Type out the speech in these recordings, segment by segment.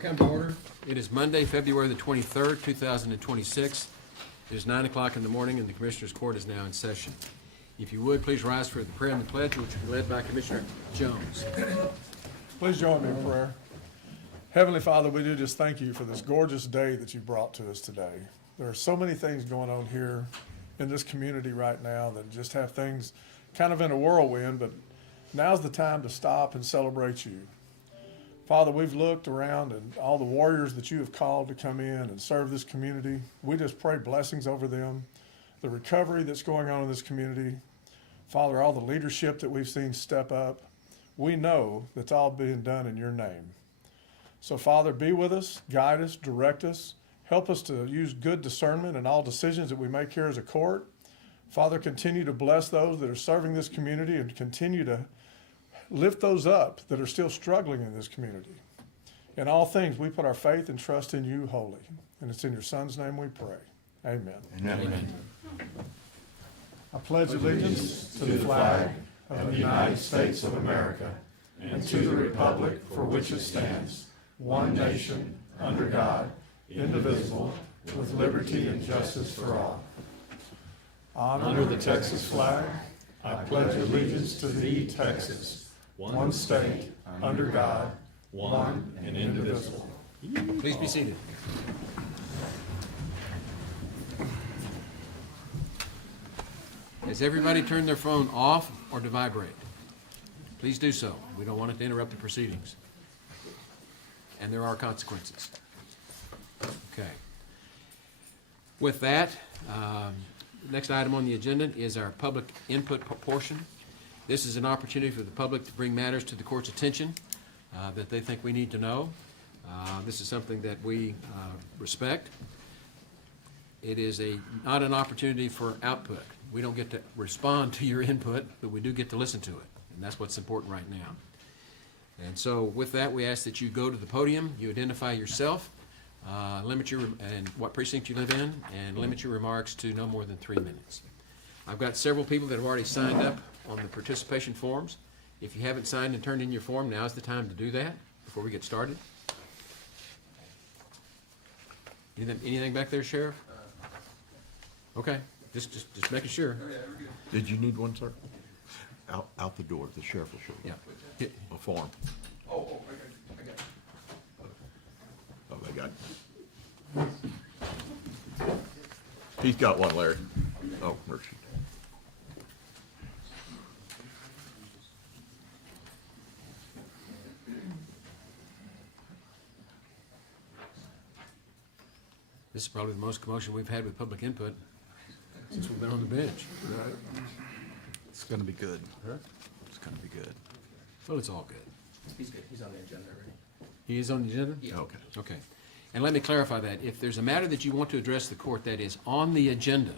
Come to order. It is Monday, February the 23rd, 2026. It is 9 o'clock in the morning, and the Commissioners' Court is now in session. If you would, please rise for the prayer and the pledge, which will be led by Commissioner Jones. Please join me in prayer. Heavenly Father, we do just thank you for this gorgeous day that you brought to us today. There are so many things going on here in this community right now that just have things kind of in a whirlwind, but now's the time to stop and celebrate you. Father, we've looked around and all the warriors that you have called to come in and serve this community. We just pray blessings over them, the recovery that's going on in this community. Father, all the leadership that we've seen step up, we know that's all being done in your name. So, Father, be with us, guide us, direct us, help us to use good discernment in all decisions that we make here as a court. Father, continue to bless those that are serving this community and continue to lift those up that are still struggling in this community. In all things, we put our faith and trust in you wholly. And it's in your Son's name we pray. Amen. Amen. I pledge allegiance to the flag of the United States of America and to the republic for which it stands, one nation, under God, indivisible, with liberty and justice for all. Honor the Texas flag. I pledge allegiance to thee, Texas, one state, under God, one and indivisible. Please be seated. Has everybody turned their phone off or to vibrate? Please do so. We don't want it to interrupt the proceedings. And there are consequences. Okay. With that, the next item on the agenda is our public input portion. This is an opportunity for the public to bring matters to the court's attention that they think we need to know. This is something that we respect. It is not an opportunity for output. We don't get to respond to your input, but we do get to listen to it, and that's what's important right now. And so with that, we ask that you go to the podium, you identify yourself, limit your and what precinct you live in, and limit your remarks to no more than 3 minutes. I've got several people that have already signed up on the participation forms. If you haven't signed and turned in your form, now's the time to do that before we get started. Anything back there, Sheriff? Okay, just making sure. Did you need one, sir? Out the door, the sheriff will show you. Yeah. A form. Oh, I got it. Oh, they got it. He's got one, Larry. Oh, mercy. This is probably the most commotion we've had with public input since we've been on the bench. Right. It's going to be good. It's going to be good. Well, it's all good. He's good. He's on the agenda already. He is on the agenda? Yeah. Okay. Okay. And let me clarify that. If there's a matter that you want to address the court that is on the agenda,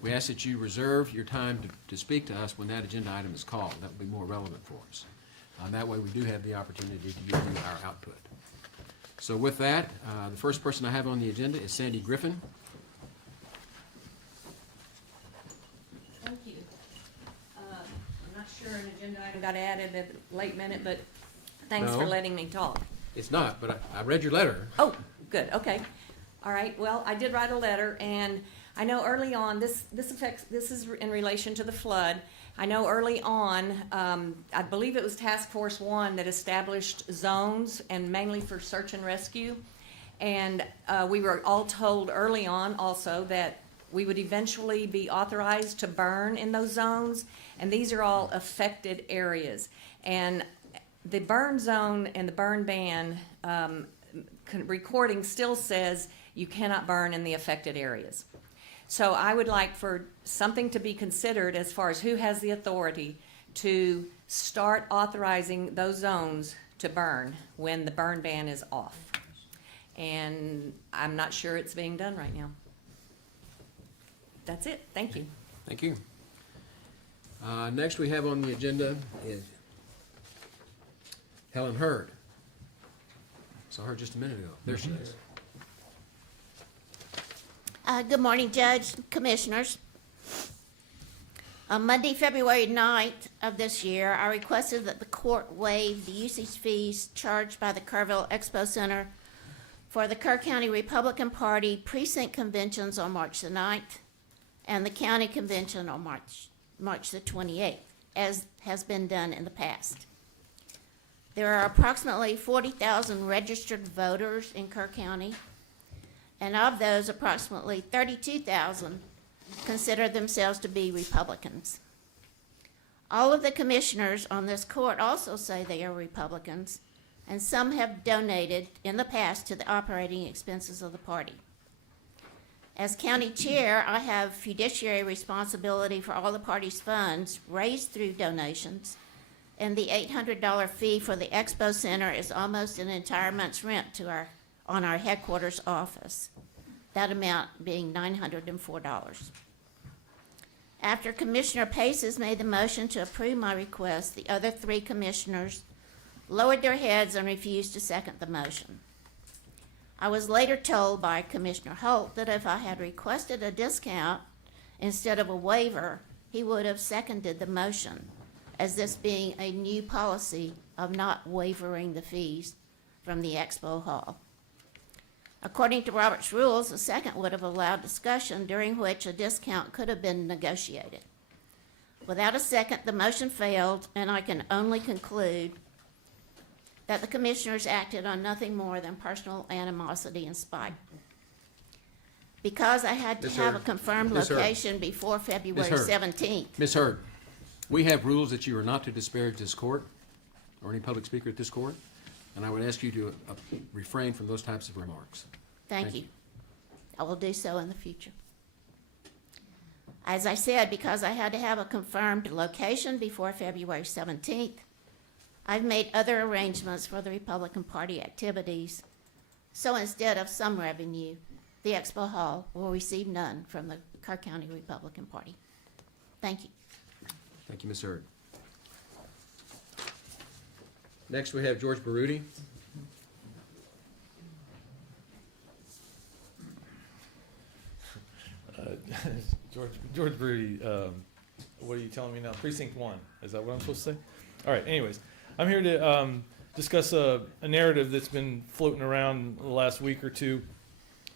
we ask that you reserve your time to speak to us when that agenda item is called. That would be more relevant for us. That way we do have the opportunity to give you our output. So with that, the first person I have on the agenda is Sandy Griffin. Thank you. I'm not sure an agenda item got added at the late minute, but thanks for No. letting me talk. It's not, but I read your letter. Oh, good, okay. All right, well, I did write a letter, and I know early on, this is in relation to the flood. I know early on, I believe it was Task Force 1 that established zones, and mainly for search and rescue. And we were all told early on also that we would eventually be authorized to burn in those zones, and these are all affected areas. And the burn zone and the burn ban recording still says you cannot burn in the affected areas. So I would like for something to be considered as far as who has the authority to start authorizing those zones to burn when the burn ban is off. And I'm not sure it's being done right now. That's it. Thank you. Thank you. Next we have on the agenda is Helen Hurd. Saw her just a minute ago. There she is. Good morning, Judge, Commissioners. On Monday, February 9th of this year, I requested that the court waive the usage fees charged by the Kerrville Expo Center for the Kerr County Republican Party precinct conventions on March the 9th and the county convention on March the 28th, as has been done in the past. There are approximately 40,000 registered voters in Kerr County, and of those, approximately 32,000 consider themselves to be Republicans. All of the commissioners on this court also say they are Republicans, and some have donated in the past to the operating expenses of the party. As county chair, I have fiduciary responsibility for all the party's funds raised through donations, and the $800 fee for the Expo Center is almost an entire month's rent on our headquarters office, that amount being $904. After Commissioner Pace has made the motion to approve my request, the other three commissioners lowered their heads and refused to second the motion. I was later told by Commissioner Holt that if I had requested a discount instead of a waiver, he would have seconded the motion, as this being a new policy of not waivering the fees from the Expo Hall. According to Robert's rules, a second would have allowed discussion during which a discount could have been negotiated. Without a second, the motion failed, and I can only conclude that the commissioners acted on nothing more than personal animosity and spite. Because I had to Ms. have a Hurd. confirmed Ms. Hurd. location before February Hurd. 17th. Ms. Hurd, we have rules that you are not to disparage this court or any public speaker at this court, and I would ask you to refrain from those types of remarks. Thank Thank you. I will do so in the future. As I said, because I had to have a confirmed location before February 17th, I've made other arrangements for the Republican Party activities. So instead of some revenue, the Expo Hall will receive none from the Kerr County Republican Party. Thank you. Thank you, Ms. Hurd. Next, we have George Baruti. George Brody, what are you telling me now? Precinct 1, is that what I'm supposed to say? All right, anyways, I'm here to discuss a narrative that's been floating around the last week or two.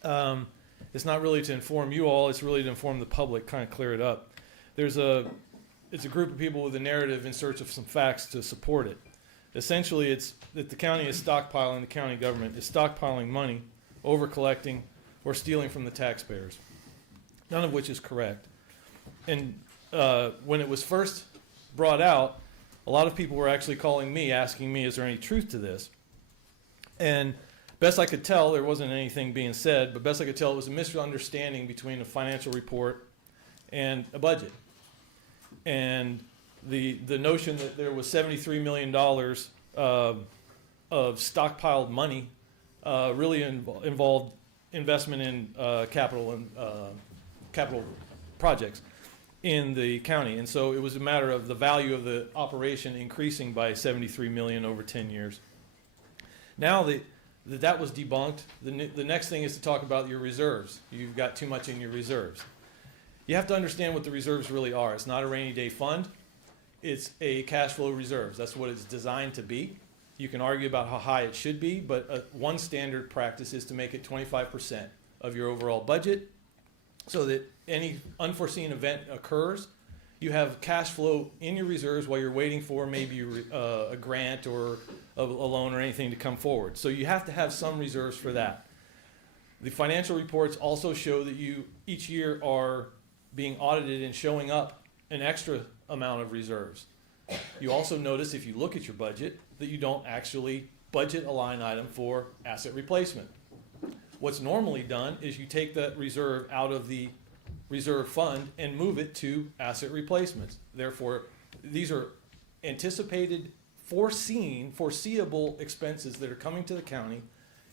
It's not really to inform you all, it's really to inform the public, kind of clear it up. It's a group of people with a narrative in search of some facts to support it. Essentially, it's that the county is stockpiling, the county government is stockpiling money, over collecting, or stealing from the taxpayers. None of which is correct. And when it was first brought out, a lot of people were actually calling me, asking me, is there any truth to this? And best I could tell, there wasn't anything being said, but best I could tell, it was a misunderstanding between a financial report and a budget. And the notion that there was $73 million of stockpiled money really involved investment in capital projects in the county. And so it was a matter of the value of the operation increasing by $73 million over 10 years. Now that was debunked, the next thing is to talk about your reserves. You've got too much in your reserves. You have to understand what the reserves really are. It's not a rainy day fund. It's a cash flow reserves. That's what it's designed to be. You can argue about how high it should be, but one standard practice is to make it 25% of your overall budget, so that any unforeseen event occurs, you have cash flow in your reserves while you're waiting for maybe a grant or a loan or anything to come forward. So you have to have some reserves for that. The financial reports also show that you each year are being audited and showing up an extra amount of reserves. You also notice, if you look at your budget, that you don't actually budget a line item for asset replacement. What's normally done is you take that reserve out of the reserve fund and move it to asset replacements. Therefore, these are anticipated, foreseeable expenses that are coming to the county.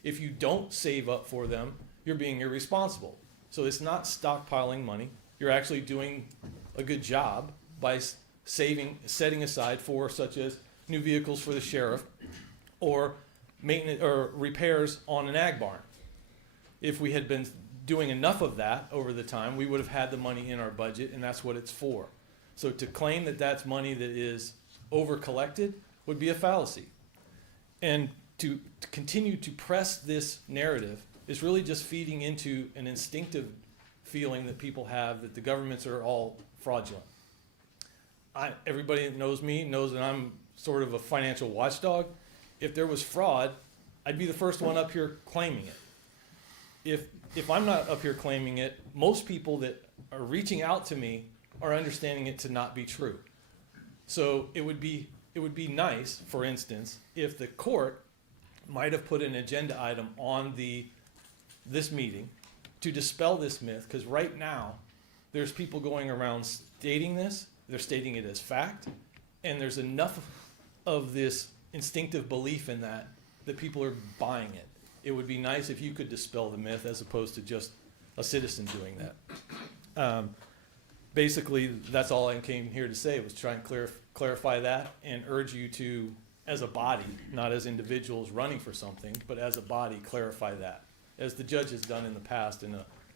If you don't save up for them, you're being irresponsible. So it's not stockpiling money. You're actually doing a good job by setting aside for such as new vehicles for the sheriff or maintenance or repairs on an ag barn. If we had been doing enough of that over the time, we would have had the money in our budget, and that's what it's for. So to claim that that's money that is over collected would be a fallacy. And to continue to press this narrative is really just feeding into an instinctive feeling that people have that the governments are all fraudulent. Everybody that knows me knows that I'm sort of a financial watchdog. If there was fraud, I'd be the first one up here claiming it. If I'm not up here claiming it, most people that are reaching out to me are understanding it to not be true. So it would be nice, for instance, if the court might have put an agenda item on this meeting to dispel this myth, because right now there's people going around stating this, they're stating it as fact, and there's enough of this instinctive belief in that people are buying it. It would be nice if you could dispel the myth as opposed to just a citizen doing that. Basically, that's all I came here to say, was try and clarify that and urge you to, as a body, not as individuals running for something, but as a body, clarify that. As the judge has done in the past,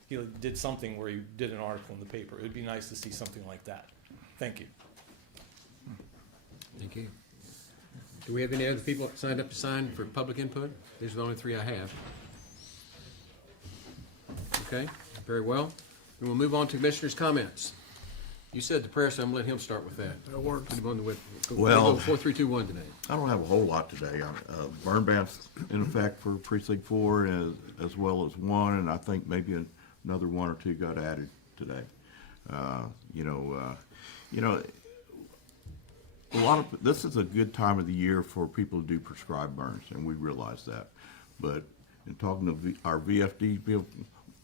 he did something where he did an article in the paper. It would be nice to see something like that. Thank you. Thank you. Do we have any other people signed up to sign for public input? These are the only three I have. Okay, very well. We will move on to commissioners' comments. You said the prayer, so I'm gonna let him start with that. That works. Well- 4, 3, 2, 1 today. I don't have a whole lot today. Burn ban's in effect for precinct 4 as well as 1, and I think maybe another 1 or 2 got added today. A lot of this is a good time of the year for people to do prescribed burns, and we realize that. But in talking to our VFD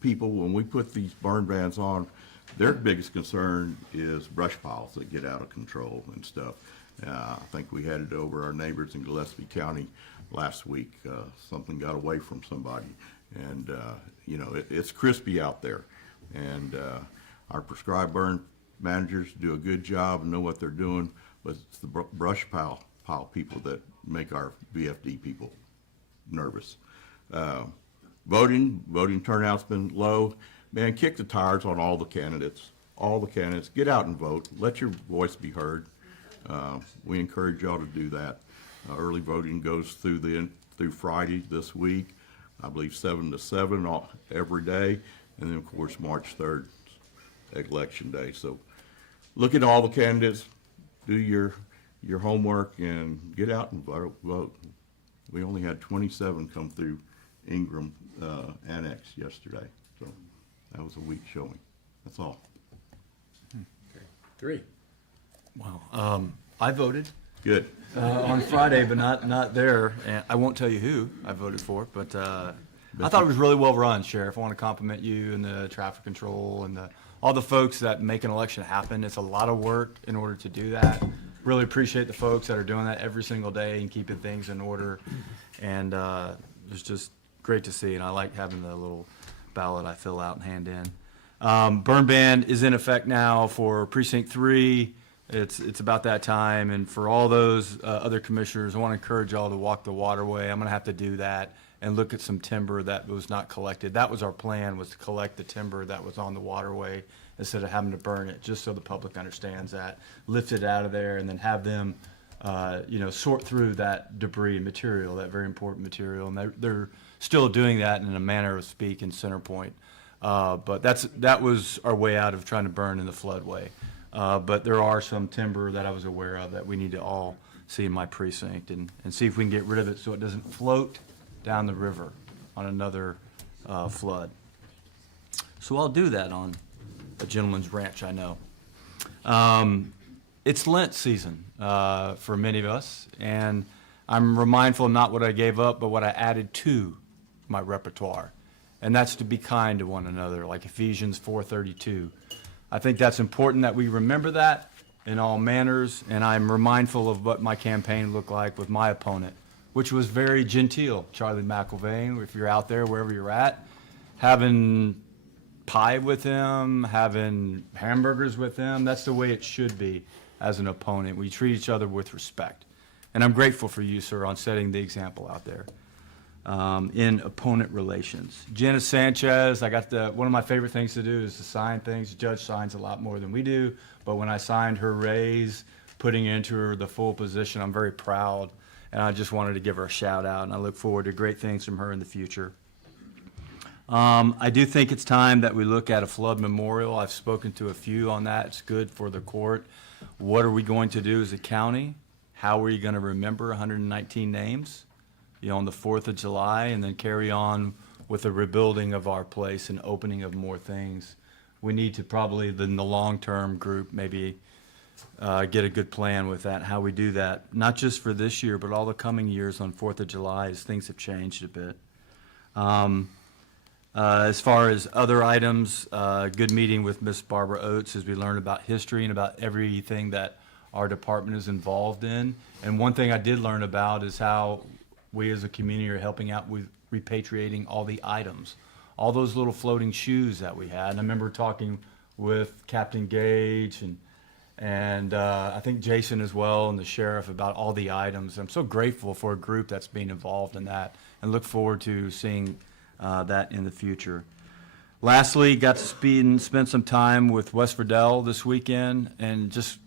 people, when we put these burn bans on, their biggest concern is brush piles that get out of control and stuff. I think we had it over our neighbors in Gillespie County last week. Something got away from somebody, and it's crispy out there. And our prescribed burn managers do a good job and know what they're doing, but it's the brush pile people that make our VFD people nervous. Voting turnout's been low. Man, kick the tires on all the candidates. All the candidates, get out and vote. Let your voice be heard. We encourage y'all to do that. Early voting goes through Friday this week. I believe 7 to 7 every day, and then of course March 3rd, election day. So look at all the candidates, do your homework, and get out and vote. We only had 27 come through Ingram Annex yesterday, so that was a weak showing. That's all. Okay. 3. Wow. I voted Good. on Friday, but not there. And I won't tell you who I voted for, but I thought it was really well run, Sheriff. I want to compliment you and the traffic control and all the folks that make an election happen. It's a lot of work in order to do that. Really appreciate the folks that are doing that every single day and keeping things in order. And it's just great to see, and I like having the little ballot I fill out and hand in. Burn ban is in effect now for Precinct 3. It's about that time, and for all those other commissioners, I want to encourage y'all to walk the waterway. I'm going to have to do that and look at some timber that was not collected. That was our plan, was to collect the timber that was on the waterway instead of having to burn it, just so the public understands that. Lift it out of there and then have them sort through that debris material, that very important material. And they're still doing that in a manner of speak in Center Point. But that was our way out of trying to burn in the floodway. But there are some timber that I was aware of that we need to all see in my precinct and see if we can get rid of it so it doesn't float down the river on another flood. So I'll do that on a gentleman's ranch, I know. It's Lent season for many of us, and I'm mindful of not what I gave up, but what I added to my repertoire. And that's to be kind to one another, like Ephesians 4:32. I think that's important that we remember that in all manners, and I'm mindful of what my campaign looked like with my opponent, which was very genteel, Charlie McIlvain. If you're out there, wherever you're at, having pie with him, having hamburgers with him, that's the way it should be as an opponent. We treat each other with respect. And I'm grateful for you, sir, on setting the example out there in opponent relations. Jenna Sanchez, one of my favorite things to do is to sign things. The judge signs a lot more than we do, but when I signed her raise, putting into her the full position, I'm very proud. and I just wanted to give her a shout out, and I look forward to great things from her in the future. I do think it's time that we look at a flood memorial. I've spoken to a few on that. It's good for the court. What are we going to do as a county? How are you going to remember 119 names, on the 4th of July, and then carry on with the rebuilding of our place and opening of more things? We need to probably, in the long-term group, maybe get a good plan with that, how we do that, not just for this year, but all the coming years on 4th of July as things have changed a bit. As far as other items, good meeting with Miss Barbara Oates as we learned about history and about everything that our department is involved in. And one thing I did learn about is how we as a community are helping out with repatriating all the items, all those little floating shoes that we had. And I remember talking with Captain Gage and I think Jason as well and the sheriff about all the items. I'm so grateful for a group that's being involved in that and look forward to seeing that in the future. Lastly, got to spend some time with Wes Verdell this weekend, and just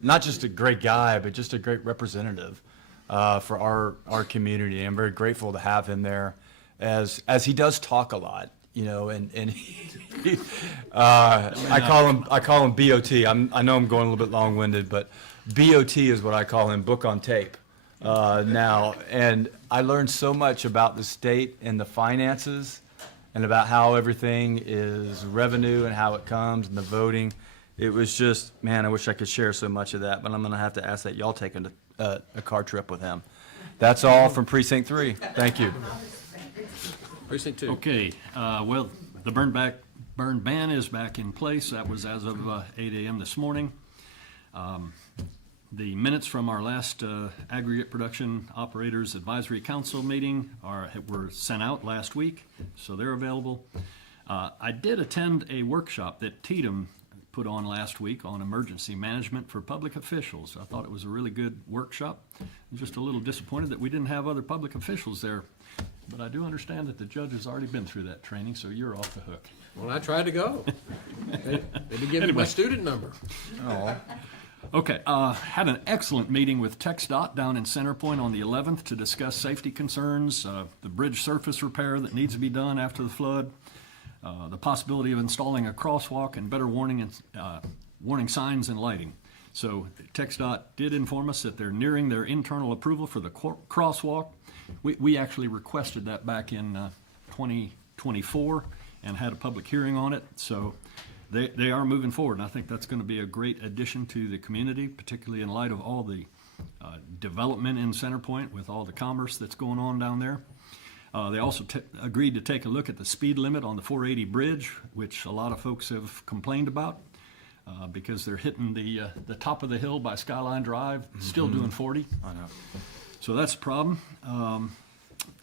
not just a great guy, but just a great representative for our community. I'm very grateful to have him there, as he does talk a lot, and he, I call him BOT. I know I'm going a little bit long-winded, but BOT is what I call him, book on tape. Now, and I learned so much about the state and the finances and about how everything is revenue and how it comes and the voting. It was just, man, I wish I could share so much of that, but I'm going to have to ask that y'all take a car trip with him. That's all from Precinct 3. Thank you. Precinct 2. Okay, well, the burn ban is back in place. That was as of 8 a.m. this morning. The minutes from our last Aggregate Production Operators Advisory Council meeting were sent out last week, so they're available. I did attend a workshop that Tatum put on last week on emergency management for public officials. I thought it was a really good workshop. I'm just a little disappointed that we didn't have other public officials there, but I do understand that the judge has already been through that training, so you're off the hook. Well, I tried to go. They've been giving me my student number. Oh. Okay, had an excellent meeting with TxDOT down in Centerpoint on the 11th to discuss safety concerns, the bridge surface repair that needs to be done after the flood, the possibility of installing a crosswalk and better warning signs and lighting. So TxDOT did inform us that they're nearing their internal approval for the crosswalk. We actually requested that back in 2024 and had a public hearing on it. So they are moving forward, and I think that's going to be a great addition to the community, particularly in light of all the development in Centerpoint with all the commerce that's going on down there. They also agreed to take a look at the speed limit on the 480 bridge, which a lot of folks have complained about because they're hitting the top of the hill by Skyline Drive, still doing 40. I know. So that's a problem.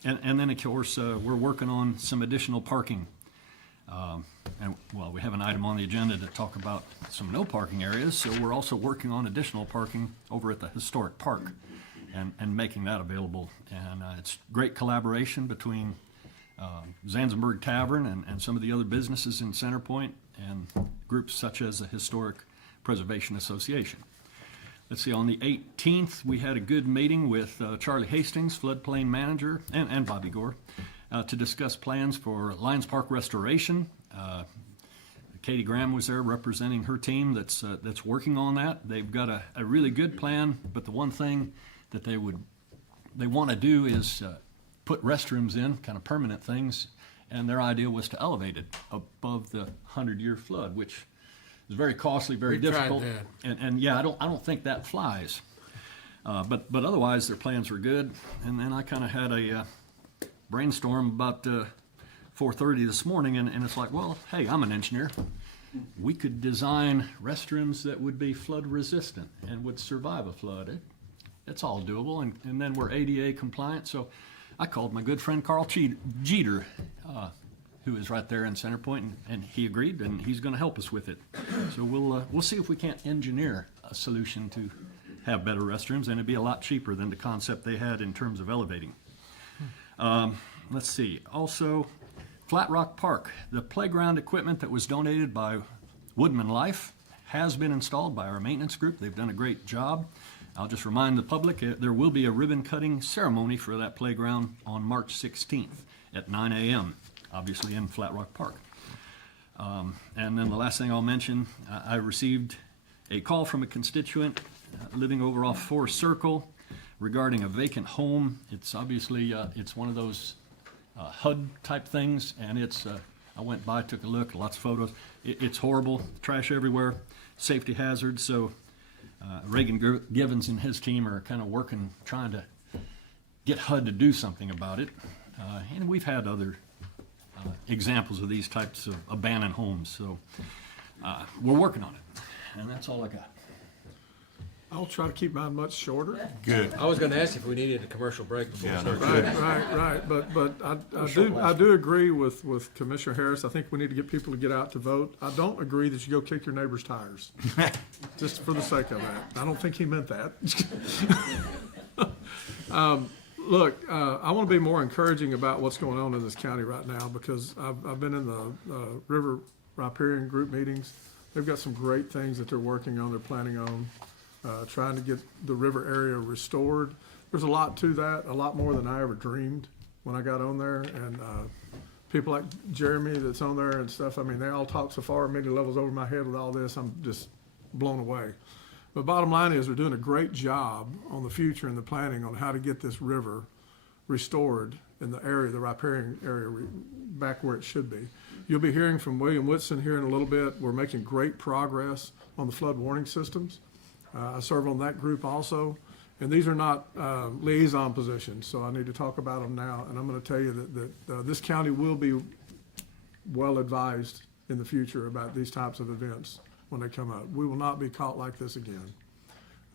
And then, of course, we're working on some additional parking. We have an item on the agenda to talk about some no parking areas, so we're also working on additional parking over at the historic park and making that available. And it's great collaboration between Zanzibar Tavern and some of the other businesses in Centerpoint and groups such as the Historic Preservation Association. Let's see, on the 18th, we had a good meeting with Charlie Hastings, floodplain manager, and Bobby Gore, to discuss plans for Lions Park restoration. Katie Graham was there representing her team that's working on that. They've got a really good plan, but the one thing that they want to do is put restrooms in, kind of permanent things, and their idea was to elevate it above the 100-year flood, which is very costly, very difficult. And yeah, I don't think that flies. But otherwise, their plans were good. And then I kind of had a brainstorm about 4:30 this morning, and it's like, well, hey, I'm an engineer. We could design restrooms that would be flood resistant and would survive a flood. It's all doable, and then we're ADA compliant. So I called my good friend Carl Jeter, who is right there in Centerpoint, and he agreed, and he's going to help us with it. So we'll see if we can't engineer a solution to have better restrooms, and it'd be a lot cheaper than the concept they had in terms of elevating. Let's see. Also, Flat Rock Park, the playground equipment that was donated by Woodman Life has been installed by our maintenance group. They've done a great job. I'll just remind the public, there will be a ribbon cutting ceremony for that playground on March 16th at 9 a.m., obviously in Flat Rock Park. And then the last thing I'll mention, I received a call from a constituent living over off Forest Circle regarding a vacant home. It's obviously, it's one of those HUD type things, and it's, I went by, took a look, lots of photos. It's horrible, trash everywhere, safety hazards. So Reagan Givens and his team are kind of working, trying to get HUD to do something about it. And we've had other examples of these types of abandoned homes. So we're working on it, and that's all I got. I'll try to keep mine much shorter. Good. I was gonna ask if we needed a commercial break before we Yeah, start. Right. But I do agree with Commissioner Harris. I think we need to get people to get out to vote. I don't agree that you go kick your neighbor's tires, just for the sake of that. I don't think he meant that. Look, I want to be more encouraging about what's going on in this county right now, because I've been in the River Riparian group meetings. They've got some great things that they're working on, they're planning on, trying to get the river area restored. There's a lot to that, a lot more than I ever dreamed when I got on there. And people like Jeremy that's on there and stuff, I mean, they all talk so far many levels over my head with all this, I'm just blown away. But bottom line is, they're doing a great job on the future and the planning on how to get this river restored in the area, the riparian area, back where it should be. You'll be hearing from William Whitson here in a little bit. We're making great progress on the flood warning systems. I serve on that group also, and these are not liaison positions, so I need to talk about them now. And I'm going to tell you that this county will be well advised in the future about these types of events when they come up. We will not be caught like this again.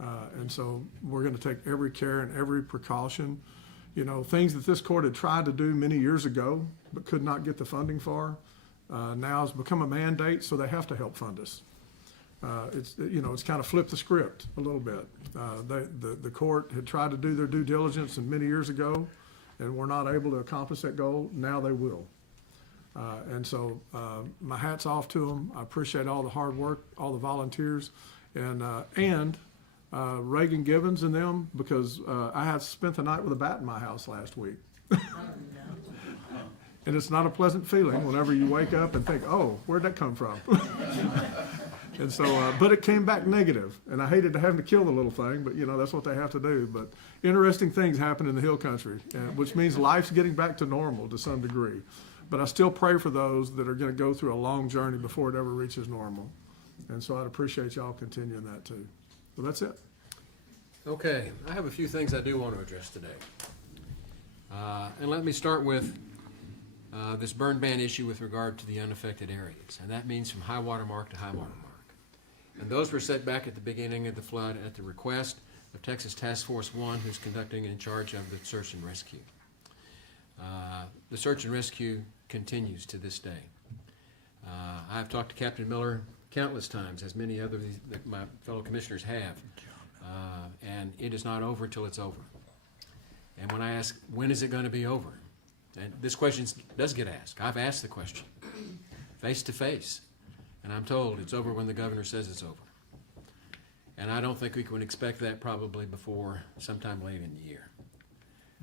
And so we're going to take every care and every precaution. You know, things that this court had tried to do many years ago but could not get the funding for, now has become a mandate, so they have to help fund us. It's kind of flipped the script a little bit. The court had tried to do their due diligence many years ago, and were not able to accomplish that goal. Now they will. And so my hat's off to them. I appreciate all the hard work, all the volunteers, and Reagan Givens and them, because I had spent the night with a bat in my house last week. And it's not a pleasant feeling whenever you wake up and think, oh, where'd that come from? And so, but it came back negative, and I hated to have to kill the little thing, but that's what they have to do. But interesting things happen in the hill country, which means life's getting back to normal to some degree. But I still pray for those that are going to go through a long journey before it ever reaches normal. And so I'd appreciate y'all continuing that too. Well, that's it. Okay, I have a few things I do want to address today. And let me start with this burn ban issue with regard to the unaffected areas. And that means from high water mark to high water mark. And those were set back at the beginning of the flood at the request of Texas Task Force 1, who's conducting and in charge of the search and rescue. The search and rescue continues to this day. I've talked to Captain Miller countless times, as many others that my fellow commissioners have. And it is not over till it's over. And when I ask, when is it going to be over? And this question does get asked. I've asked the question, face to face. And I'm told it's over when the governor says it's over. And I don't think we can expect that probably before sometime late in the year.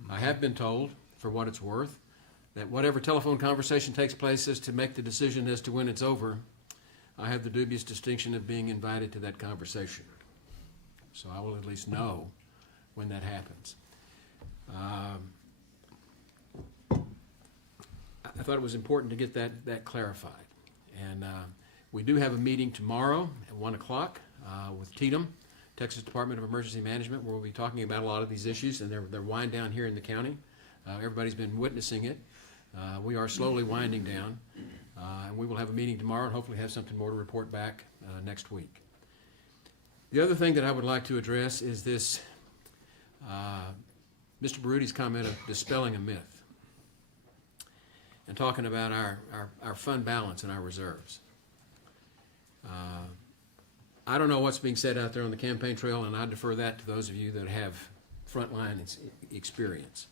I have been told, for what it's worth, that whatever telephone conversation takes place as to make the decision as to when it's over, I have the dubious distinction of being invited to that conversation. So I will at least know when that happens. I thought it was important to get that clarified. And we do have a meeting tomorrow at 1 o'clock with TDEM, Texas Department of Emergency Management, where we'll be talking about a lot of these issues, and they're wind down here in the county. Everybody's been witnessing it. We are slowly winding down. And we will have a meeting tomorrow and hopefully have something more to report back next week. The other thing that I would like to address is this Mr. Baruti's comment of dispelling a myth and talking about our fund balance and our reserves. I don't know what's being said out there on the campaign trail, and I defer that to those of you that have frontline experience.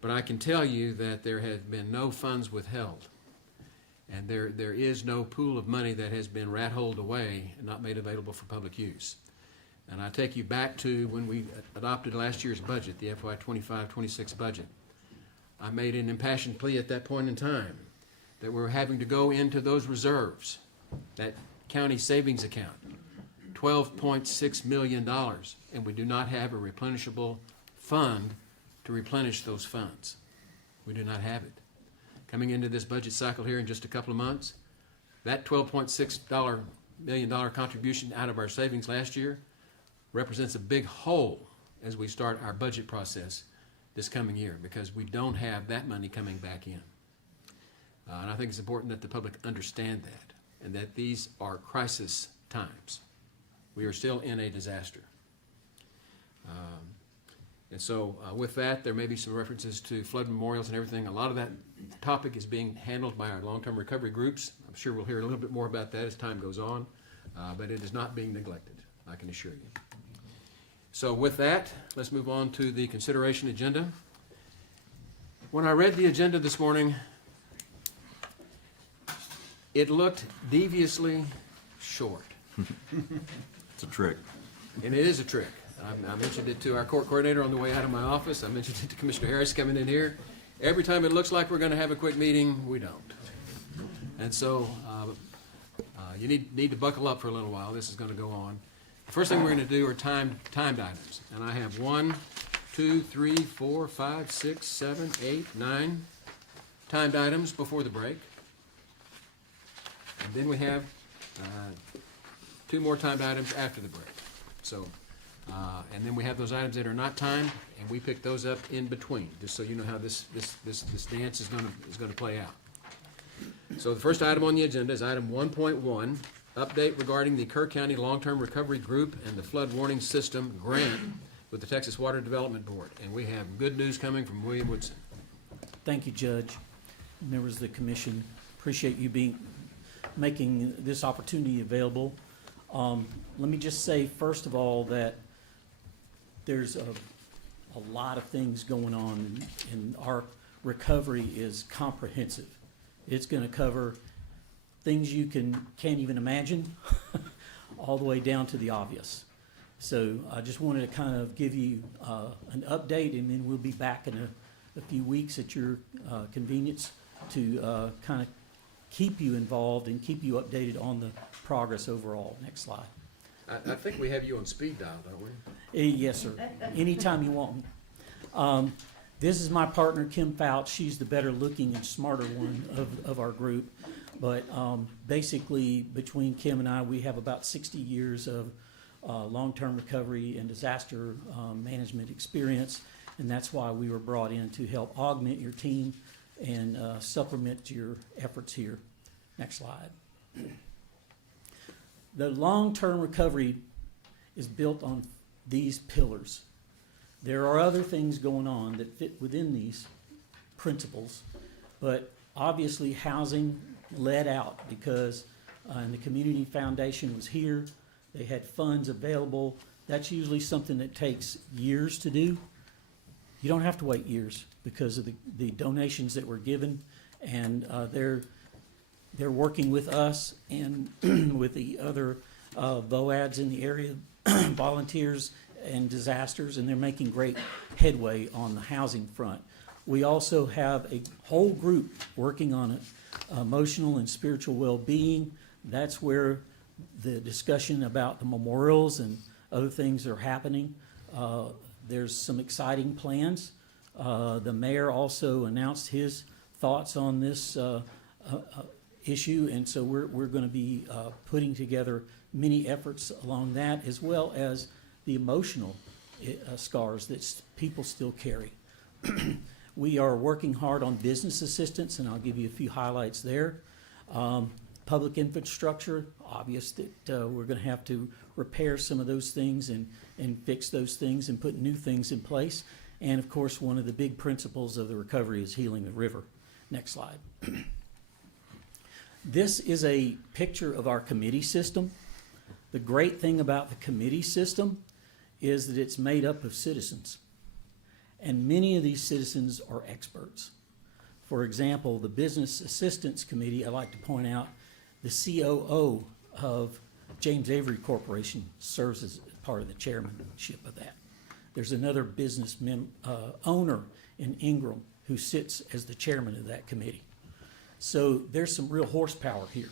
But I can tell you that there have been no funds withheld, and there is no pool of money that has been rat-holed away and not made available for public use. And I take you back to when we adopted last year's budget, the FY 25-26 budget. I made an impassioned plea at that point in time that we're having to go into those reserves, that county savings account, $12.6 million, and we do not have a replenishable fund to replenish those funds. We do not have it. Coming into this budget cycle here in just a couple of months, that $12.6 million contribution out of our savings last year represents a big hole as we start our budget process this coming year, because we don't have that money coming back in. And I think it's important that the public understand that, and that these are crisis times. We are still in a disaster. And so with that, there may be some references to flood memorials and everything. A lot of that topic is being handled by our long-term recovery groups. I'm sure we'll hear a little bit more about that as time goes on, but it is not being neglected, I can assure you. So with that, let's move on to the consideration agenda. When I read the agenda this morning, it looked deviously short. It's a trick. And it is a trick. I mentioned it to our court coordinator on the way out of my office. I mentioned it to Commissioner Harris coming in here. Every time it looks like we're going to have a quick meeting, we don't. And so you need to buckle up for a little while. This is going to go on. The first thing we're going to do are timed items. And I have 1, 2, 3, 4, 5, 6, 7, 8, 9 timed items before the break. And then we have 2 more timed items after the break. So, and then we have those items that are not timed, and we pick those up in between, just so you know how this dance is gonna play out. So the first item on the agenda is item 1.1, update regarding the Kerr County Long-Term Recovery Group and the Flood Warning System Grant with the Texas Water Development Board. And we have good news coming from William Woodson. Thank you, Judge, members of the commission. Appreciate you making this opportunity available. Let me just say, first of all, that there's a lot of things going on, and our recovery is comprehensive. It's going to cover things you can't even imagine, all the way down to the obvious. So I just wanted to kind of give you an update, and then we'll be back in a few weeks at your convenience to kind of keep you involved and keep you updated on the progress overall. Next slide. I think we have you on speed dial, don't we? Yes, sir. Anytime you want me. This is my partner, Kim Fouch. She's the better looking and smarter one of our group. But basically, between Kim and I, we have about 60 years of long-term recovery and disaster management experience. And that's why we were brought in to help augment your team and supplement your efforts here. Next slide. The long-term recovery is built on these pillars. There are other things going on that fit within these principles, but obviously housing led out because and the community foundation was here. They had funds available. That's usually something that takes years to do. You don't have to wait years because of the donations that were given, and they're working with us and with the other VOADs in the area, volunteers and disasters, and they're making great headway on the housing front. We also have a whole group working on emotional and spiritual well-being. That's where the discussion about the memorials and other things are happening. There's some exciting plans. The mayor also announced his thoughts on this issue, and so we're going to be putting together many efforts along that, as well as the emotional scars that people still carry. We are working hard on business assistance, and I'll give you a few highlights there. Public infrastructure, obvious that we're going to have to repair some of those things and fix those things and put new things in place. And of course, one of the big principles of the recovery is healing the river. Next slide. This is a picture of our committee system. The great thing about the committee system is that it's made up of citizens. And many of these citizens are experts. For example, the Business Assistance Committee, I like to point out, the COO of James Avery Corporation serves as part of the chairmanship of that. There's another owner in Ingram who sits as the chairman of that committee. So there's some real horsepower here.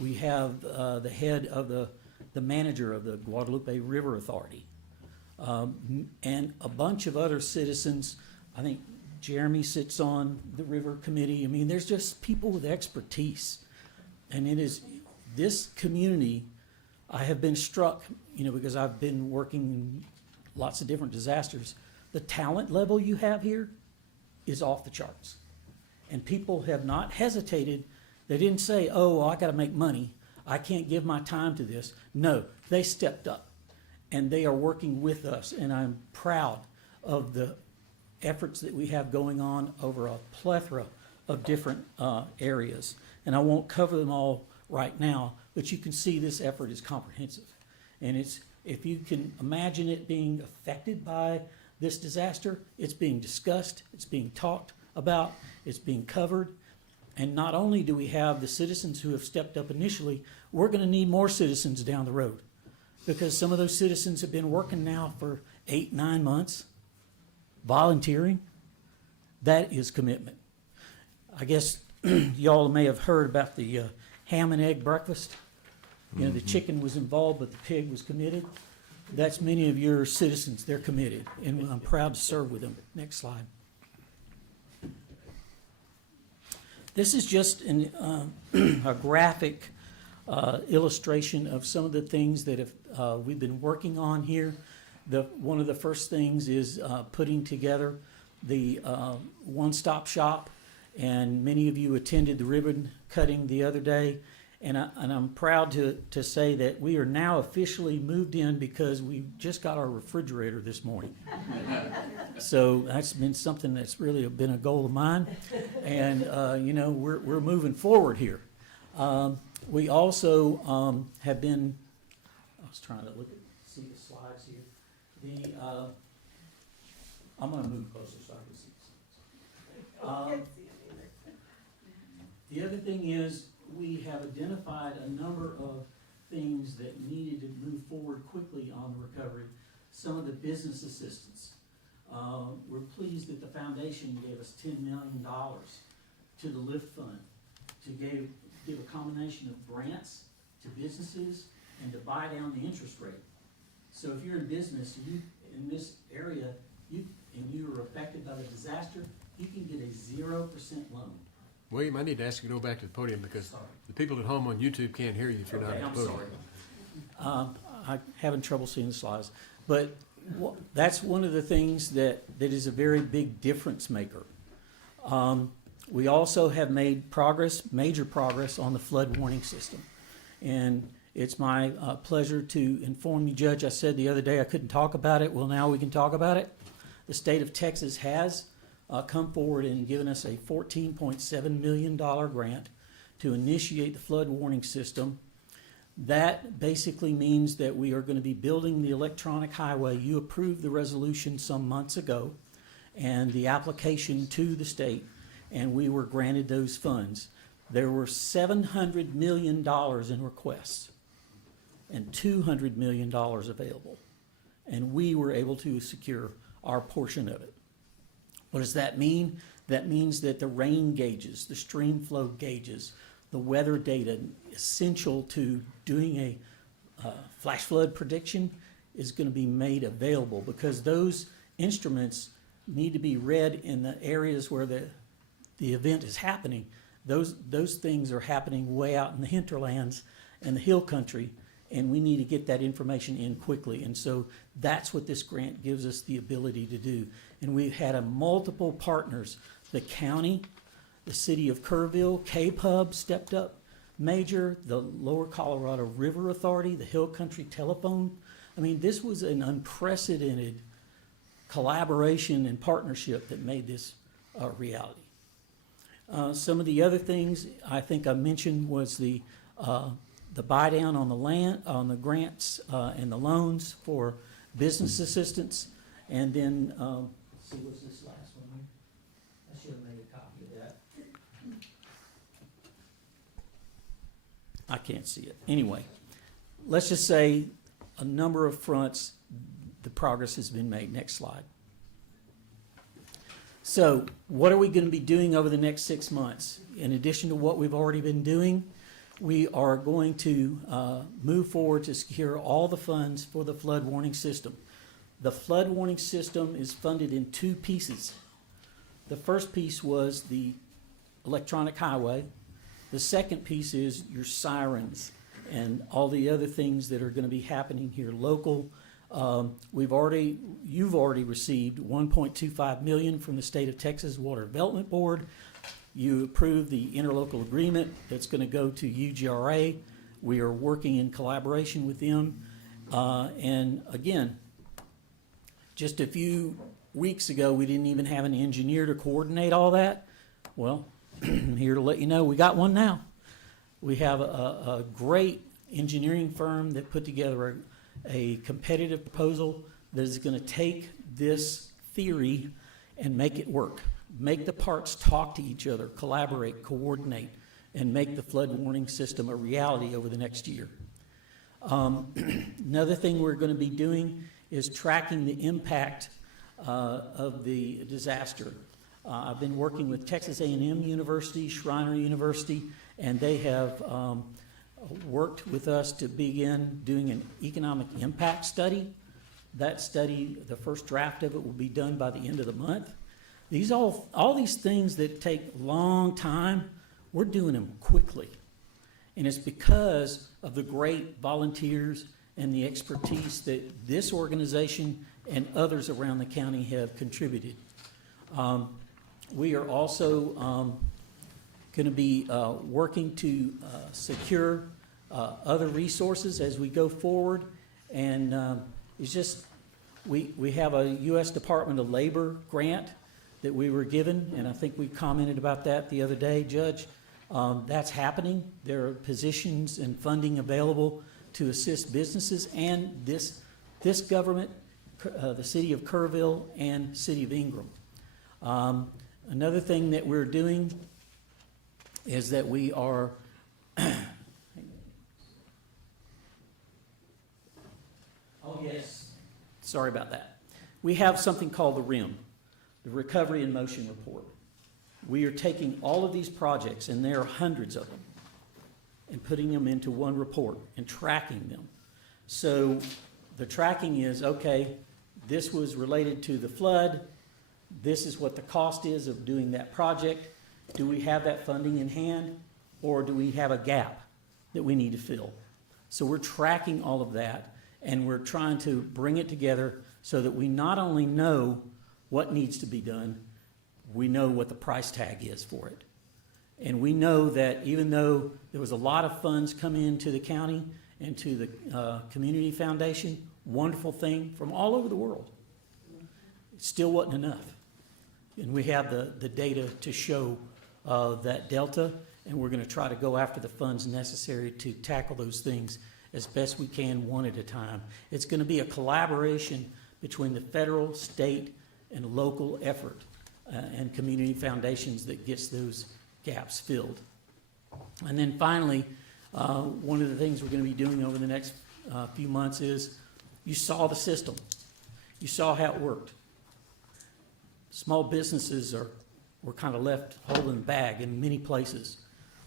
We have the head of the manager of the Guadalupe River Authority, and a bunch of other citizens. I think Jeremy sits on the river committee. I mean, there's just people with expertise. And it is this community, I have been struck, because I've been working in lots of different disasters. The talent level you have here is off the charts. And people have not hesitated. They didn't say, oh, I got to make money. I can't give my time to this. No, they stepped up and they are working with us. And I'm proud of the efforts that we have going on over a plethora of different areas. And I won't cover them all right now, but you can see this effort is comprehensive. And if you can imagine it being affected by this disaster, it's being discussed, it's being talked about, it's being covered. And not only do we have the citizens who have stepped up initially, we're going to need more citizens down the road, because some of those citizens have been working now for 8-9 months, volunteering. That is commitment. I guess y'all may have heard about the ham and egg breakfast. The chicken was involved, but the pig was committed. That's many of your citizens. They're committed, and I'm proud to serve with them. Next slide. This is just a graphic illustration of some of the things that we've been working on here. One of the first things is putting together the one-stop shop, and many of you attended the ribbon cutting the other day. And I'm proud to say that we are now officially moved in because we just got our refrigerator this morning. So that's been something that's really been a goal of mine. And, we're moving forward here. We also have been, I was trying to see the slides here. I'm going to move closer so I can see. The other thing is, we have identified a number of things that needed to move forward quickly on the recovery. Some of the business assistance. We're pleased that the foundation gave us $10 million to the LIFT fund to give a combination of grants to businesses and to buy down the interest rate. So if you're in business, in this area, and you were affected by the disaster, you can get a 0% loan. William, I need to ask you to go back to the podium because the people at home on YouTube can't hear you if you're not at the podium. I'm having trouble seeing the slides. But that's one of the things that is a very big difference maker. We also have made major progress on the flood warning system. And it's my pleasure to inform you, Judge, I said the other day I couldn't talk about it. Well, now we can talk about it. The state of Texas has come forward and given us a $14.7 million grant to initiate the flood warning system. That basically means that we are going to be building the electronic highway. You approved the resolution some months ago and the application to the state, and we were granted those funds. There were $700 million in requests and $200 million available, and we were able to secure our portion of it. What does that mean? That means that the rain gauges, the stream flow gauges, the weather data essential to doing a flash flood prediction is going to be made available, because those instruments need to be read in the areas where the event is happening. Those things are happening way out in the hinterlands and the hill country, and we need to get that information in quickly. And so that's what this grant gives us the ability to do. And we've had multiple partners. The county, the city of Kerrville, Cape Hub stepped up major, the Lower Colorado River Authority, the Hill Country Telephone. I mean, this was an unprecedented collaboration and partnership that made this a reality. Some of the other things I think I mentioned was the buy down on the land, on the grants and the loans for business assistance. And then, see, what's this last one here? I should have made a copy of that. I can't see it. Anyway, let's just say a number of fronts, the progress has been made. Next slide. So what are we going to be doing over the next 6 months? In addition to what we've already been doing, we are going to move forward to secure all the funds for the flood warning system. The flood warning system is funded in 2 pieces. The first piece was the electronic highway. The second piece is your sirens and all the other things that are going to be happening here local. You've already received $1.25 million from the State of Texas Water Development Board. You approved the interlocal agreement that's going to go to UGRA. We are working in collaboration with them. And again, just a few weeks ago, we didn't even have an engineer to coordinate all that. Well, I'm here to let you know we got one now. We have a great engineering firm that put together a competitive proposal that is going to take this theory and make it work. Make the parts talk to each other, collaborate, coordinate, and make the flood warning system a reality over the next year. Another thing we're going to be doing is tracking the impact of the disaster. I've been working with Texas A&M University, Schreiner University, and they have worked with us to begin doing an economic impact study. That study, the first draft of it will be done by the end of the month. All these things that take a long time, we're doing them quickly. And it's because of the great volunteers and the expertise that this organization and others around the county have contributed. We are also going to be working to secure other resources as we go forward. And it's just, we have a U.S. Department of Labor grant that we were given, and I think we commented about that the other day, Judge. That's happening. There are positions and funding available to assist businesses and this government, the city of Kerrville and city of Ingram. Another thing that we're doing is that we are oh yes, sorry about that. We have something called the RIM, the Recovery in Motion Report. We are taking all of these projects, and there are hundreds of them, and putting them into one report and tracking them. So the tracking is, okay, this was related to the flood. This is what the cost is of doing that project. Do we have that funding in hand, or do we have a gap that we need to fill? So we're tracking all of that, and we're trying to bring it together so that we not only know what needs to be done, we know what the price tag is for it. And we know that even though there was a lot of funds coming into the county and to the community foundation, wonderful thing from all over the world, it still wasn't enough. And we have the data to show that delta, and we're going to try to go after the funds necessary to tackle those things as best we can, one at a time. It's going to be a collaboration between the federal, state, and local effort and community foundations that gets those gaps filled. And then finally, one of the things we're going to be doing over the next few months is, you saw the system. You saw how it worked. Small businesses were kind of left holding the bag in many places.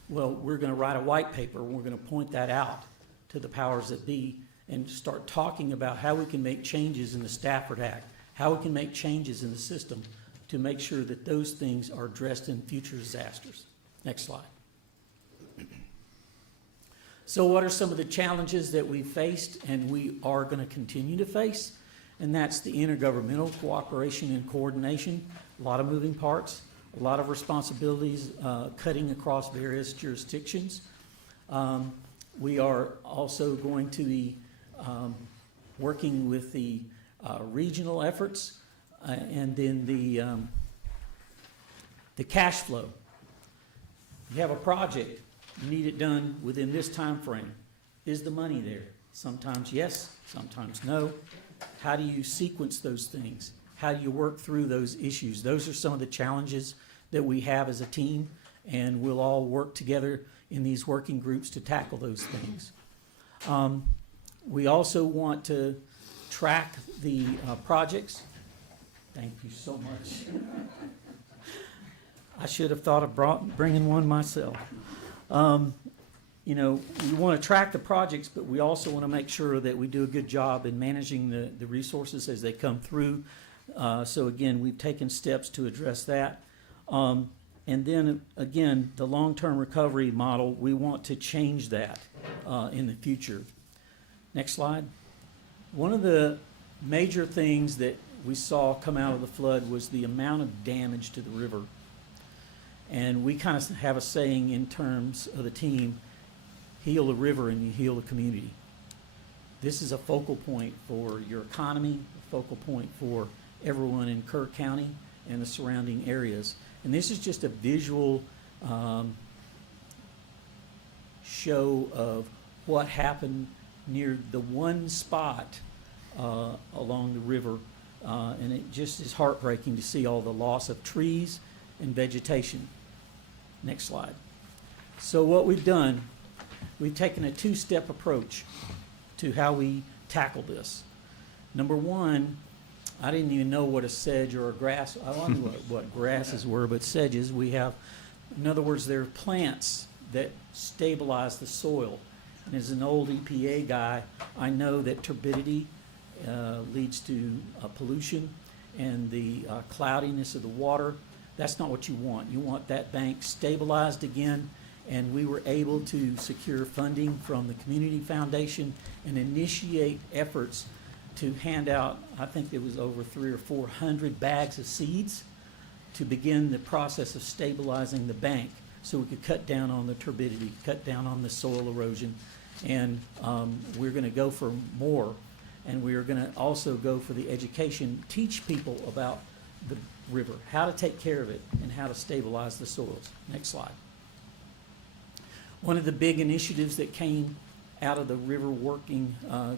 Well, we're going to write a white paper. We're going to point that out to the powers that be and start talking about how we can make changes in the Stafford Act, how we can make changes in the system to make sure that those things are addressed in future disasters. Next slide. So what are some of the challenges that we faced and we are going to continue to face? And that's the intergovernmental cooperation and coordination. A lot of moving parts, a lot of responsibilities cutting across various jurisdictions. We are also going to be working with the regional efforts and then the cash flow. You have a project, you need it done within this time frame. Is the money there? Sometimes yes, sometimes no. How do you sequence those things? How do you work through those issues? Those are some of the challenges that we have as a team, and we'll all work together in these working groups to tackle those things. We also want to track the projects. Thank you so much. I should have thought of bringing one myself. You know, we want to track the projects, but we also want to make sure that we do a good job in managing the resources as they come through. So again, we've taken steps to address that. And then again, the long-term recovery model, we want to change that in the future. Next slide. One of the major things that we saw come out of the flood was the amount of damage to the river. And we kind of have a saying in terms of the team, heal the river and you heal the community. This is a focal point for your economy, a focal point for everyone in Kerr County and the surrounding areas. And this is just a visual show of what happened near the one spot along the river. And it just is heartbreaking to see all the loss of trees and vegetation. Next slide. So what we've done, we've taken a two-step approach to how we tackle this. Number one, I didn't even know what a sedge or a grass, I don't know what grasses were, but sedges we have. In other words, they're plants that stabilize the soil. And as an old EPA guy, I know that turbidity leads to pollution and the cloudiness of the water. That's not what you want. You want that bank stabilized again, and we were able to secure funding from the Community Foundation and initiate efforts to hand out, I think it was over 300 or 400 bags of seeds to begin the process of stabilizing the bank so we could cut down on the turbidity, cut down on the soil erosion. And we're going to go for more, and we're going to also go for the education, teach people about the river, how to take care of it, and how to stabilize the soils. Next slide. One of the big initiatives that came out of the river working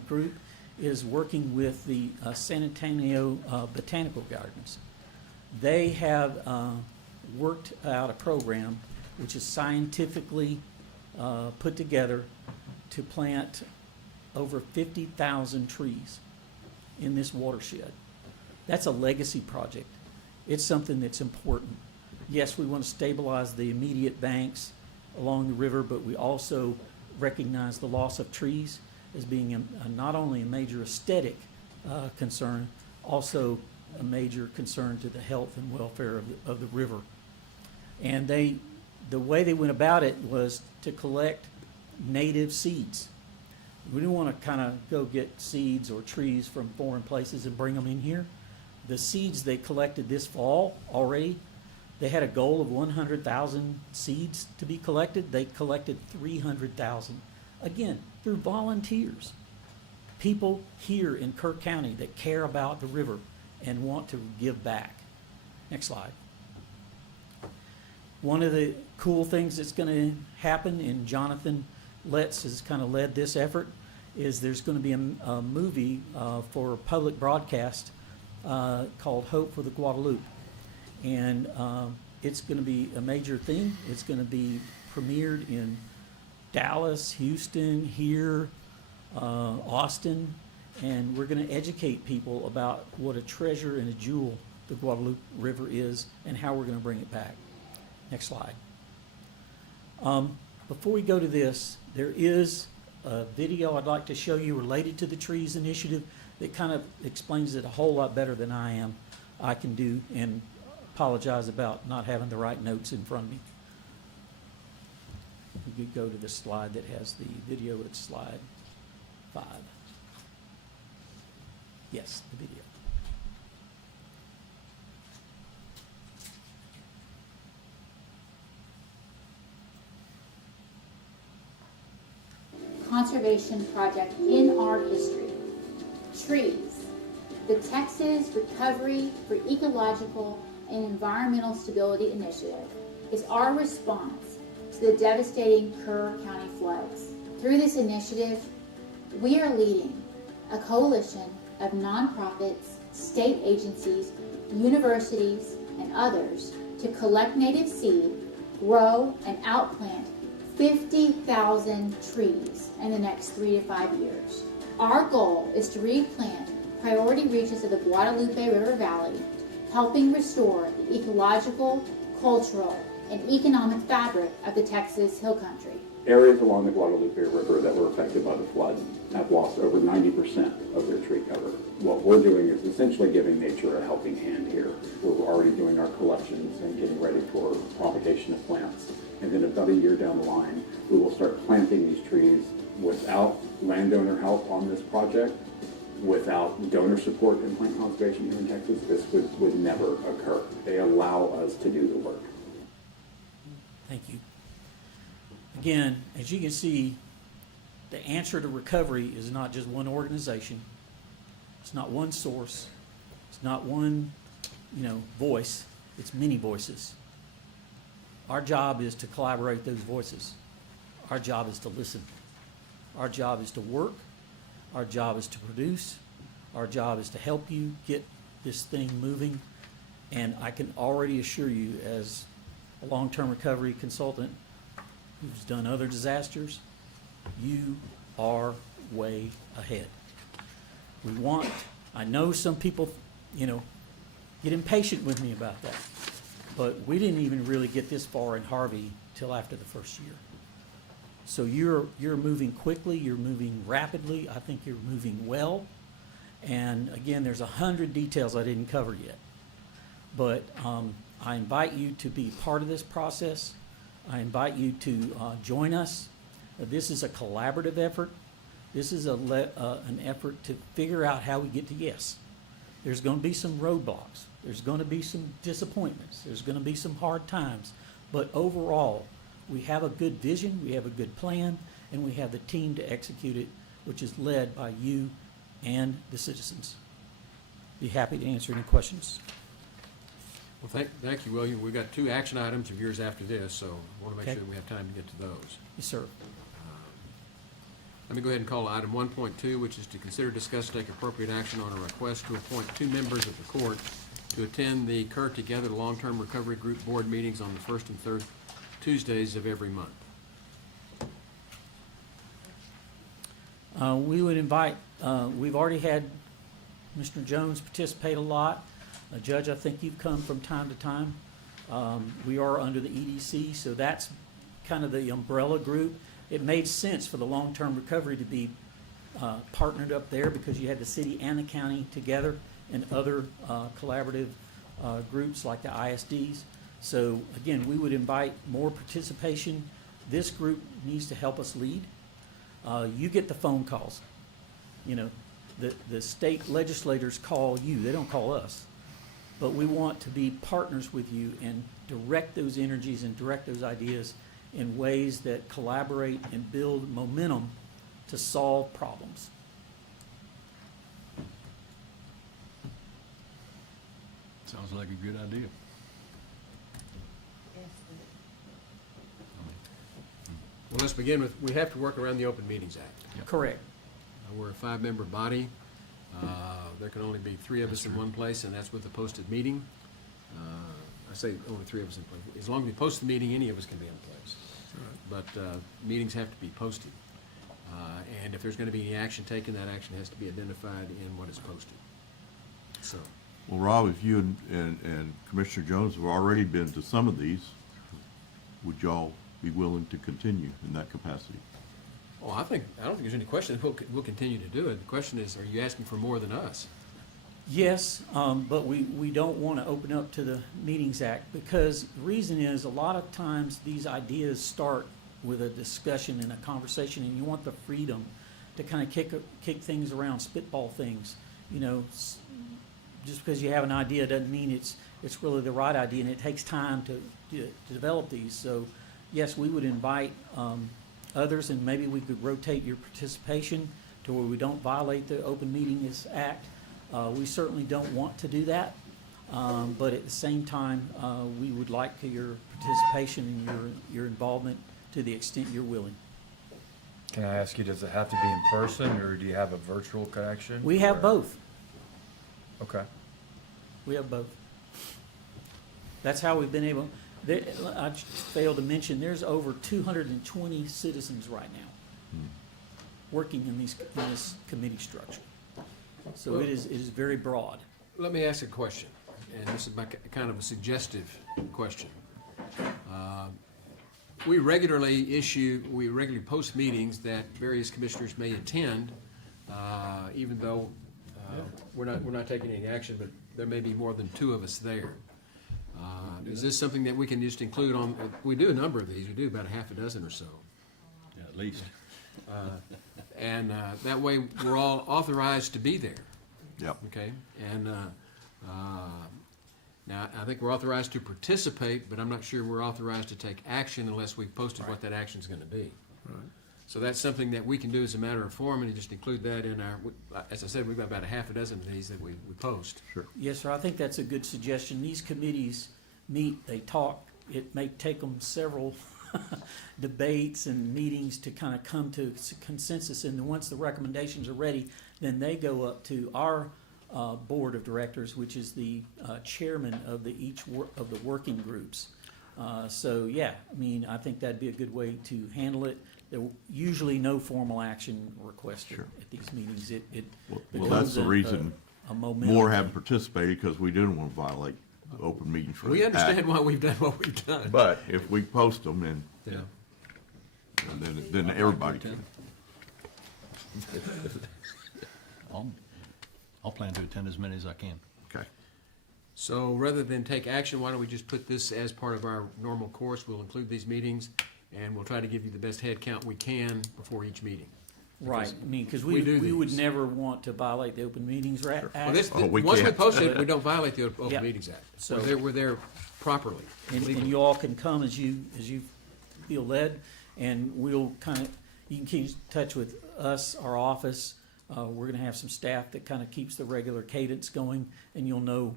group is working with the San Antonio Botanical Gardens. They have worked out a program which is scientifically put together to plant over 50,000 trees in this watershed. That's a legacy project. It's something that's important. Yes, we want to stabilize the immediate banks along the river, but we also recognize the loss of trees as being not only a major aesthetic concern, also a major concern to the health and welfare of the river. And the way they went about it was to collect native seeds. We didn't want to kind of go get seeds or trees from foreign places and bring them in here. The seeds they collected this fall already, they had a goal of 100,000 seeds to be collected. They collected 300,000. Again, through volunteers. People here in Kerr County that care about the river and want to give back. Next slide. One of the cool things that's going to happen, and Jonathan Letts has kind of led this effort, is there's going to be a movie for public broadcast called Hope for the Guadalupe. And it's going to be a major thing. It's going to be premiered in Dallas, Houston, here, Austin, and we're going to educate people about what a treasure and a jewel the Guadalupe River is and how we're going to bring it back. Next slide. Before we go to this, there is a video I'd like to show you related to the Trees Initiative that kind of explains it a whole lot better than I can do, and apologize about not having the right notes in front of me. You could go to the slide that has the video. It's slide 5. Yes, the video. Conservation project in our history. Trees. The Texas Recovery for Ecological and Environmental Stability Initiative is our response to the devastating Kerr County floods. Through this initiative, we are leading a coalition of nonprofits, state agencies, universities, and others to collect native seed, grow, and outplant 50,000 trees in the next 3 to 5 years. Our goal is to replant priority reaches of the Guadalupe River Valley, helping restore the ecological, cultural, and economic fabric of the Texas Hill Country. Areas along the Guadalupe River that were affected by the flood have lost over 90% of their tree cover. What we're doing is essentially giving nature a helping hand here. We're already doing our collections and getting ready for propagation of plants. And then about a year down the line, we will start planting these trees without landowner help on this project, without donor support in plant conservation here in Texas. This would never occur. They allow us to do the work. Thank you. Again, as you can see, the answer to recovery is not just one organization. It's not one source. It's not one, voice. It's many voices. Our job is to collaborate those voices. Our job is to listen. Our job is to work. Our job is to produce. Our job is to help you get this thing moving. And I can already assure you, as a long-term recovery consultant who's done other disasters, you are way ahead. I know some people, get impatient with me about that, but we didn't even really get this far in Harvey till after the first year. So you're moving quickly, you're moving rapidly, I think you're moving well. And again, there's 100 details I didn't cover yet. But I invite you to be part of this process. I invite you to join us. This is a collaborative effort. This is an effort to figure out how we get to yes. There's going to be some roadblocks. There's going to be some disappointments. There's going to be some hard times. But overall, we have a good vision, we have a good plan, and we have the team to execute it, which is led by you and the citizens. Be happy to answer any questions. Well, thank you, William. We've got 2 action items of yours after this, so I want to make Okay. sure that we have time to get to those. Yes, sir. Let me go ahead and call item 1.2, which is to consider, discuss, take appropriate action on a request to appoint 2 members of the court to attend the Kerr Together Long-Term Recovery Group board meetings on the 1st and 3rd Tuesdays of every month. We would invite, we've already had Mr. Jones participate a lot. Judge, I think you've come from time to time. We are under the EDC, so that's kind of the umbrella group. It made sense for the long-term recovery to be partnered up there because you had the city and the county together and other collaborative groups like the ISDs. So again, we would invite more participation. This group needs to help us lead. You get the phone calls. The state legislators call you, they don't call us. But we want to be partners with you and direct those energies and direct those ideas in ways that collaborate and build momentum to solve problems. Sounds like a good idea. Well, let's begin with, we have to work around the Open Meetings Act. Correct. We're a 5-member body. There can only be 3 of us in one place, and that's with a posted meeting. I say only 3 of us in place. As long as we post the meeting, any of us can be in place. But meetings have to be posted. And if there's going to be any action taken, that action has to be identified in what is posted. So, Well, Rob, if you and Commissioner Jones have already been to some of these, would y'all be willing to continue in that capacity? I don't think there's any question. We'll continue to do it. The question is, are you asking for more than us? Yes, but we don't want to open up to the Meetings Act because the reason is a lot of times these ideas start with a discussion and a conversation, and you want the freedom to kind of kick things around, spitball things. Just because you have an idea doesn't mean it's really the right idea, and it takes time to develop these. So, yes, we would invite others, and maybe we could rotate your participation to where we don't violate the Open Meetings Act. We certainly don't want to do that, but at the same time, we would like your participation and your involvement to the extent you're willing. Can I ask you, does it have to be in person, or do you have a virtual connection? We have or- both. Okay. We have both. That's how we've been able, I failed to mention, there's over 220 citizens right now. working in this committee structure. So it is very broad. Let me ask a question, and this is kind of a suggestive question. We regularly post meetings that various commissioners may attend, even though we're not taking any action, but there may be more than 2 of us there. Is this something that we can just include on, we do a number of these, we do about a half a dozen or so. Yeah, at least. And that way, we're all authorized to be there, Yep. okay? And now, I think we're authorized to participate, but I'm not sure we're authorized to take action unless we've posted what that action's gonna be. So that's something that we can do as a matter of form, and just include that in our, as I said, we've got about a half a dozen of these that we post. Sure. Yes, sir, I think that's a good suggestion. These committees meet, they talk. It may take them several debates and meetings to kind of come to consensus, and then once the recommendations are ready, then they go up to our board of directors, which is the chairman of of the working groups. So, yeah, I mean, I think that'd be a good way to handle it. There usually no formal action requested Sure. at these meetings. It Well, becomes that's the a reason momentum. more haven't participated, because we didn't want to violate the open meetings for We understand why we've done what we've done. But if we post them, Yeah. then everybody can. I'll plan to attend as many as I can. Okay. So rather than take action, why don't we just put this as part of our normal course? We'll include these meetings, and we'll try to give you the best head count we can before each meeting. Right, I mean, because we do we would these. never want to violate the Open Meetings Act. Well, this, Oh, we once we can't. post it, we don't violate the Open Yeah. Meetings Act. So- We're there properly. And legally. you all can come as you feel led, and we'll you can keep in touch with us, our office. We're gonna have some staff that kind of keeps the regular cadence going, and you'll know,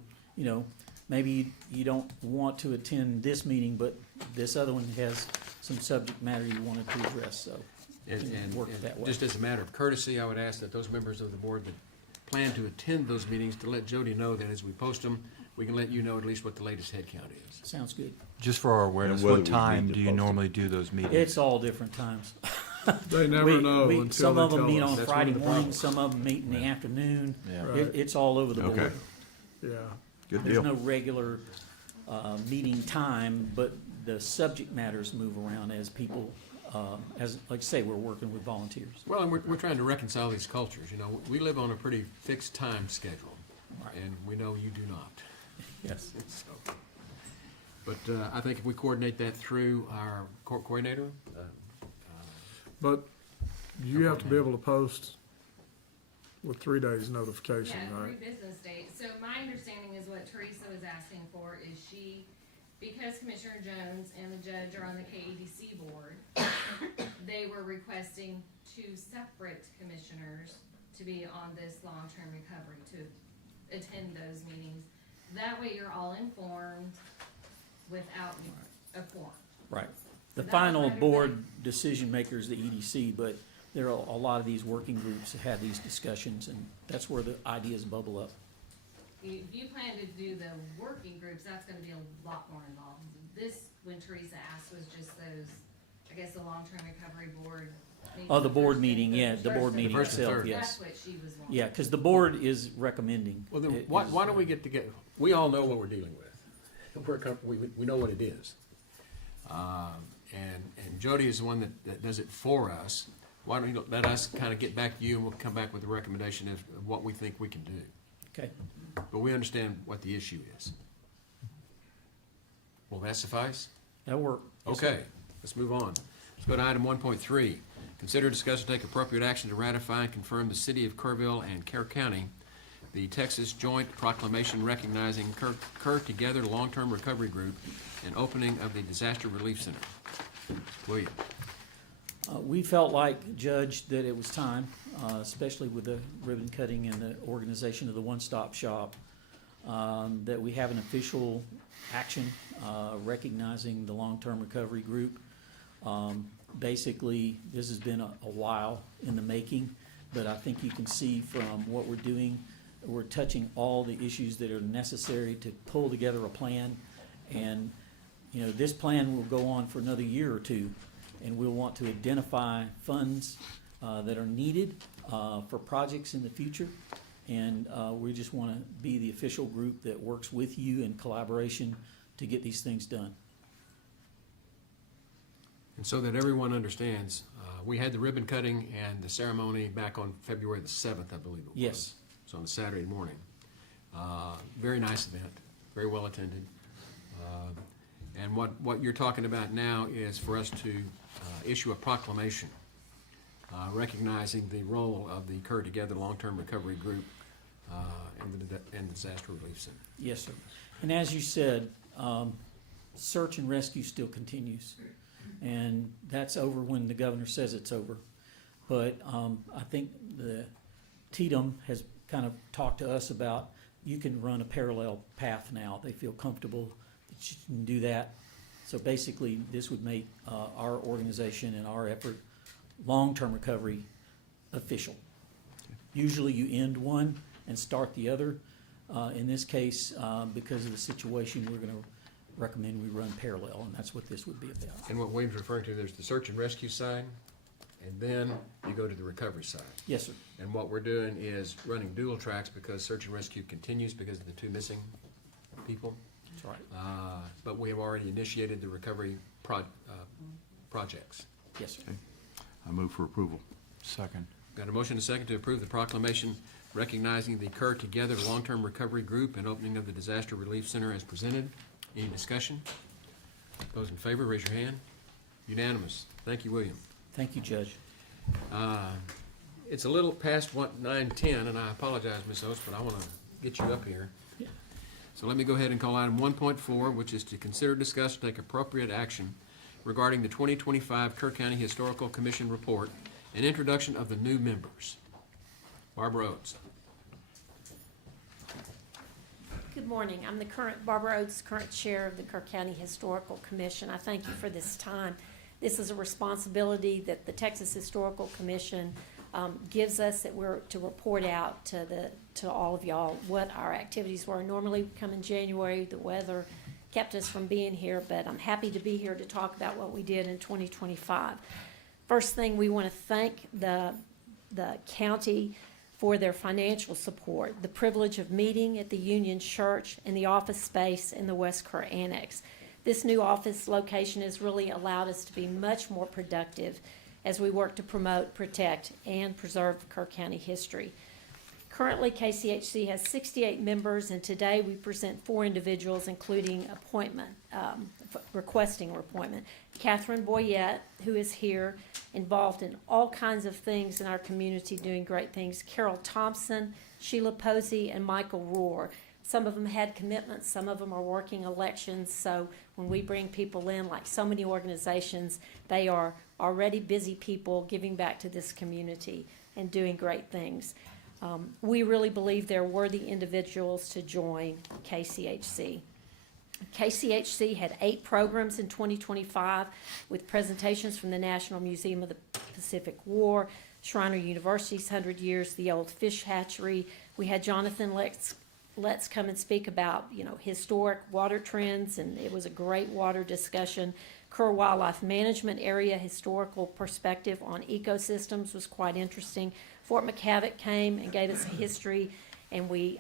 maybe you don't want to attend this meeting, but this other one has some subject matter you wanted to address, so. And work that way. just as a matter of courtesy, I would ask that those members of the board that plan to attend those meetings to let Jody know that as we post them, we can let you know at least what the latest head count is. Sounds good. Just for our awareness, And whether what we time need to do you post it. normally do those meetings? It's all different times. They never know until Some they of them tell meet us. on That's one Friday of the morning, problems. some of them meet in the afternoon. Yeah. Right. It's all over the Okay. board. Yeah. Good There's deal. no regular meeting time, but the subject matters move around as people, like I say, we're working with volunteers. Well, and we're trying to reconcile these cultures, we live on a pretty fixed time schedule, and we know you do not. Yes. So, but I think if we coordinate that through our court coordinator, But you have to be able to post with 3 days notification, Yeah, right? 3 business days. So my understanding is what Teresa was asking for is because Commissioner Jones and the judge are on the KEDC board, they were requesting 2 separate commissioners to be on this long-term recovery, to attend those meetings. That way you're all informed without a quorum. Right. The That was final my board decision maker is the EDC, but there are a lot of these working groups that have these discussions, and that's where the ideas bubble up. If you plan to do the working groups, that's gonna be a lot more involved. This, when Teresa asked, was just those, I guess, the long-term recovery board. Oh, the board first and meeting, yeah, third. the board meeting first and itself, third. yes. That's what she was wanting. Yeah, because the board is recommending. well, then It why is- don't we get together? We all know what we're dealing with. We know what it is. And Jody is the one that does it for us. Why don't you let us kind of get back to you, and we'll come back with a recommendation of what we think we can do. Okay. But we understand what the issue is. Will that suffice? That'll work. Yes, sir. Okay, let's move on. Let's go to item 1.3. Consider, discuss, and take appropriate action to ratify and confirm the City of Kerrville and Kerr County the Texas Joint Proclamation recognizing Kerr Together Long-Term Recovery Group and opening of the Disaster Relief Center. William? We felt like, Judge, that it was time, especially with the ribbon cutting and the organization of the one-stop shop, that we have an official action recognizing the long-term recovery group. Basically, this has been a while in the making, but I think you can see from what we're doing, we're touching all the issues that are necessary to pull together a plan. And, this plan will go on for another year or two, and we'll want to identify funds that are needed for projects in the future. And we just want to be the official group that works with you in collaboration to get these things done. And so that everyone understands, we had the ribbon cutting and the ceremony back on February the 7th, I believe it was. Yes. So on a Saturday morning. Very nice event, very well attended. And what you're talking about now is for us to issue a proclamation recognizing the role of the Kerr Together Long-Term Recovery Group and the Disaster Relief Center. Yes, sir. And as you said, search and rescue still continues. And that's over when the governor says it's over. But I think the TDM has kind of talked to us about you can run a parallel path now. They feel comfortable that you can do that. So basically, this would make our organization and our effort, long-term recovery, official. Usually you end one and start the other. In this case, because of the situation, we're going to recommend we run parallel, and that's what this would be about. And what William's referring to, there's the search and rescue side, and then you go to the recovery side. Yes, sir. And what we're doing is running dual tracks because search and rescue continues because of the 2 missing people. That's right. But we have already initiated the recovery projects. Yes, sir. I move for approval. Second. Got a motion and a second to approve the proclamation recognizing the Kerr Together Long-Term Recovery Group and opening of the Disaster Relief Center as presented. Any discussion? Those in favor, raise your hand. Unanimous. Thank you, William. Thank you, Judge. It's a little past 9:10, and I apologize, Ms. Oates, but I want to get you up here. Yeah. So let me go ahead and call item 1.4, which is to consider, discuss, and take appropriate action regarding the 2025 Kerr County Historical Commission report and introduction of the new members. Barbara Oates. Good morning. I'm the current, Barbara Oates, current chair of the Kerr County Historical Commission. I thank you for this time. This is a responsibility that the Texas Historical Commission gives us, that we're to report out to all of y'all what our activities were. Normally we come in January. The weather kept us from being here, but I'm happy to be here to talk about what we did in 2025. First thing, we want to thank the county for their financial support, the privilege of meeting at the Union Church and the office space in the West Kerr Annex. This new office location has really allowed us to be much more productive as we work to promote, protect, and preserve Kerr County history. Currently, KCHC has 68 members, and today we present 4 individuals, including requesting appointment. Catherine Boyette, who is here, involved in all kinds of things in our community, doing great things. Carol Thompson, Sheila Posey, and Michael Rohr. Some of them had commitments, some of them are working elections, so when we bring people in, like so many organizations, they are already busy people giving back to this community and doing great things. We really believe they're worthy individuals to join KCHC. KCHC had 8 programs in 2025 with presentations from the National Museum of the Pacific War, Shriner University's 100 Years, the Old Fish Hatchery. We had Jonathan Let's come and speak about, historic water trends, and it was a great water discussion. Kerr Wildlife Management Area historical perspective on ecosystems was quite interesting. Fort McCavick came and gave us a history, and we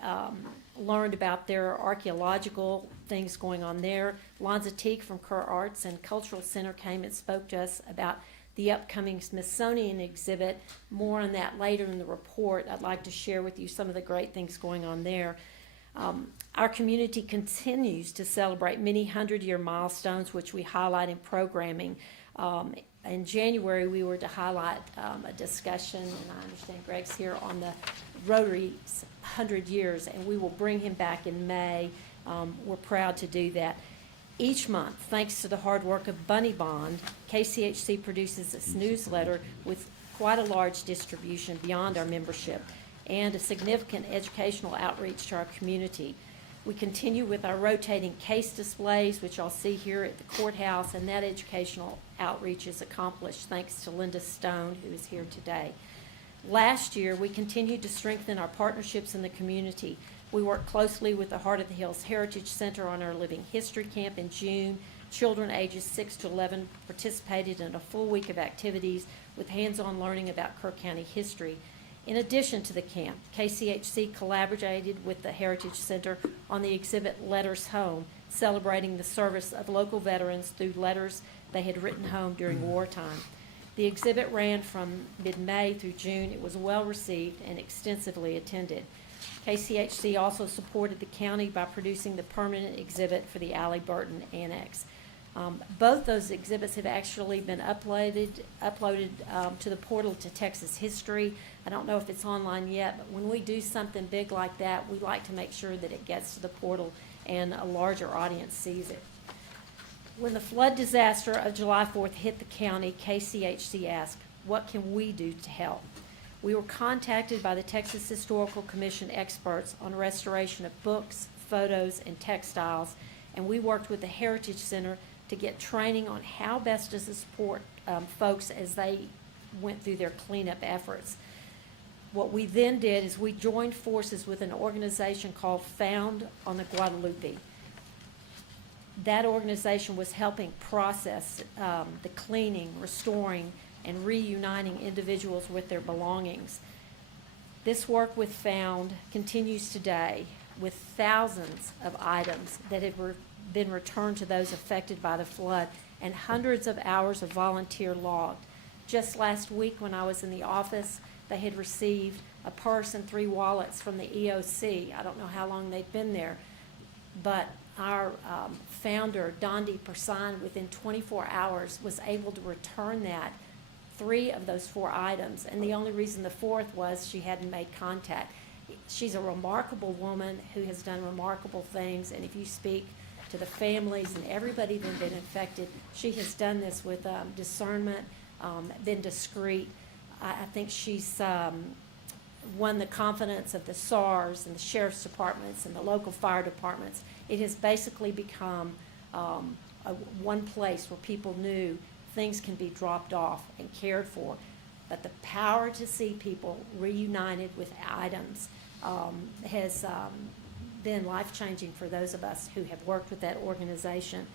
learned about their archaeological things going on there. Lonza Teague from Kerr Arts and Cultural Center came and spoke to us about the upcoming Smithsonian exhibit. More on that later in the report. I'd like to share with you some of the great things going on there. Our community continues to celebrate many 100-year milestones, which we highlight in programming. In January, we were to highlight a discussion, and I understand Greg's here, on the Rotary's 100 years, and we will bring him back in May. We're proud to do that. Each month, thanks to the hard work of Bunny Bond, KCHC produces this newsletter with quite a large distribution beyond our membership and a significant educational outreach to our community. We continue with our rotating case displays, which I'll see here at the courthouse, and that educational outreach is accomplished thanks to Linda Stone, who is here today. Last year, we continued to strengthen our partnerships in the community. We worked closely with the Heart of the Hills Heritage Center on our Living History Camp in June, Children ages 6 to 11 participated in a full week of activities with hands-on learning about Kerr County history. In addition to the camp, KCHC collaborated with the Heritage Center on the exhibit Letters Home, celebrating the service of local veterans through letters they had written home during wartime. The exhibit ran from mid-May through June. It was well received and extensively attended. KCHC also supported the county by producing the permanent exhibit for the Alley Burton Annex. Both those exhibits have actually been uploaded to the portal to Texas History. I don't know if it's online yet, but when we do something big like that, we like to make sure that it gets to the portal and a larger audience sees it. When the flood disaster of July 4th hit the county, KCHC asked, what can we do to help? We were contacted by the Texas Historical Commission experts on restoration of books, photos, and textiles, and we worked with the Heritage Center to get training on how best to support folks as they went through their cleanup efforts. What we then did is we joined forces with an organization called Found on the Guadalupe. That organization was helping process the cleaning, restoring, and reuniting individuals with their belongings. This work with Found continues today with thousands of items that have been returned to those affected by the flood and hundreds of hours of volunteer logged. Just last week when I was in the office, they had received a purse and 3 wallets from the EOC. I don't know how long they've been there, but our founder, Dondi Persan, within 24 hours was able to return that, 3 of those 4 items, and the only reason the 4th was she hadn't made contact. She's a remarkable woman who has done remarkable things, and if you speak to the families and everybody that's been infected, she has done this with discernment, been discreet. I think she's won the confidence of the SARS and the sheriff's departments and the local fire departments. It has basically become one place where people knew things can be dropped off and cared for. But the power to see people reunited with items has been life-changing for those of us who have worked with that organization.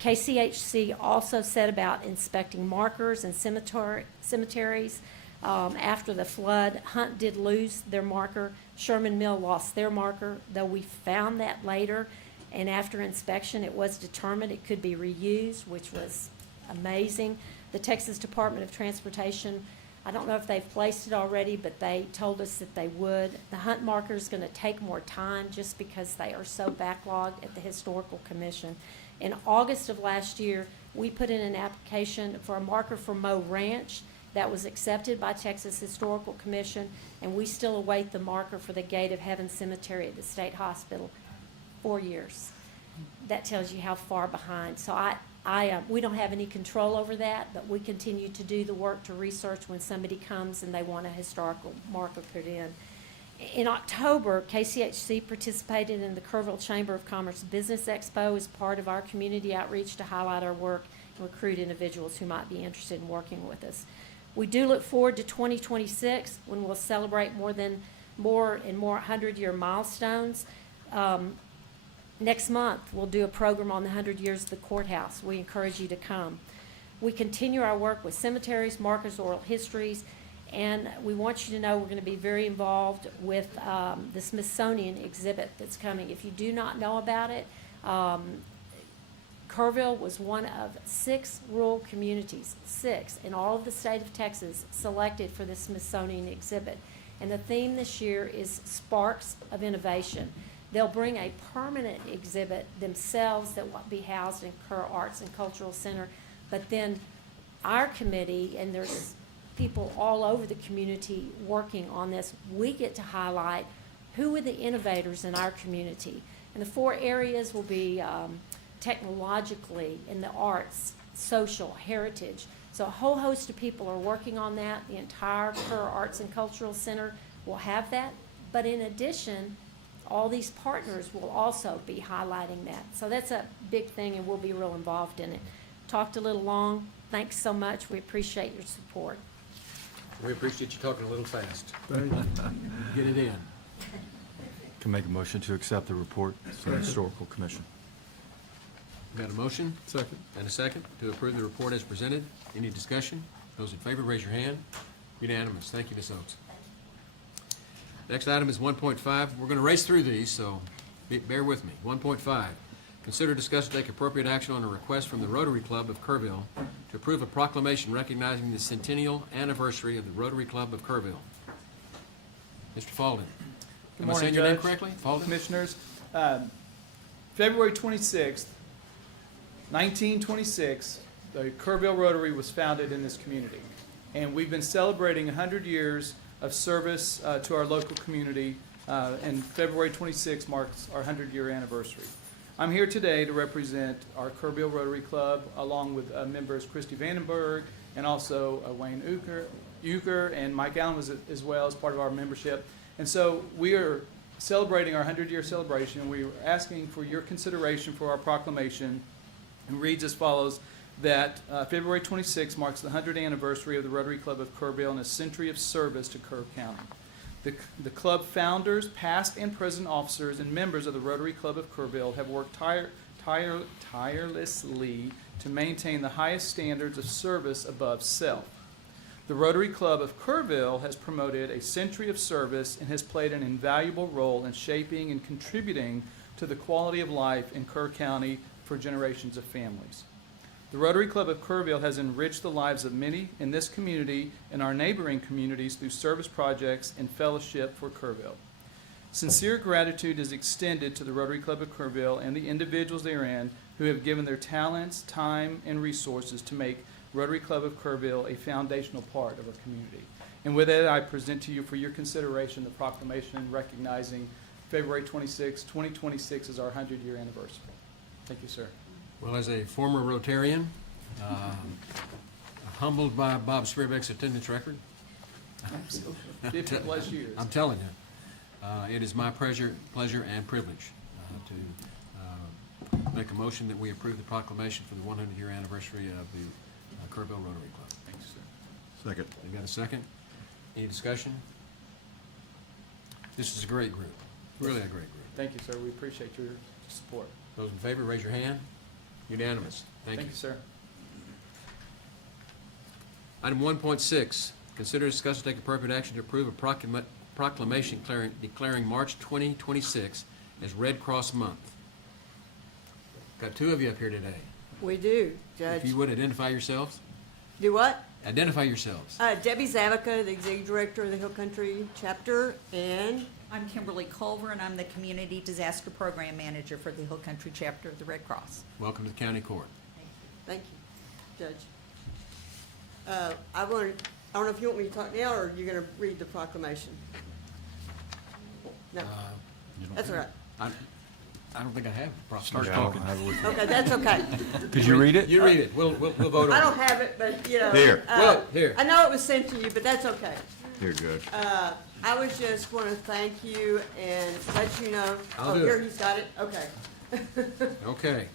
KCHC also set about inspecting markers and cemeteries. After the flood, Hunt did lose their marker. Sherman Mill lost their marker, though we found that later. And after inspection, it was determined it could be reused, which was amazing. The Texas Department of Transportation, I don't know if they've placed it already, but they told us that they would. The Hunt marker is going to take more time just because they are so backlogged at the Historical Commission. In August of last year, we put in an application for a marker for Moe Ranch. That was accepted by Texas Historical Commission, and we still await the marker for the Gate of Heaven Cemetery at the State Hospital. 4 years. That tells you how far behind. So we don't have any control over that, but we continue to do the work to research when somebody comes and they want a historical marker put in. In October, KCHC participated in the Kerrville Chamber of Commerce Business Expo as part of our community outreach to highlight our work and recruit individuals who might be interested in working with us. We do look forward to 2026 when we'll celebrate more and more 100-year milestones. Next month, we'll do a program on the 100 years of the courthouse. We encourage you to come. We continue our work with cemeteries, markers, oral histories, and we want you to know we're going to be very involved with the Smithsonian exhibit that's coming. If you do not know about it, Kerrville was one of 6 rural communities, 6 in all of the state of Texas, selected for the Smithsonian exhibit. And the theme this year is Sparks of Innovation. They'll bring a permanent exhibit themselves that will be housed in Kerr Arts and Cultural Center. But then our committee, and there's people all over the community working on this, we get to highlight who are the innovators in our community. And the 4 areas will be technologically, in the arts, social, heritage. So a whole host of people are working on that. The entire Kerr Arts and Cultural Center will have that. But in addition, all these partners will also be highlighting that. So that's a big thing, and we'll be real involved in it. Talked a little long. Thanks so much. We appreciate your support. We appreciate you talking a little fast. Get it in. Can make a motion to accept the report from the Historical Commission. Got a motion? Second. And a second to approve the report as presented. Any discussion? Those in favor, raise your hand. Unanimous. Thank you, Ms. Oates. Next item is 1.5. We're going to race through these, so bear with me. 1.5, consider, discuss, and take appropriate action on a request from the Rotary Club of Kerrville to approve a proclamation recognizing the centennial anniversary of the Rotary Club of Kerrville. Mr. Falden. Good Am I morning, saying your name Judge, correctly? Falden? Commissioners. February 26th, 1926, the Kerrville Rotary was founded in this community. And we've been celebrating 100 years of service to our local community, and February 26th marks our 100-year anniversary. I'm here today to represent our Kerrville Rotary Club, along with members Christy Vandenberg and also Wayne Euchre and Mike Allen was as well as part of our membership. And so we are celebrating our 100-year celebration. We are asking for your consideration for our proclamation, and reads as follows: that February 26 marks the 100th anniversary of the Rotary Club of Kerrville and a century of service to Kerr County. The club founders, past and present officers, and members of the Rotary Club of Kerrville have worked tirelessly to maintain the highest standards of service above self. The Rotary Club of Kerrville has promoted a century of service and has played an invaluable role in shaping and contributing to the quality of life in Kerr County for generations of families. The Rotary Club of Kerrville has enriched the lives of many in this community and our neighboring communities through service projects and fellowship for Kerrville. Sincere gratitude is extended to the Rotary Club of Kerrville and the individuals therein who have given their talents, time, and resources to make Rotary Club of Kerrville a foundational part of our community. And with that, I present to you for your consideration the proclamation recognizing February 26, 2026 as our 100-year anniversary. Thank you, sir. Well, as a former Rotarian, humbled by Bob Spearbeck's attendance record. 50-plus years. I'm telling you, it is my pleasure and privilege to make a motion that we approve the proclamation for the 100-year anniversary of the Kerrville Rotary Club. Thanks, sir. Second. You got a second? Any discussion? This is a great group, really a great group. Thank you, sir. We appreciate your support. Those in favor, raise your hand. Unanimous. Thank you. Sir. Item 1.6, consider, discuss, and take appropriate action to approve a proclamation declaring March 2026 as Red Cross Month. Got two of you up here today. We do, Judge. If you would identify yourselves. Do what? Identify yourselves. Debbie Zavoca, the Executive Director of the Hill Country Chapter, and I'm Kimberly Culver, and I'm the Community Disaster Program Manager for the Hill Country Chapter of the Red Cross. Welcome to the County Court. thank you, Judge. I don't know if you want me to talk now, or you're gonna read the proclamation? No, that's all right. I don't think I have a Start proclamation. talking. Okay, that's okay. Could you read it? You read it. We'll vote on it. I don't have it, but, you know. Here. Well, here. I know it was sent to you, but that's okay. Here, Judge. I would just want to thank you and let you know. I'll Oh, do here, it. he's got it, okay. Okay.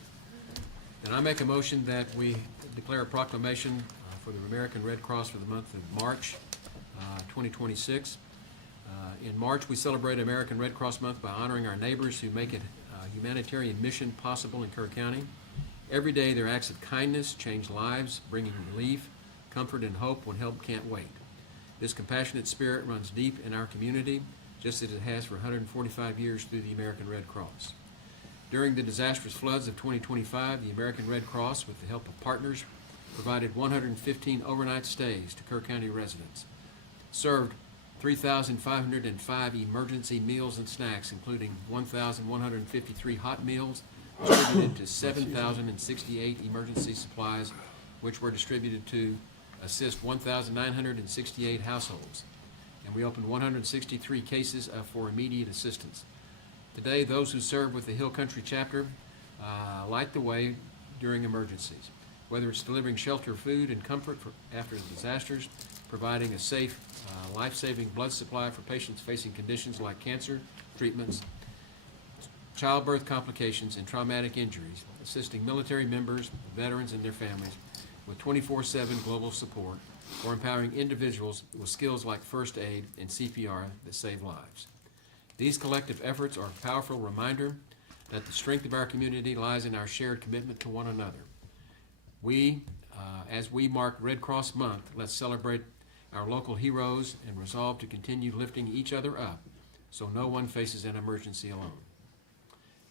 Then I make a motion that we declare a proclamation for the American Red Cross for the month of March 2026. In March, we celebrate American Red Cross Month by honoring our neighbors who make it a humanitarian mission possible in Kerr County. Every day, their acts of kindness change lives, bringing relief, comfort, and hope when help can't wait. This compassionate spirit runs deep in our community, just as it has for 145 years through the American Red Cross. During the disastrous floods of 2025, the American Red Cross, with the help of partners, provided 115 overnight stays to Kerr County residents, served 3,505 emergency meals and snacks, including 1,153 hot meals, distributed to 7,068 emergency supplies, which were distributed to assist 1,968 households. And we opened 163 cases for immediate assistance. Today, those who serve with the Hill Country Chapter light the way during emergencies, whether it's delivering shelter, food, and comfort after disasters, providing a safe, life-saving blood supply for patients facing conditions like cancer, treatments, childbirth complications, and traumatic injuries, assisting military members, veterans, and their families with 24/7 global support, or empowering individuals with skills like first aid and CPR that save lives. These collective efforts are a powerful reminder that the strength of our community lies in our shared commitment to one another. As we mark Red Cross Month, let's celebrate our local heroes and resolve to continue lifting each other up so no one faces an emergency alone.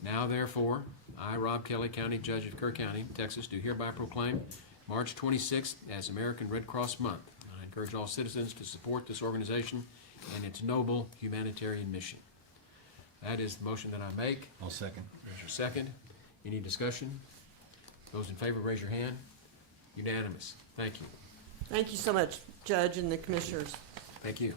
Now therefore, I, Rob Kelly, County Judge of Kerr County, Texas, do hereby proclaim March 26th as American Red Cross Month. I encourage all citizens to support this organization and its noble humanitarian mission. That is the motion that I make. I'll second. There's your second. Any discussion? Those in favor, raise your hand. Unanimous. Thank you. Thank you so much, Judge and the Commissioners. Thank you.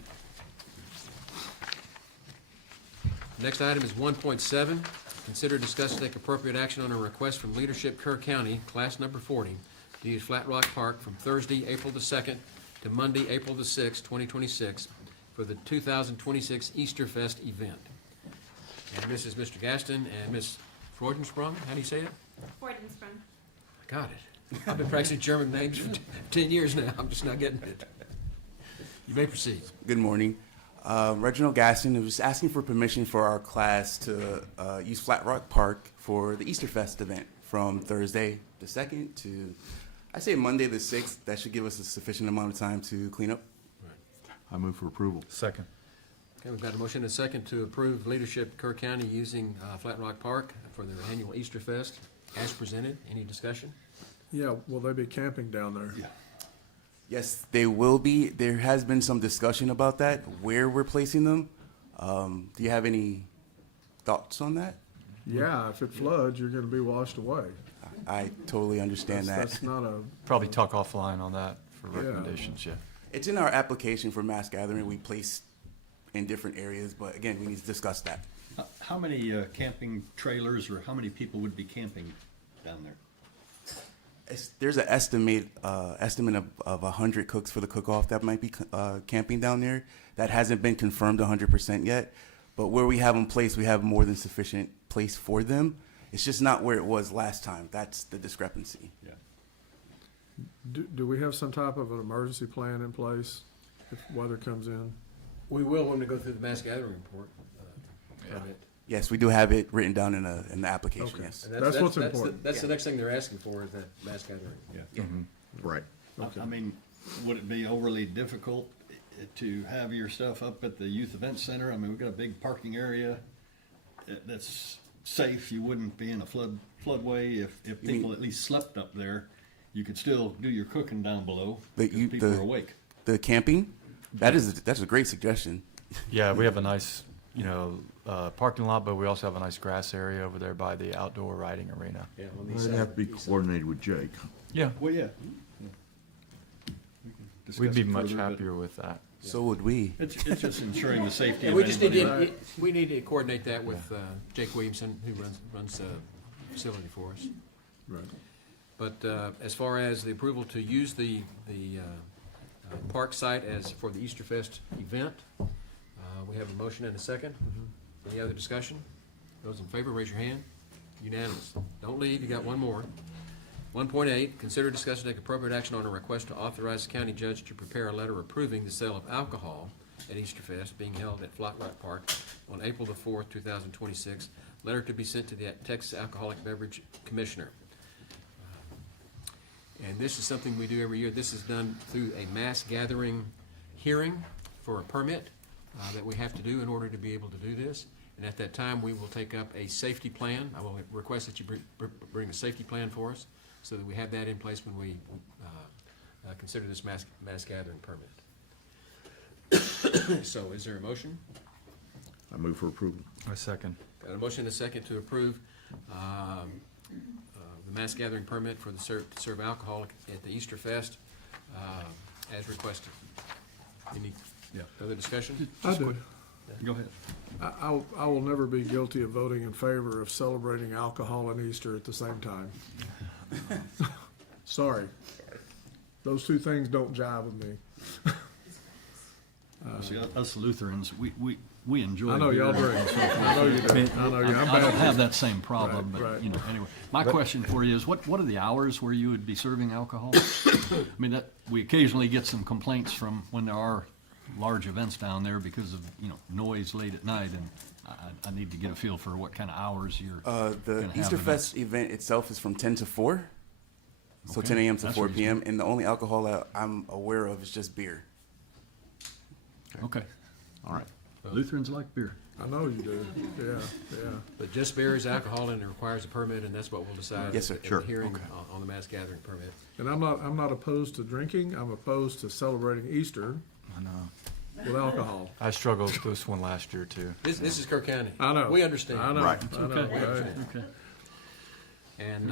Next item is 1.7. Consider, discuss, and take appropriate action on a request from Leadership Kerr County, class number 40, to use Flat Rock Park from Thursday, April the 2nd to Monday, April the 6th, 2026 for the 2026 Easter Fest event. And this is Mr. Gaston and Miss Freudensprung. How do you say it? Freudensprung. I got it. I've been practicing German names for 10 years now. I'm just not getting it. You may proceed. Good morning. Reginald Gaston was asking for permission for our class to use Flat Rock Park for the Easter Fest event from Thursday the 2nd to, I say Monday the 6th. That should give us a sufficient amount of time to clean up. I move for approval. Second. Okay, we've got a motion and a second to approve Leadership Kerr County using Flat Rock Park for their annual Easter Fest as presented. Any discussion? Yeah, will they be camping down there? Yeah. Yes, they will be. There has been some discussion about that, where we're placing them. Do you have any thoughts on that? Yeah, if it floods, you're gonna be washed away. I totally understand that. That's not a, Probably talk offline on that for Yeah. recommendations, yeah. It's in our application for mass gathering. We place in different areas, but again, we need to discuss that. How many camping trailers or how many people would be camping down there? There's an estimate of 100 cooks for the cook-off that might be camping down there. That hasn't been confirmed 100% yet, but where we have them placed, we have more than sufficient place for them. It's just not where it was last time. That's the discrepancy. Yeah. do we have some type of an emergency plan in place if weather comes in? We will when we go through the mass gathering report. Permit. Yes, we do have it written down in the application, Okay. yes. And That's what's important. That's the next thing they're asking for is that mass gathering. Yeah. Right. Okay. I mean, would it be overly difficult to have your stuff up at the Youth Event Center? I mean, we've got a big parking area that's safe. You wouldn't be in a floodway if people at least slept up there. You could still do your cooking down below because people are awake. The camping, that's a great suggestion. Yeah, we have a nice, parking lot, but we also have a nice grass area over there by the outdoor riding arena. Yeah, on these It'd have to be coordinated with Jake. Yeah, Well, yeah. we'd be much happier with that. So would we. It's just ensuring the safety And of we just need anybody. we need to coordinate that with Jake Williamson, who runs the facility for us. Right. But as far as the approval to use the park site as for the Easter Fest event, we have a motion and a second. Any other discussion? Those in favor, raise your hand. Unanimous. Don't leave, you got one more. 1.8, consider, discuss, and take appropriate action on a request to authorize the county judge to prepare a letter approving the sale of alcohol at Easter Fest being held at Flat Rock Park on April the 4th, 2026. Letter to be sent to the Texas Alcoholic Beverage Commissioner. And this is something we do every year. This is done through a mass gathering hearing for a permit that we have to do in order to be able to do this. And at that time, we will take up a safety plan. I will request that you bring a safety plan for us so that we have that in place when we consider this mass gathering permit. So is there a motion? I move for approval. A second. Got a motion and a second to approve the mass gathering permit for the to serve alcohol at the Easter Fest as requested. Any other discussion? I do. Go ahead. I will never be guilty of voting in favor of celebrating alcohol and Easter at the same time. Sorry. Those two things don't jive with me. See, us Lutherans, we enjoy. I know y'all beer. drink. I know you do. I know you. I'm I don't bad. have that same problem, Right, but, right. anyway. My question for you is, what are the hours where you would be serving alcohol? I mean, we occasionally get some complaints from when there are large events down there because of, noise late at night, and I need to get a feel for what kind of hours you're The gonna have Easter events. Fest event itself is from 10 to 4. So Okay, 10 a.m. to that's 4 p.m. reasonable. And the only alcohol that I'm aware of is just beer. Okay. All right. Lutherans like beer. I know you do, yeah. But just beer is alcohol and it requires a permit, and that's what we'll decide. Yes, sir. at the Sure. hearing Okay. on the mass gathering permit. And I'm not opposed to drinking, I'm opposed to celebrating Easter I know. with alcohol. I struggled with this one last year too. This is Kerr County. I know. We understand. I know, Right. I know. Okay. right. Okay. And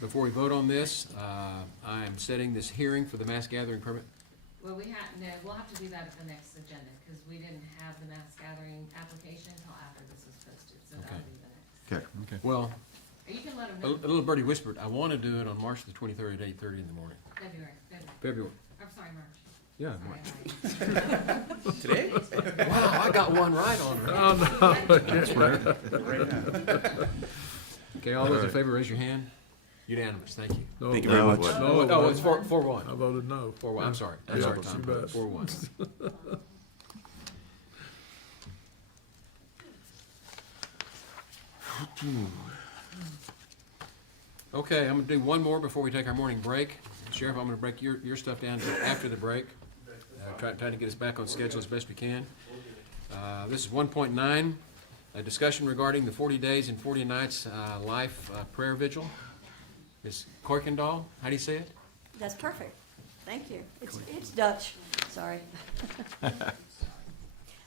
before we vote on this, I am setting this hearing for the mass gathering permit. Well, we'll have to do that at the next agenda, because we didn't have the mass gathering application until after this was posted, so that'll Okay. be the next. Okay. Okay. Well, Or you can let a them know, little birdie whispered, I want to do it on March the 23rd at 8:30 in the morning. February. I'm sorry, March. Yeah. Sorry, March. Today? Wow, I got one right on her. Okay, all those in favor, raise your hand. Unanimous, thank you. No, Thank you very much. No, No, it's 4-1. I voted no. 4-1, I'm sorry. I'm Yeah, sorry, you Tom. bet. 4-1. Okay, I'm gonna do one more before we take our morning break. Sheriff, I'm gonna break your stuff down after the break. Trying to get us back on schedule as best we can. This is 1.9, a discussion regarding the 40 days and 40 nights life prayer vigil. Ms. Kuykendall, how do you say it? That's perfect. Thank you. It's Dutch. Sorry.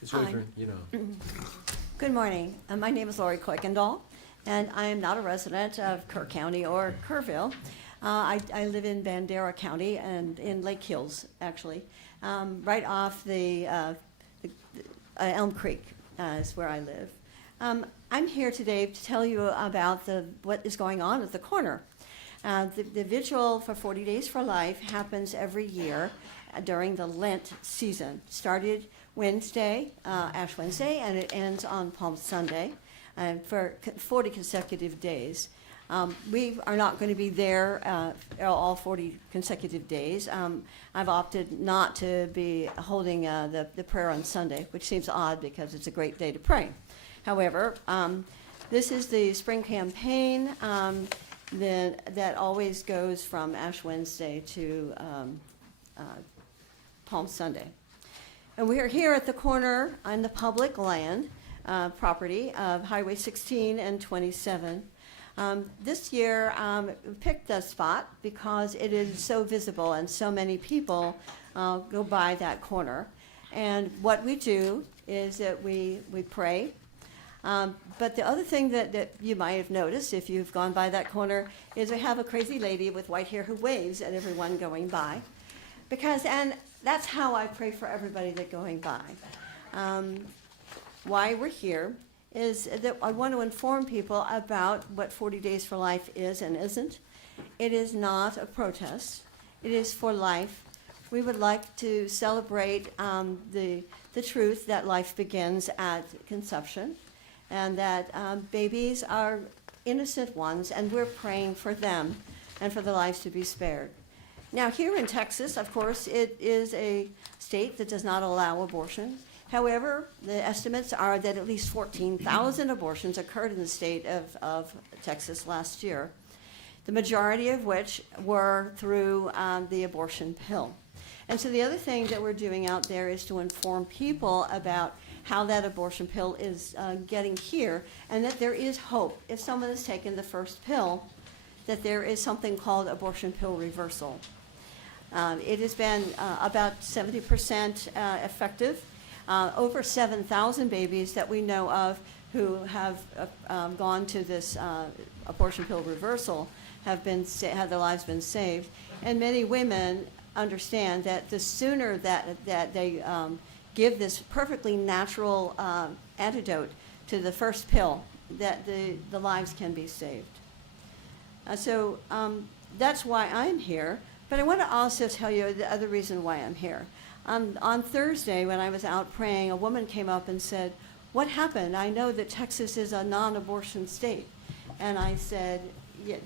It's Hi. Lutheran, you know. Good morning. My name is Lori Kuykendall, and I am not a resident of Kerr County or Kerrville. I live in Bandera County and in Lake Hills, actually, right off the Elm Creek is where I live. I'm here today to tell you about what is going on at the corner. The vigil for 40 Days for Life happens every year during the Lent season. Started Wednesday, Ash Wednesday, and it ends on Palm Sunday for 40 consecutive days. We are not going to be there all 40 consecutive days. I've opted not to be holding the prayer on Sunday, which seems odd because it's a great day to pray. However, this is the spring campaign that always goes from Ash Wednesday to Palm Sunday. And we are here at the corner on the public land property of Highway 16 and 27. This year, we picked the spot because it is so visible and so many people go by that corner. And what we do is that we pray. But the other thing that you might have noticed if you've gone by that corner is we have a crazy lady with white hair who waves at everyone going by. And that's how I pray for everybody that's going by. Why we're here is that I want to inform people about what 40 Days for Life is and isn't. It is not a protest. It is for life. We would like to celebrate the truth that life begins at conception and that babies are innocent ones, and we're praying for them and for their lives to be spared. Now, here in Texas, of course, it is a state that does not allow abortion. However, the estimates are that at least 14,000 abortions occurred in the state of Texas last year, the majority of which were through the abortion pill. And so the other thing that we're doing out there is to inform people about how that abortion pill is getting here, and that there is hope. If someone has taken the first pill, that there is something called abortion pill reversal. It has been about 70% effective. Over 7,000 babies that we know of who have gone to this abortion pill reversal have their lives been saved. And many women understand that the sooner that they give this perfectly natural antidote to the first pill, that the lives can be saved. So that's why I'm here. But I want to also tell you the other reason why I'm here. On Thursday, when I was out praying, a woman came up and said, "What happened? I know that Texas is a non-abortion state." And I said, yeah,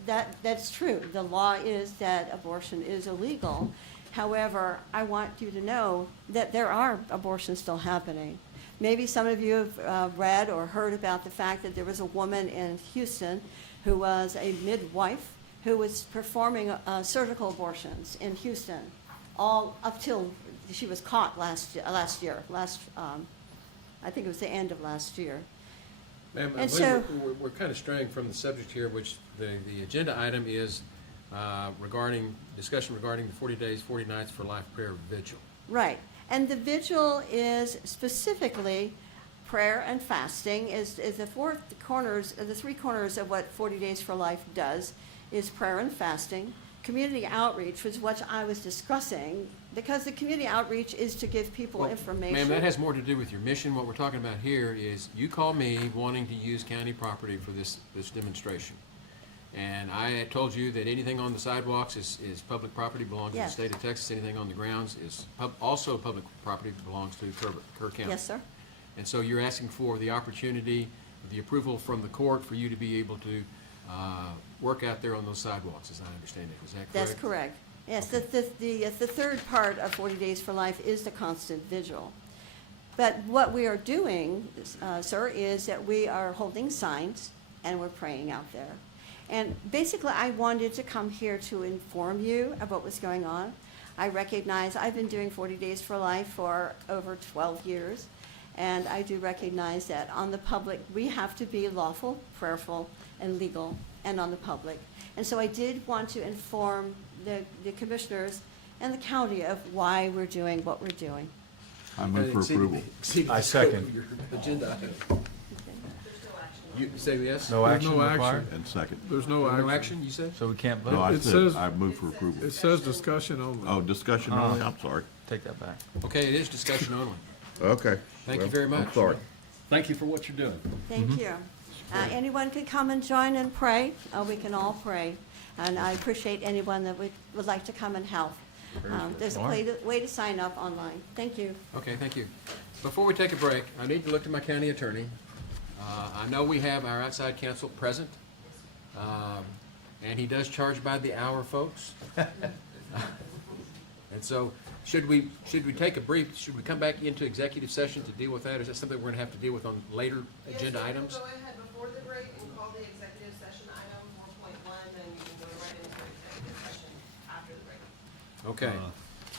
that's true. The law is that abortion is illegal. However, I want you to know that there are abortions still happening. Maybe some of you have read or heard about the fact that there was a woman in Houston who was a midwife who was performing surgical abortions in Houston, all up till she was caught last year. I think it was the end of last year. Ma'am, I And believe so- we're kind of straying from the subject here, which the agenda item is discussion regarding the 40 days, 40 nights for life prayer vigil. Right. And the vigil is specifically prayer and fasting is the three corners of what 40 Days for Life does is prayer and fasting. Community outreach was what I was discussing, because the community outreach is to give people Well, information. Ma'am, that has more to do with your mission. What we're talking about here is you called me wanting to use county property for this demonstration. And I had told you that anything on the sidewalks is public property, belongs to the Yes. state of Texas. Anything on the grounds is also public property, belongs to Kerr County. Yes, sir. And so you're asking for the opportunity, the approval from the court for you to be able to work out there on those sidewalks, as I understand it. Is that correct? That's correct. Yes, the third part of 40 Days for Life is the constant vigil. But what we are doing, sir, is that we are holding signs and we're praying out there. And basically, I wanted to come here to inform you of what was going on. I recognize I've been doing 40 Days for Life for over 12 years, and I do recognize that on the public, we have to be lawful, prayerful, and legal, and on the public. And so I did want to inform the commissioners and the county of why we're doing what we're doing. I move for approval. I second. Your agenda item. You say yes? No There's action no required? action. And second. There's no No action. action, you said? So we can't No, vote? I It said, says- I move for approval. It says discussion only. Oh, discussion only, I'm sorry. Take that back. Okay, it is discussion only. Okay. Thank you Well, very I'm much. sorry. Thank you for what you're doing. Thank you. Anyone can come and join and pray. We can all pray. And I appreciate anyone that would like to come and help. There's a way to sign up online. Thank you. Okay, thank you. Before we take a break, I need to look to my county attorney. I know we have our outside counsel present, and he does charge by the hour, folks. And so, should we take a brief, should we come back into executive session to deal with that? Is that something we're gonna have to deal with on later agenda items? Go ahead before the break and call the executive session item 4.1, then you can go right into executive session after the break. Okay,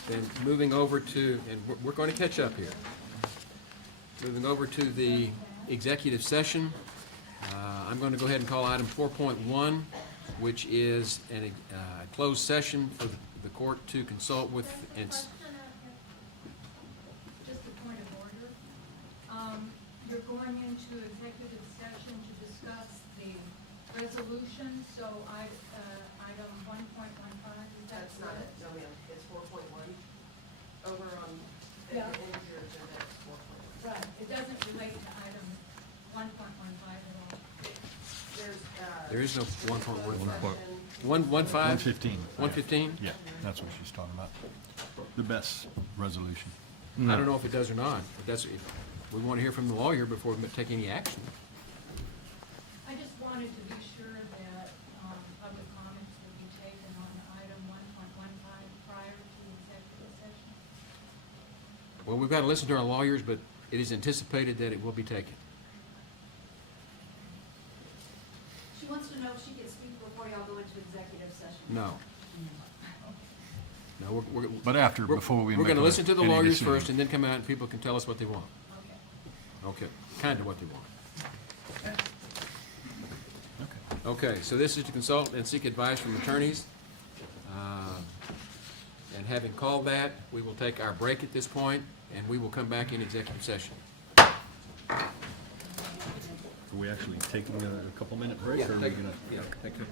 then moving over to, and we're going to catch up here. Moving over to the executive session, I'm going to go ahead and call item 4.1, which is a closed session for the court to consult with its. Just a point of order. You're going into executive session to discuss the resolution, so item 1.15, is that That's not it, no ma'am, it's 4.1. Over on the Yeah. end of your agenda, it's 4.1. Right, it doesn't relate to item 1.15 at all. There is no 1.15. 1.15? 115. 115? Yeah, that's what she's talking about. The best resolution. I don't know if it does or not, but if we want to hear from the lawyer before we take any action. I just wanted to be sure that public comments would be taken on item 1.15 prior to executive session. Well, we've got to listen to our lawyers, but it is anticipated that it will be taken. She wants to know if she can speak before y'all go into executive session. No. No, But after, before we We're make going to a- listen to the any lawyers decision. first and then come out and people can tell us what they want. Okay. Okay, kind of what they want. Okay. Okay, so this is to consult and seek advice from attorneys. And having called that, we will take our break at this point, and we will come back in executive session. Are we actually taking a couple minute break, or are we gonna? Take a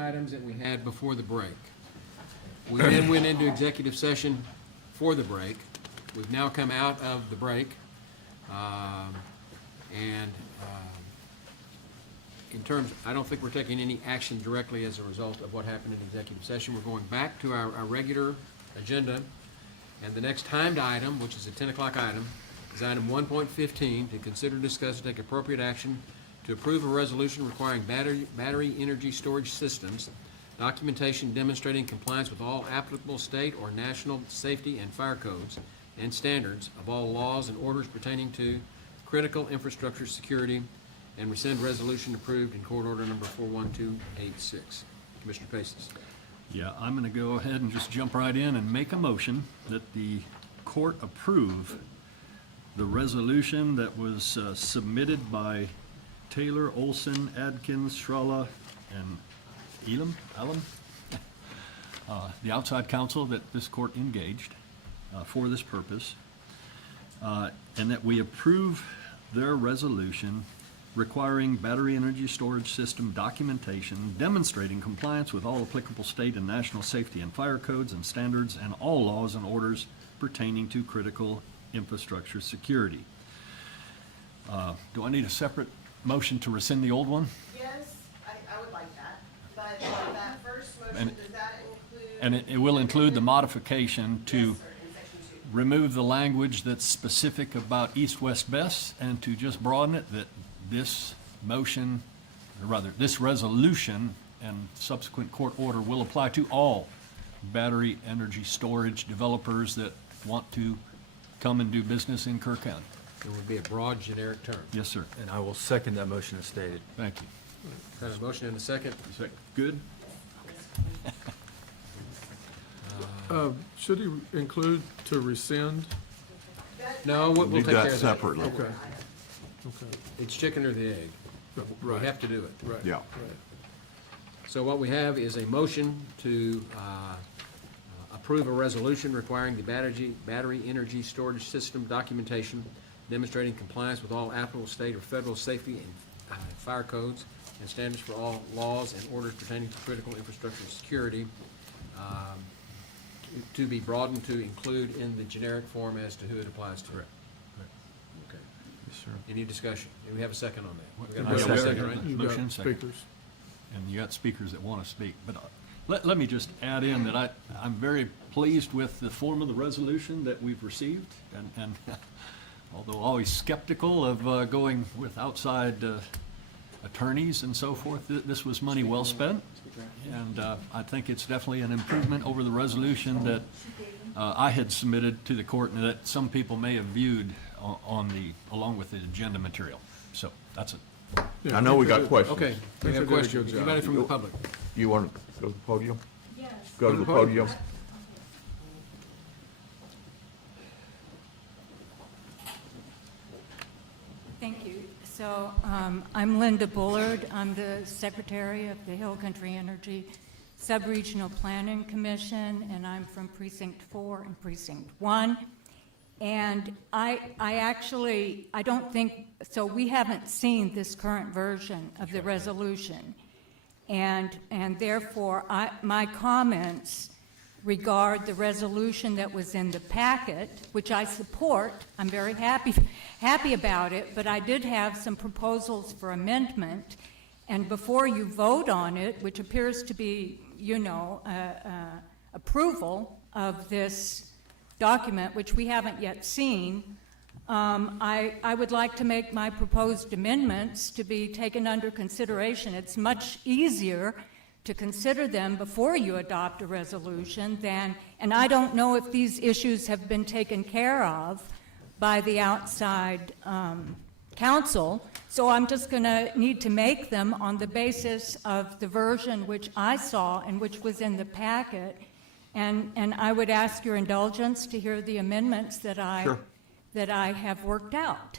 items that we had before the break. We then went into executive session for the break. We've now come out of the break. In terms, I don't think we're taking any action directly as a result of what happened in executive session. We're going back to our regular agenda. And the next timed item, which is a 10 o'clock item, is item 1.15, to consider, discuss, and take appropriate action to approve a resolution requiring battery energy storage systems, documentation demonstrating compliance with all applicable state or national safety and fire codes and standards of all laws and orders pertaining to critical infrastructure security, and rescind resolution approved in court order number 41286. Commissioner Paces. Yeah, I'm going to go ahead and just jump right in and make a motion that the court approve the resolution that was submitted by Taylor, Olson, Adkins, Shralla, and Elam, the outside counsel that this court engaged for this purpose, and that we approve their resolution requiring battery energy storage system documentation demonstrating compliance with all applicable state and national safety and fire codes and standards and all laws and orders pertaining to critical infrastructure security. Do I need a separate motion to rescind the old one? Yes, I would like that, but that first motion, And- does that include? And it will include the modification to Yes, sir, in section 2. remove the language that's specific about east-west best and to just broaden it that this motion, or rather, this resolution and subsequent court order will apply to all battery energy storage developers that want to come and do business in Kerr County. It would be a broad, generic term. Yes, sir. And I will second that motion as stated. Thank you. Got a motion and a second. Good? Should he include to rescind? No, we'll Do take care that of that. separately. Okay. Okay. It's chicken or the egg. We Right. have to do it. Right. Yeah. Right. So what we have is a motion to approve a resolution requiring the battery energy storage system documentation demonstrating compliance with all applicable state or federal safety and fire codes and standards for all laws and orders pertaining to critical infrastructure security, to be broadened to include in the generic form as to who it applies to. Correct. Okay. Yes, sir. Any discussion? Do we have a second on that? We got a I motion and a second. second, right? You've Motion got second. speakers. And you got speakers that want to speak. But let me just add in that I'm very pleased with the form of the resolution that we've received. And although always skeptical of going with outside attorneys and so forth, this was money well spent. And I think it's definitely an improvement over the resolution that I had submitted to the court and that some people may have viewed along with the agenda material. So that's it. Yeah, I know we got think questions. Okay, we think have they did a questions. good job. Anybody from the public? You want to go to the podium? Yes. Go to the podium. Thank you. So I'm Linda Bullard. I'm the Secretary of the Hill Country Energy Subregional Planning Commission, and I'm from Precinct 4 and Precinct 1. And I don't think, so we haven't seen this current version of the resolution. And therefore, my comments regard the resolution that was in the packet, which I support. I'm very happy about it, but I did have some proposals for amendment. And before you vote on it, which appears to be, approval of this document, which we haven't yet seen, I would like to make my proposed amendments to be taken under consideration. It's much easier to consider them before you adopt a resolution and I don't know if these issues have been taken care of by the outside counsel, so I'm just going to need to make them on the basis of the version which I saw and which was in the packet. And I would ask your indulgence to hear the amendments that I have worked out.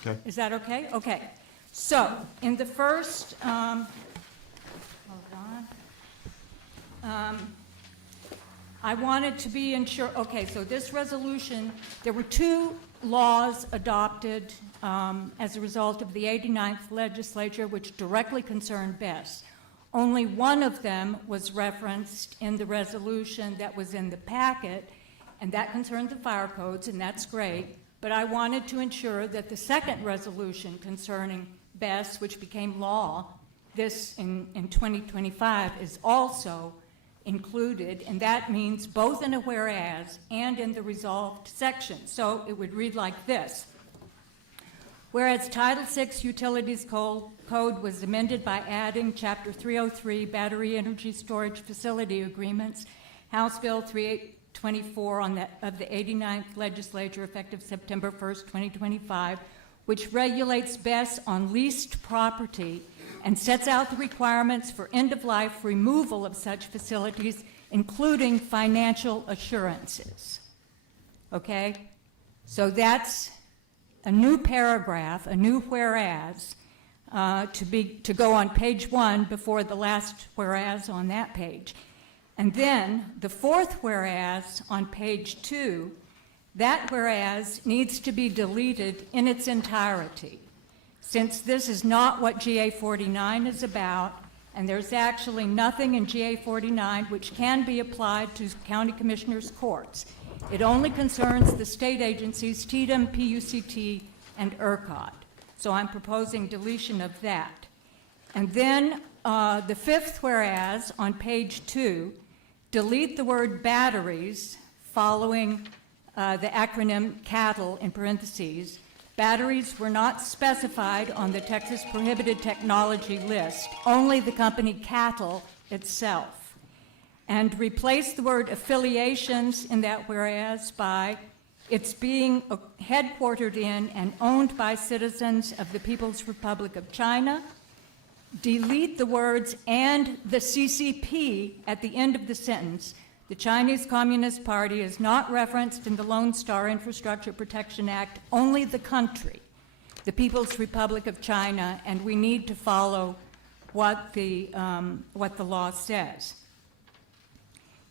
Okay. Is that okay? Okay. So, in the first, I wanted to be okay, so this resolution, there were two laws adopted as a result of the 89th legislature which directly concerned BESS. Only one of them was referenced in the resolution that was in the packet, and that concerned the fire codes, and that's great. But I wanted to ensure that the second resolution concerning BES, which became law this in 2025, is also included, and that means both in a whereas and in the resolved section. So it would read like this. Whereas Title VI Utilities Code was amended by adding Chapter 303 Battery Energy Storage Facility Agreements, House Bill 3824 of the 89th Legislature, effective September 1st, 2025, which regulates BES on leased property and sets out the requirements for end-of-life removal of such facilities, including financial assurances. Okay? So that's a new paragraph, a new whereas, to go on page 1 before the last whereas on that page. And then the fourth whereas on page 2, that whereas needs to be deleted in its entirety. Since this is not what GA 49 is about, and there's actually nothing in GA 49 which can be applied to county commissioners' courts. It only concerns the state agencies, TDM, PUCT, and ERCOT. So I'm proposing deletion of that. And then the fifth whereas on page 2, delete the word batteries following the acronym CATL in parentheses. Batteries were not specified on the Texas Prohibited Technology list, only the company CATL itself. And replace the word affiliations in that whereas by it's being headquartered in and owned by citizens of the People's Republic of China. Delete the words and the CCP at the end of the sentence. The Chinese Communist Party is not referenced in the Lone Star Infrastructure Protection Act, only the country, the People's Republic of China, and we need to follow what the law says.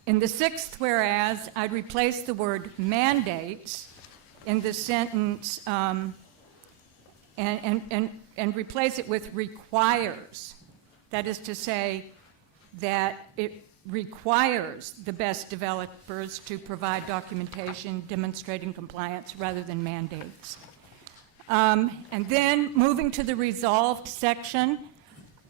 In the sixth whereas, I'd replace the word mandates in the sentence and replace it with requires. That is to say that it requires the best developers to provide documentation demonstrating compliance rather than mandates. And then moving to the resolved section,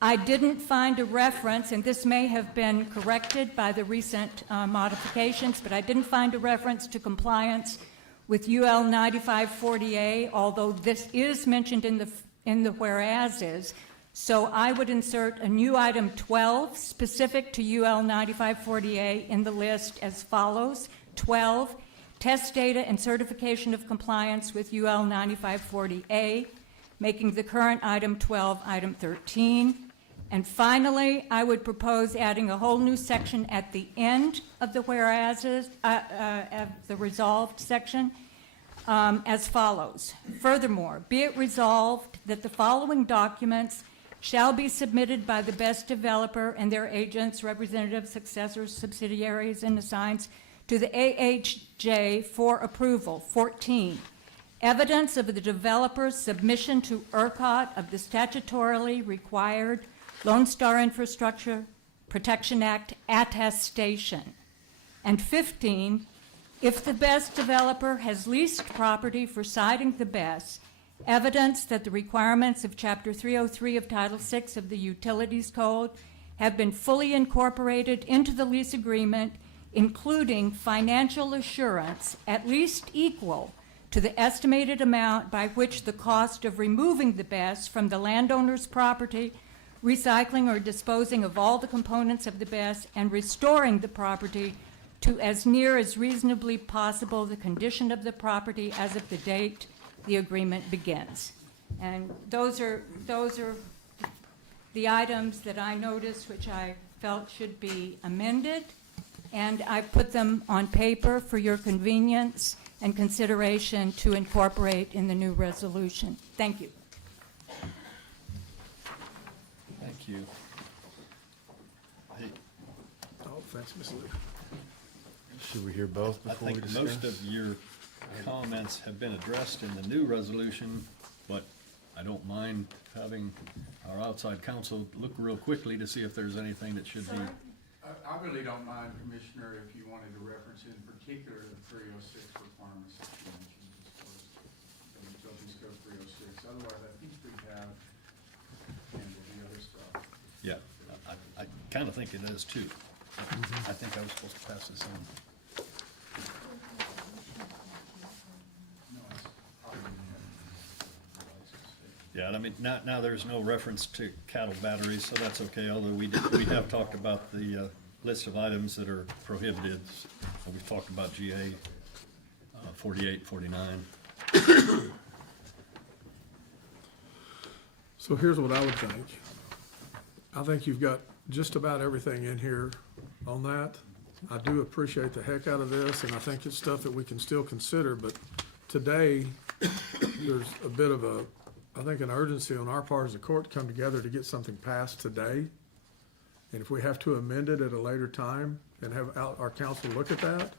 I didn't find a reference, and this may have been corrected by the recent modifications, but I didn't find a reference to compliance with UL 9540A, although this is mentioned in the whereases. So I would insert a new item 12 specific to UL 9540A in the list as follows. 12, test data and certification of compliance with UL 9540A, making the current item 12 item 13. And finally, I would propose adding a whole new section at the end of the whereases, of the resolved section, as follows. Furthermore, be it resolved that the following documents shall be submitted by the best developer and their agents, representatives, successors, subsidiaries, and assigns to the AHJ for approval. 14, evidence of the developer's submission to ERCOT of the statutorily required Lone Star Infrastructure Protection Act attestation. And 15, if the best developer has leased property for siting the best, evidence that the requirements of Chapter 303 of Title VI of the Utilities Code have been fully incorporated into the lease agreement, including financial assurance at least equal to the estimated amount by which the cost of removing the BES from the landowner's property, recycling or disposing of all the components of the BES, and restoring the property to as near as reasonably possible the condition of the property as of the date the agreement begins. And those are the items that I noticed which I felt should be amended, and I put them on paper for your convenience and consideration to incorporate in the new resolution. Thank you. Thank you. Oh, thanks, Ms. Lee. Should we hear both before we discuss? I think most of your comments have been addressed in the new resolution, but I don't mind having our outside counsel look real quickly to see if there's anything that should be. I really don't mind, Commissioner, if you wanted to reference in particular the 306 requirements that you mentioned as far as the Utilities Code 306. Otherwise, I think we have handled the other stuff. Yeah, I kind of think it is too. I think I was supposed to pass this on. No, it's probably Yeah, and I mean, now there's no reference to cattle batteries, so that's okay, although we have talked about the list of items that are prohibited. We've talked about GA 48, 49. So here's what I would think. I think you've got just about everything in here on that. I do appreciate the heck out of this, and I think it's stuff that we can still consider, but today, there's a bit of a, I think, an urgency on our part as a court to come together to get something passed today. And if we have to amend it at a later time and have our counsel look at that,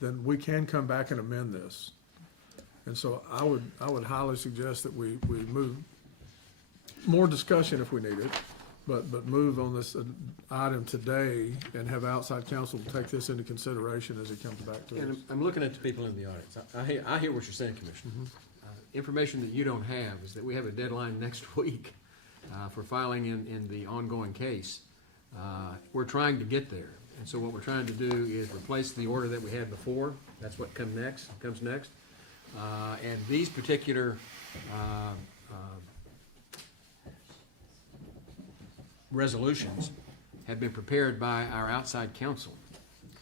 then we can come back and amend this. And so I would highly suggest that we move, more discussion if we need it, but move on this item today and have outside counsel take this into consideration as it comes back to us. And I'm looking at the people in the audience. I hear what you're saying, Commissioner. Information that you don't have is that we have a deadline next week for filing in the ongoing case. We're trying to get there. And so what we're trying to do is replace the order that we had before. That's what comes next. And these particular resolutions have been prepared by our outside counsel.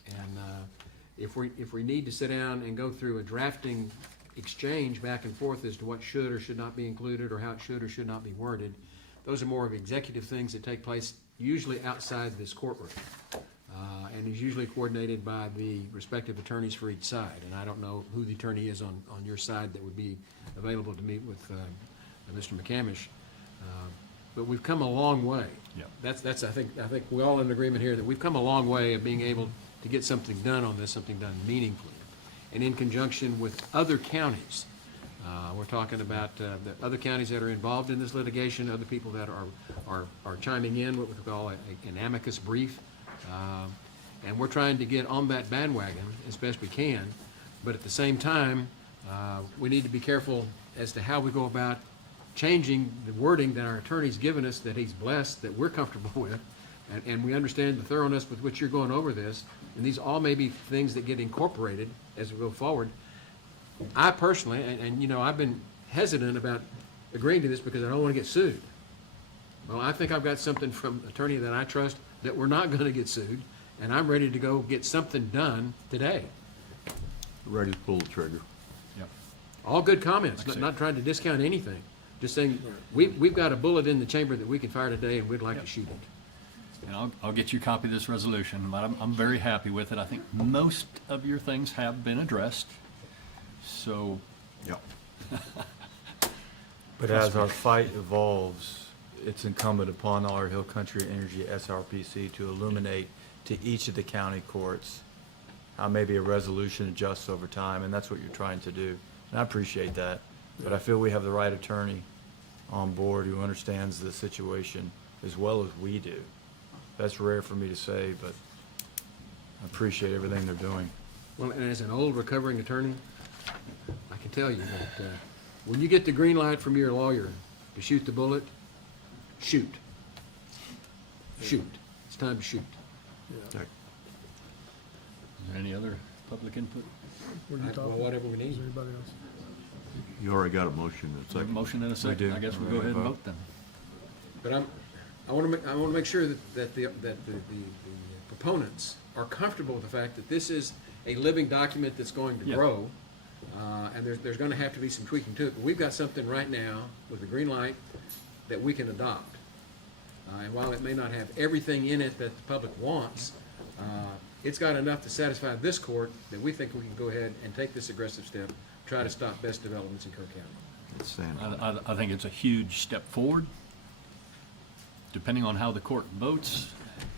And if we need to sit down and go through a drafting exchange back and forth as to what should or should not be included or how it should or should not be worded, those are more of executive things that take place usually outside this courtroom. And is usually coordinated by the respective attorneys for each side. And I don't know who the attorney is on your side that would be available to meet with Mr. McCamish. But we've come a long way. Yeah. That's I think we're all in agreement here that we've come a long way of being able to get something done on this, something done meaningfully. And in conjunction with other counties, we're talking about the other counties that are involved in this litigation, other people that are chiming in, what we call an amicus brief. And we're trying to get on that bandwagon as best we can, but at the same time, we need to be careful as to how we go about changing the wording that our attorney's given us, that he's blessed, that we're comfortable with, and we understand the thoroughness with which you're going over this, and these all may be things that get incorporated as we go forward. I personally, and you know, I've been hesitant about agreeing to this because I don't want to get sued. Well, I think I've got something from an attorney that I trust that we're not going to get sued, and I'm ready to go get something done today. Ready to pull the trigger. Yep. All good comments, not trying to discount anything. Just saying, we've got a bullet in the chamber that we can fire today, and we'd like to shoot it. And I'll get you a copy of this resolution, but I'm very happy with it. I think most of your things have been addressed, so. Yep. But as our fight evolves, it's incumbent upon our Hill Country Energy SRPC to illuminate to each of the county courts how maybe a resolution adjusts over time, and that's what you're trying to do. And I appreciate that, but I feel we have the right attorney on board who understands the situation as well as we do. That's rare for me to say, but I appreciate everything they're doing. Well, and as an old recovering attorney, I can tell you that when you get the green light from your lawyer to shoot the bullet, shoot. Shoot. It's time to shoot. Yeah. Is there any other public input? Were you talking? Well, whatever we need. Is there anybody else? You already got a motion and a second. Motion and a second. do. I guess we'll We're go ahead and ready to vote then. But I want to make sure that the proponents are comfortable with the fact that this is a living document that's going to Yeah. grow, and there's going to have to be some tweaking to it. But we've got something right now with the green light that we can adopt. And while it may not have everything in it that the public wants, it's got enough to satisfy this court that we think we can go ahead and take this aggressive step, try to stop best developments in Kerr County. I think it's a huge step forward. Depending on how the court votes,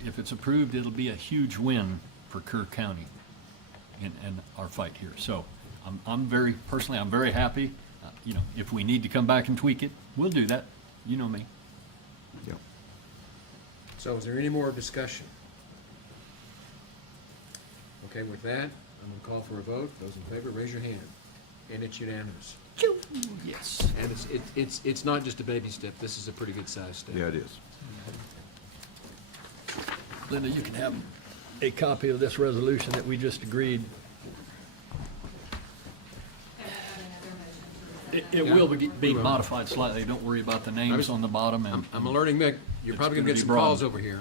if it's approved, it'll be a huge win for Kerr County in our fight here. So I'm very happy. You know, if we need to come back and tweak it, we'll do that. You know me. Yeah. So is there any more discussion? Okay, with that, I'm gonna call for a vote. Those in favor, raise your hand. And it's unanimous. Yes. And it's not just a baby step. This is a pretty good sized step. Yeah, it is. Linda, you can have a copy of this resolution that we just agreed. It will be modified slightly. Don't worry about the names on the bottom. And I'm alerting Mick, you're it's probably gonna gonna get be some broad. calls over here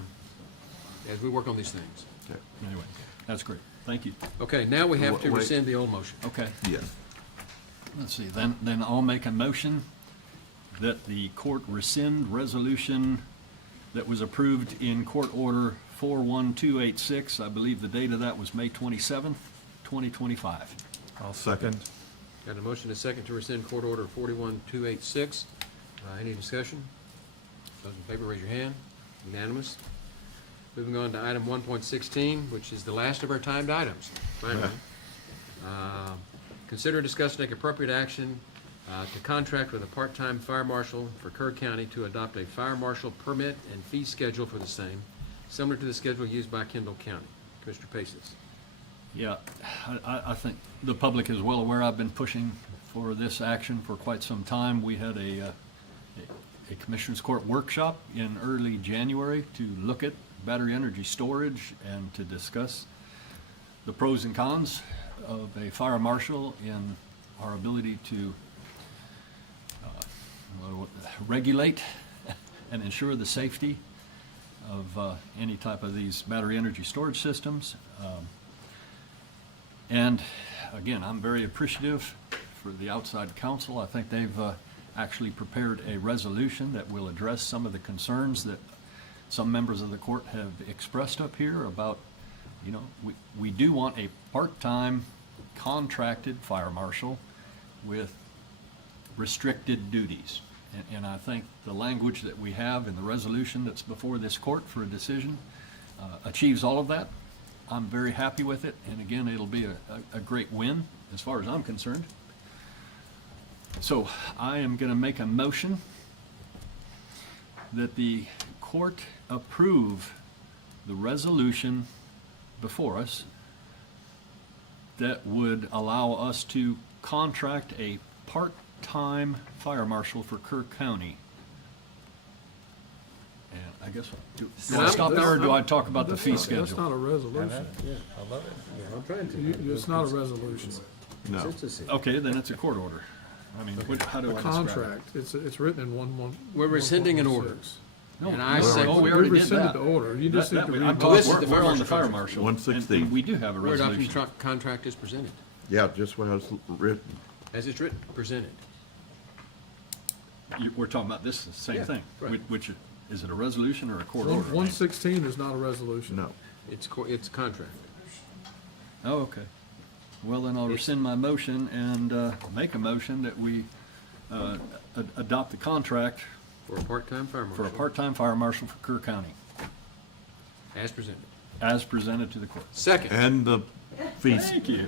as we work on these things. Okay. Anyway, that's great. Thank you. Okay, now we have to Wait. rescind the old motion. Okay. Yes. Let's see, then I'll make a motion that the court rescind resolution that was approved in court order 41286. I believe the date of that was May 27th, 2025. I'll second. Got a motion and a second to rescind court order 41286. Any discussion? Those in favor, raise your hand. Unanimous. Moving on to item 1.16, which is the last of our timed items, finally. Consider, discuss, take appropriate action to contract with a part-time fire marshal for Kerr County to adopt a fire marshal permit and fee schedule for the same, similar to the schedule used by Kendall County. Commissioner Paces. Yeah, I think the public is well aware I've been pushing for this action for quite some time. We had a Commissioners Court workshop in early January to look at battery energy storage and to discuss the pros and cons of a fire marshal in our ability to regulate and ensure the safety of any type of these battery energy storage systems. And again, I'm very appreciative for the outside counsel. I think they've actually prepared a resolution that will address some of the concerns that some members of the court have expressed up here about, you know, we do want a part-time contracted fire marshal with restricted duties. And I think the language that we have in the resolution that's before this court for a decision achieves all of that. I'm very happy with it, and again, it'll be a great win as far as I'm concerned. So I am going to make a motion that the court approve the resolution before us that would allow us to contract a part-time fire marshal for Kerr County. And I guess, do I stop there, or do I talk about the fee schedule? That's not a resolution. Yeah, I love it. Yeah, I'm trying to. It's not a resolution. No. Okay, then it's a court order. I mean, how do I A describe it? contract, it's written in one. We're rescinding an order. 1.16. No, And I we second- already We did rescinded that. the order. You just need to read. I'm both. talking, this is the we're on the fire fire marshal. marshal. 116. And we do have a Where resolution. document contract is presented, Yeah, just what I was written. as it's written, presented. We're talking about this, the same Yeah, thing. right. Which, is it a resolution or a court order? 116 is not a resolution. No. It's contract. Oh, okay. Well, then I'll rescind my motion and make a motion that we adopt the contract For a part-time fire for a marshal, part-time fire marshal for Kerr County, as presented. as presented to the court. Second. And the fees. Thank you.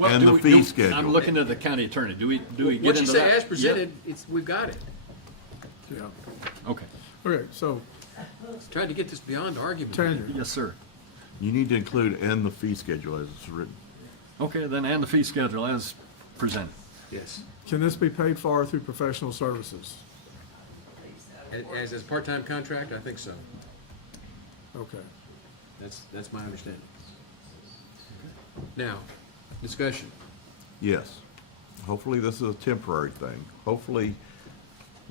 And the fee schedule. I'm looking at the county attorney. Do we get Once you into say that? as presented, we've got it. Yeah. Okay. Okay, so Tried to get this beyond argument. Tanya, Yes, sir. You need to include and the fee schedule as it's written. Okay, then, and the fee schedule as presented. Yes. can this be paid for through professional services? As a part-time contract, I think so. Okay. That's my understanding. Now, discussion. Yes. Hopefully this is a temporary thing. Hopefully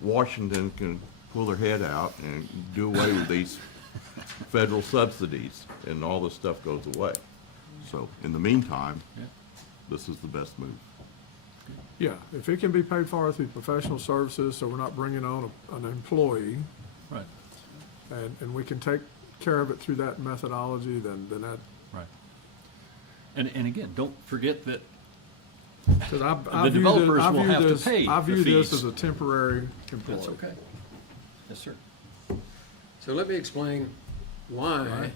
Washington can pull their head out and do away with these federal subsidies and all this stuff goes away. So in the meantime, Yeah. this is the best move. Yeah, if it can be paid for through professional services, so we're not bringing on an employee, Right, and we can take care of it through that methodology, then that, right. And again, don't forget that because The developers will have to pay I the view this fees. as a temporary employee. that's okay. Yes, sir. So let me explain why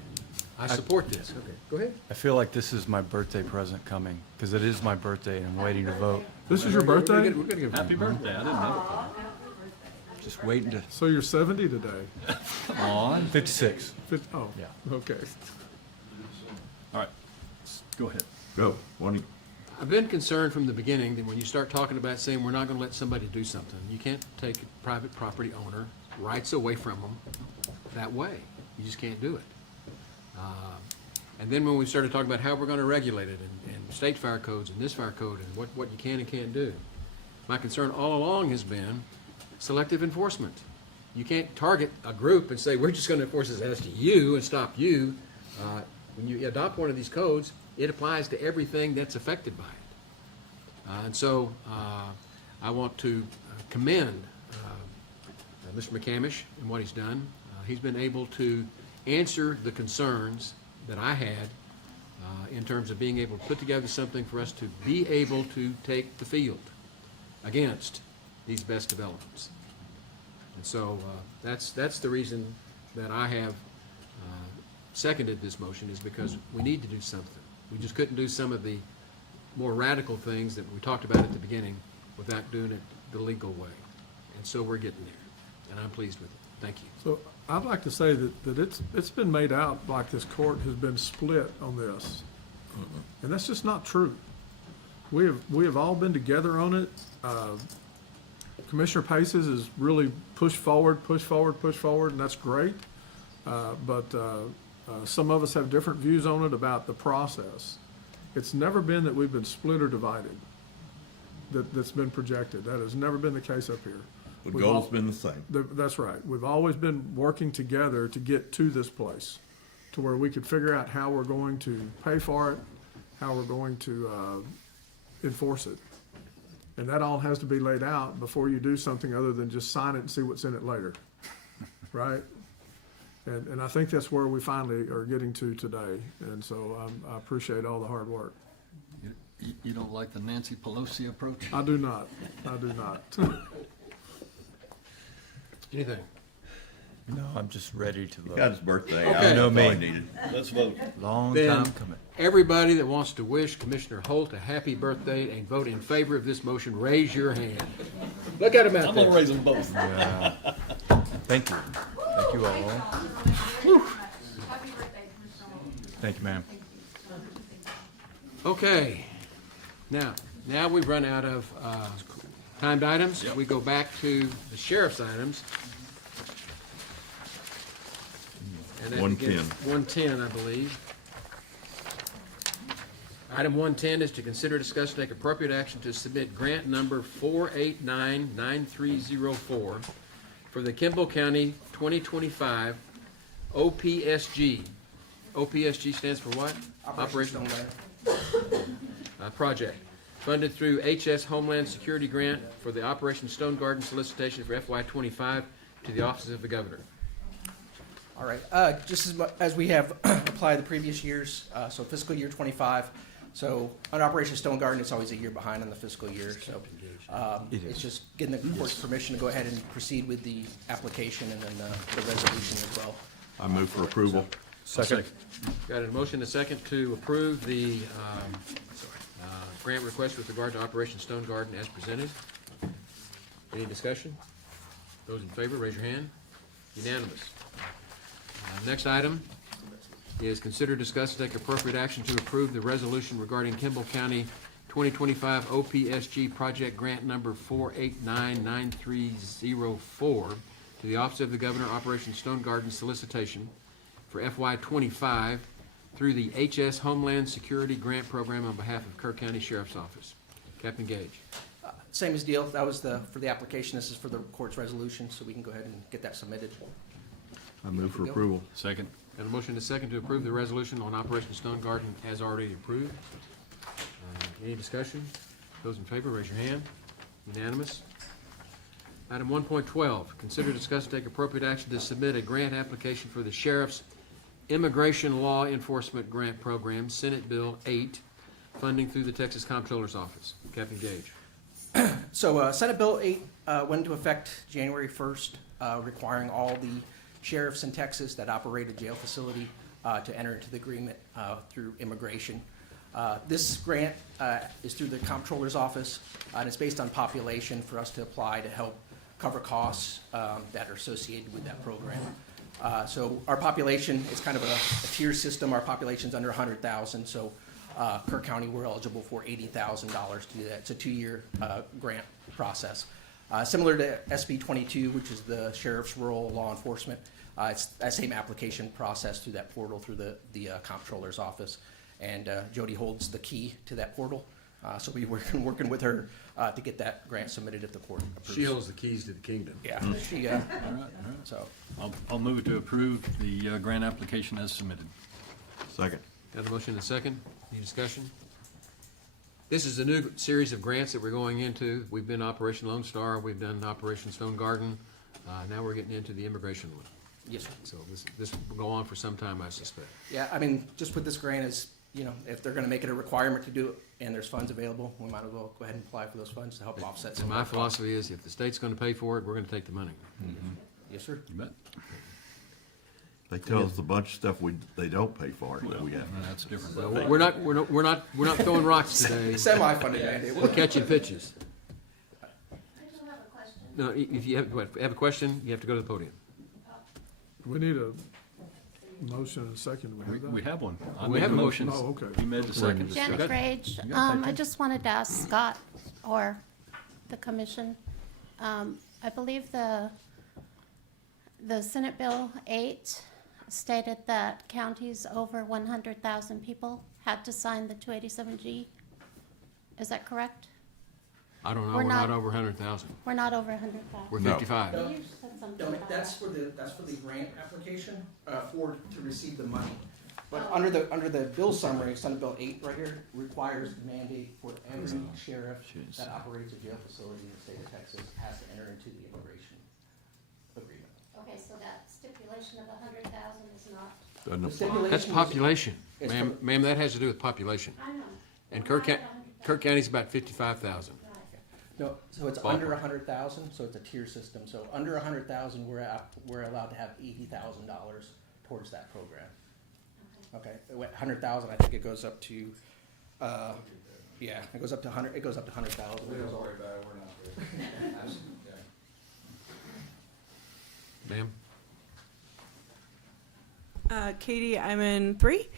I support this. Okay, go ahead. I feel like this is my birthday present coming, because it is my birthday and I'm waiting to vote. This is your birthday? We're gonna get Happy birthday, I didn't know. Just waiting to, So you're 70 today? come on. 56. Oh, Yeah. okay. All right, go ahead. Go. I've been concerned from the beginning that when you start talking about saying we're not going to let somebody do something, you can't take a private property owner rights away from them that way. You just can't do it. And then when we started talking about how we're going to regulate it and state fire codes and this fire code and what you can and can't do, my concern all along has been selective enforcement. You can't target a group and say, we're just going to enforce this as to you and stop you. When you adopt one of these codes, it applies to everything that's affected by it. And so I want to commend Mr. McCamish and what he's done. He's been able to answer the concerns that I had in terms of being able to put together something for us to be able to take the field against these best developments. And so that's the reason that I have seconded this motion, is because we need to do something. We just couldn't do some of the more radical things that we talked about at the beginning without doing it the legal way. And so we're getting there, and I'm pleased with it. Thank you. So I'd like to say that it's been made out like this court has been split on this. And that's just not true. We have all been together on it. Commissioner Paces has really pushed forward, and that's great. But some of us have different views on it about the process. It's never been that we've been split or divided that's been projected. That has never been the case up here. The goal's been the same. That's right. We've always been working together to get to this place, to where we could figure out how we're going to pay for it, how we're going to enforce it. And that all has to be laid out before you do something other than just sign it and see what's in it later, right? And I think that's where we finally are getting to today. And so I appreciate all the hard work. You don't like the Nancy Pelosi approach? I do not. I do not. Anything? No, I'm just ready to vote. Got his birthday. Okay. I know That's all me. he needed. Let's vote. Long Then time coming. everybody that wants to wish Commissioner Holt a happy birthday and vote in favor of this motion, raise your hand. Look at him out I'm there. gonna raise them both. Yeah. Thank you. Thank you all. Thank you, ma'am. Okay. Now we've run out of timed items. We go back to the sheriff's items. And that 110. begins- 110, I believe. Item 110 is to consider, discuss, and take appropriate action to submit grant number 4899304 for the Kimball County 2025 OPSG. OPSG stands for what? Operational Project. Funded through HS Homeland Security Grant for the Operation Stone Garden solicitation for FY25 to the Office of the Governor. All right, just as we have applied the previous years, so fiscal year '25. So on Operation Stone Garden, it's always a year behind on the fiscal year. So it's just getting the court's permission to go ahead and proceed with the application and then the resolution as well. I move for approval. Second. Got a motion and a second to approve the grant request with regard to Operation Stone Garden as presented. Any discussion? Those in favor, raise your hand. Unanimous. Next item is consider, discuss, and take appropriate action to approve the resolution regarding Kimball County 2025 OPSG project grant number 4899304 to the Office of the Governor, Operation Stone Garden solicitation for FY25 through the HS Homeland Security Grant Program on behalf of Kerr County Sheriff's Office. Captain Gage. Same as deal. That was for the application. This is for the court's resolution, so we can go ahead and get that submitted. I move for approval. Second. Got a motion and a second to approve the resolution on Operation Stone Garden as already approved. Any discussion? Those in favor, raise your hand. Unanimous. Item 1.12, consider, discuss, and take appropriate action to submit a grant application for the Sheriff's Immigration Law Enforcement Grant Program, Senate Bill 8, funding through the Texas Comptroller's Office. Captain Gage. So Senate Bill 8 went into effect January 1st, requiring all the sheriffs in Texas that operate a jail facility to enter into the agreement through immigration. This grant is through the Comptroller's Office, and it's based on population for us to apply to help cover costs that are associated with that program. So our population is kind of a tier system. Our population's under 100,000, so Kerr County, we're eligible for $80,000 to do that. It's a 2-year grant process. Similar to SB 22, which is the sheriff's rural law enforcement, it's that same application process through that portal through the comptroller's office. And Jody holds the key to that portal. So we're working with her to get that grant submitted if the court approves. She holds the keys to the kingdom. Yeah, she, All right. so. I'll move it to approve the grant application as submitted. Second. Got a motion and a second? Any discussion? This is a new series of grants that we're going into. We've been Operation Lone Star, we've done Operation Stone Garden. Now we're getting into the immigration one. Yes, sir. So this will go on for some time, I suspect. Yeah, I mean, just with this grant is, you know, if they're gonna make it a requirement to do it and there's funds available, we might as well go ahead and apply for those funds to help offset some And of my the costs. philosophy is, if the state's gonna pay for it, we're gonna take the money. Yes, sir. You bet. They tell us a bunch of stuff they don't pay for that we have. That's different. Well, we're not throwing rocks today. Semi-funded mandate. We're catching pitches. No, if you have a question, you have to go to the podium. We need a motion and a second. Do we have that? We have one. I We made have the a motion. Oh, okay. You made the second. Janet Grage, You got that, I Ted? just wanted to ask Scott or the commission, I believe the Senate Bill 8 stated that counties over 100,000 people had to sign the 287G. Is that correct? I don't know, We're we're not not- over 100,000. We're not over 100,000. We're No. 55. No. You said something No, about that's that. for the grant application, to receive the money. But under the bill summary, Senate Bill 8 right here requires the mandate for every sheriff that operates a jail facility in the state of Texas has to enter into the immigration agreement. Okay, so that stipulation of 100,000 is not. Doesn't The apply. stipulation That's is- population. It's Ma'am, for- ma'am, that has to do with population. I know. And We're Kerr not at County, 100,000. Kerr County's about 55,000. Right. No, so it's Ballpark. under 100,000, so it's a tier system. So under 100,000, we're allowed to have $80,000 towards that program. Okay, 100,000, I think it goes up to, yeah, it goes up to 100, it goes up to 100,000. We don't worry about it, we're not there. Ma'am? Katie, I'm in 3,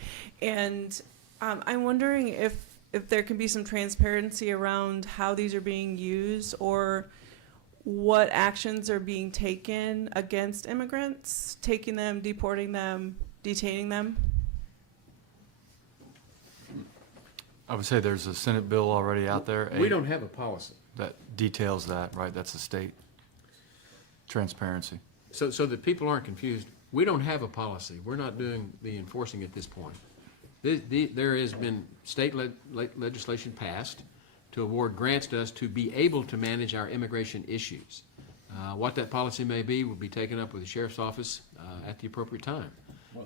and I'm wondering if there can be some transparency around how these are being used or what actions are being taken against immigrants, taking them, deporting them, detaining them. I would say there's a Senate bill already out there. We 8, don't have a policy. that details that, right? That's the state transparency. So that people aren't confused, we don't have a policy. We're not doing the enforcing at this point. There has been state legislation passed to award grants to us to be able to manage our immigration issues. What that policy may be will be taken up with the sheriff's office at the appropriate time.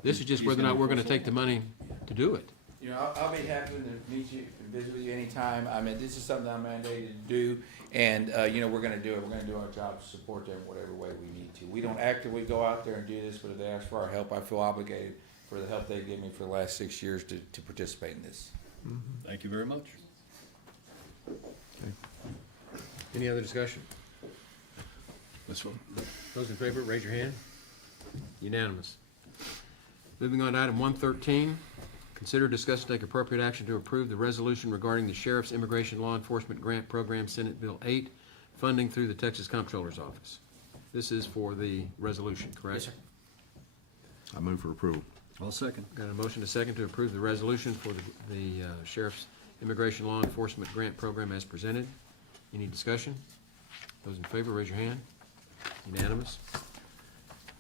This is just whether or not we're gonna take the money to do it. You know, I'll be happy to meet you and visit with you anytime. I mean, this is something I'm mandated to do, and, you know, we're gonna do it. We're gonna do our job to support them whatever way we need to. We don't actively go out there and do this, but if they ask for our help, I feel obligated for the help they've given me for the last 6 years to participate in this. Thank you very much. Any other discussion? This one. Those in favor, raise your hand. Unanimous. Moving on to item 113, consider, discuss, and take appropriate action to approve the resolution regarding the Sheriff's Immigration Law Enforcement Grant Program, Senate Bill 8, funding through the Texas Comptroller's Office. This is for the resolution, correct? Yes, sir. I move for approval. I'll second. Got a motion to second to approve the resolution for the Sheriff's Immigration Law Enforcement Grant Program as presented. Any discussion? Those in favor, raise your hand. Unanimous.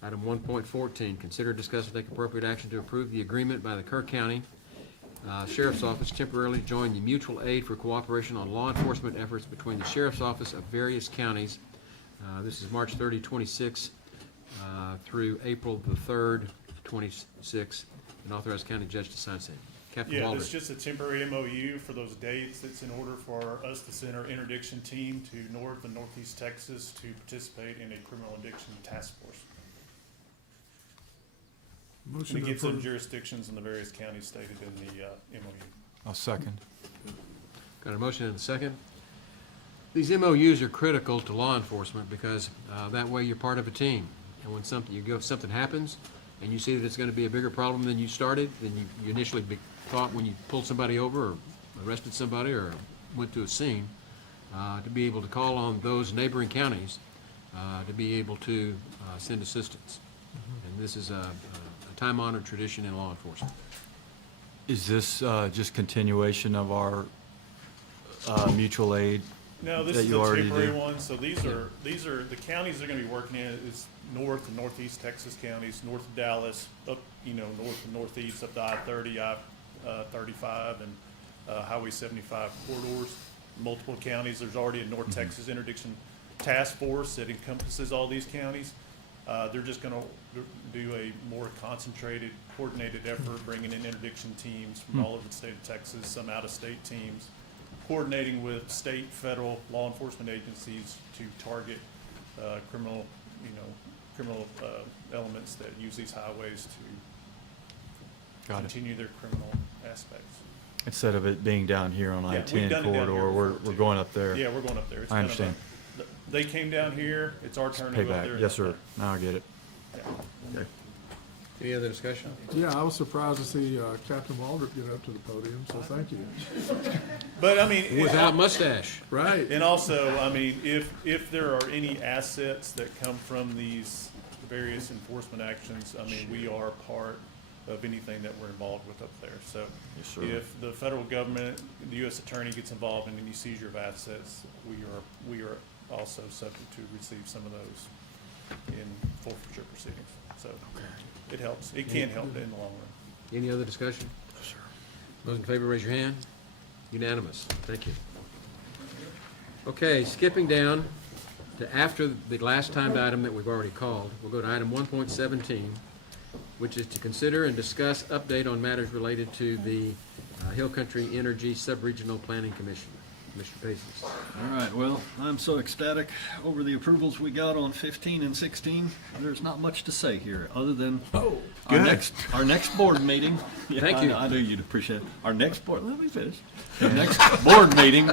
Item 1.14, consider, discuss, and take appropriate action to approve the agreement by the Kerr County Sheriff's Office temporarily join the mutual aid for cooperation on law enforcement efforts between the Sheriff's Office of various counties. This is March 30, 26 through April the 3rd, 26, and authorize county judge to sign same. Captain Yeah, Walter. it's just a temporary MOU for those dates. It's in order for us to send our interdiction team to North and Northeast Texas to participate in a criminal addiction task force. Motion And to it gives them approve. jurisdictions in the various counties stated in the MOU. I'll second. Got a motion and a second. These MOUs are critical to law enforcement because that way you're part of a team. And when something happens and you see that it's going to be a bigger problem than you started, than you initially thought when you pulled somebody over or arrested somebody or went to a scene, to be able to call on those neighboring counties to be able to send assistance. And this is a time-honored tradition in law enforcement. Is this just continuation of our mutual aid? No, this that is you a already temporary do? one, so these are, the counties they're gonna be working in is north and northeast Texas counties, north of Dallas, up, north and northeast up to I-30, I-35, and Highway 75 corridors, multiple counties. There's already a North Texas Interdiction Task Force that encompasses all these counties. They're just gonna do a more concentrated, coordinated effort, bringing in interdiction teams from all over the state of Texas, some out-of-state teams, coordinating with state, federal law enforcement agencies to target criminal elements that use these highways to continue their criminal aspects. Instead of it being down here on Yeah, we've I-10 done it down here corridor, we're before, too. going up there. Yeah, we're going up there. It's I kind of understand. they came down here, it's our turn to go up there. Payback, and yes, up sir. there. Now I get it. Yeah. Okay. Any other discussion? Yeah, I was surprised to see Captain Waldrop get up to the podium, so thank you. But I mean, Without mustache. Right. and also, I mean, if there are any assets that come from these various enforcement actions, I mean, we are part of anything that we're involved with up there. So sir. if the federal government, the U.S. Attorney gets involved in any seizure of assets, we are also subject to receive some of those in forfeiture proceedings. So it helps. It can help in the long run. Any other discussion? Sure. Those in favor, raise your hand. Unanimous. Thank you. Okay, skipping down to after the last timed item that we've already called, we'll go to item 1.17, which is to consider and discuss update on matters related to the Hill Country Energy Subregional Planning Commission. Mr. Paces. All right, well, I'm so ecstatic over the approvals we got on 15 and 16. There's not much to say here, other than our next board meeting. Yeah, Thank you. I knew you'd appreciate it. Our next board, let me finish. Our next board meeting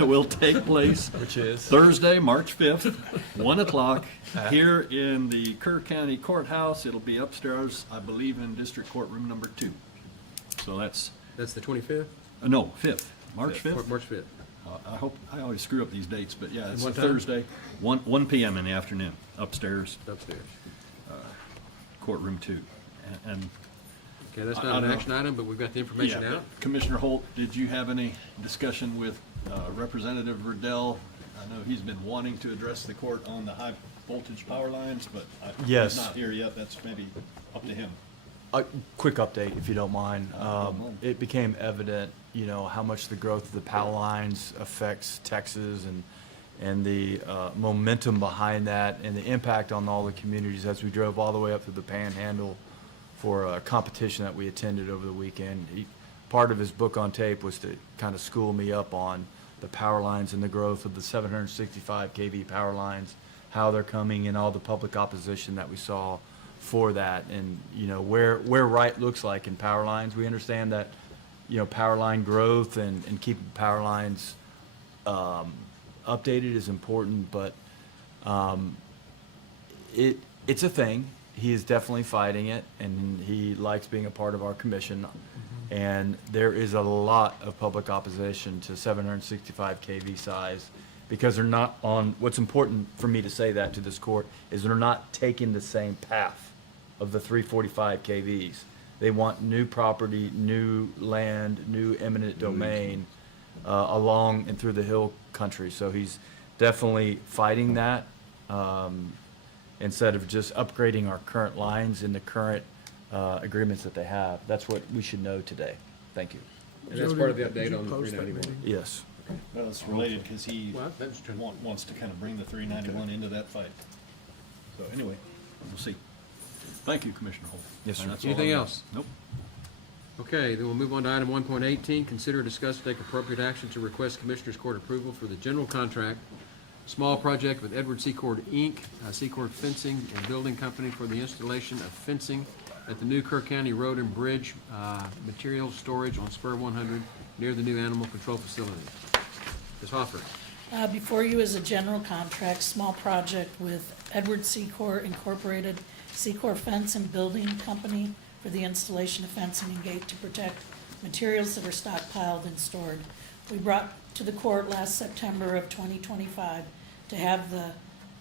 will take place Which is? Thursday, March 5th, 1 o'clock, here in the Kerr County Courthouse. It'll be upstairs, I believe, in District Courtroom number 2. So that's, That's the 25th? no, 5th, March 5th. March 5th. I hope, I always screw up these dates, but yeah, it's a what time? Thursday, 1 p.m. in the afternoon, upstairs, Upstairs. courtroom 2. And Okay, that's I not don't an know. action item, but we've got the information yeah, out. but Commissioner Holt, did you have any discussion with Representative Riddell? I know he's been wanting to address the court on the high voltage power lines, but Yes. he's not here yet. That's maybe up to him. A quick update, if you don't mind. mind. It became evident, how much the growth of the power lines affects Texas and the momentum behind that and the impact on all the communities as we drove all the way up through the Panhandle for a competition that we attended over the weekend. Part of his book on tape was to kind of school me up on the power lines and the growth of the 765 kV power lines, how they're coming, and all the public opposition that we saw for that, and where right looks like in power lines. We understand that power line growth and keeping power lines updated is important, but it's a thing. He is definitely fighting it, and he likes being a part of our commission. And there is a lot of public opposition to 765 kV size because they're not on. What's important for me to say that to this court is they're not taking the same path of the 345 kVs. They want new property, new land, new eminent domain along and through the hill country. So he's definitely fighting that instead of just upgrading our current lines in the current agreements that they have. That's what we should know today. Thank you. And that's part of the update on the 391. Yes. Well, it's related because he Well, that's true. wants to kind of bring the 391 into that fight. So anyway, we'll see. Thank you, Commissioner Holt. Yes, sir. And that's all Anything I've got. else? Nope. Okay, then we'll move on to item 1.18, consider, discuss, take appropriate action to request Commissioners Court approval for the general contract, small project with Edward Secord, Inc., Secord Fencing and Building Company for the installation of fencing at the new Kerr County Road and Bridge material storage on Spur 100 near the new animal control facility. Ms. Hoffer. Before you is a general contract, small project with Edward Secor Incorporated, Secor Fence and Building Company for the installation of fencing and gate to protect materials that are stockpiled and stored. We brought to the court last September of 2025 to have the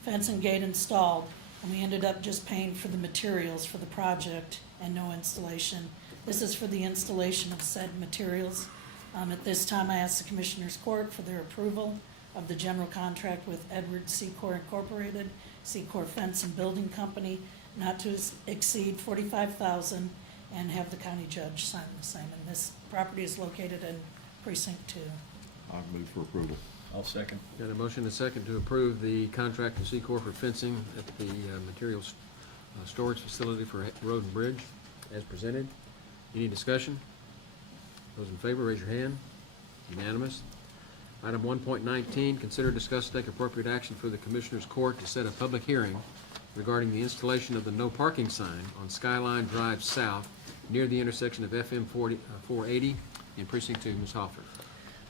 fence and gate installed, and we ended up just paying for the materials for the project and no installation. This is for the installation of said materials. At this time, I ask the Commissioners Court for their approval of the general contract with Edward Secor Incorporated, Secor Fence and Building Company, not to exceed $45,000, and have the county judge sign the same. And this property is located in Precinct 2. I'll move for approval. I'll second. Got a motion and a second to approve the contract to Secor for fencing at the materials storage facility for Road and Bridge as presented. Any discussion? Those in favor, raise your hand. Unanimous. Item 1.19, consider, discuss, take appropriate action for the Commissioners Court to set a public hearing regarding the installation of the no parking sign on Skyline Drive South near the intersection of FM 480 in Precinct 2. Ms. Hoffer.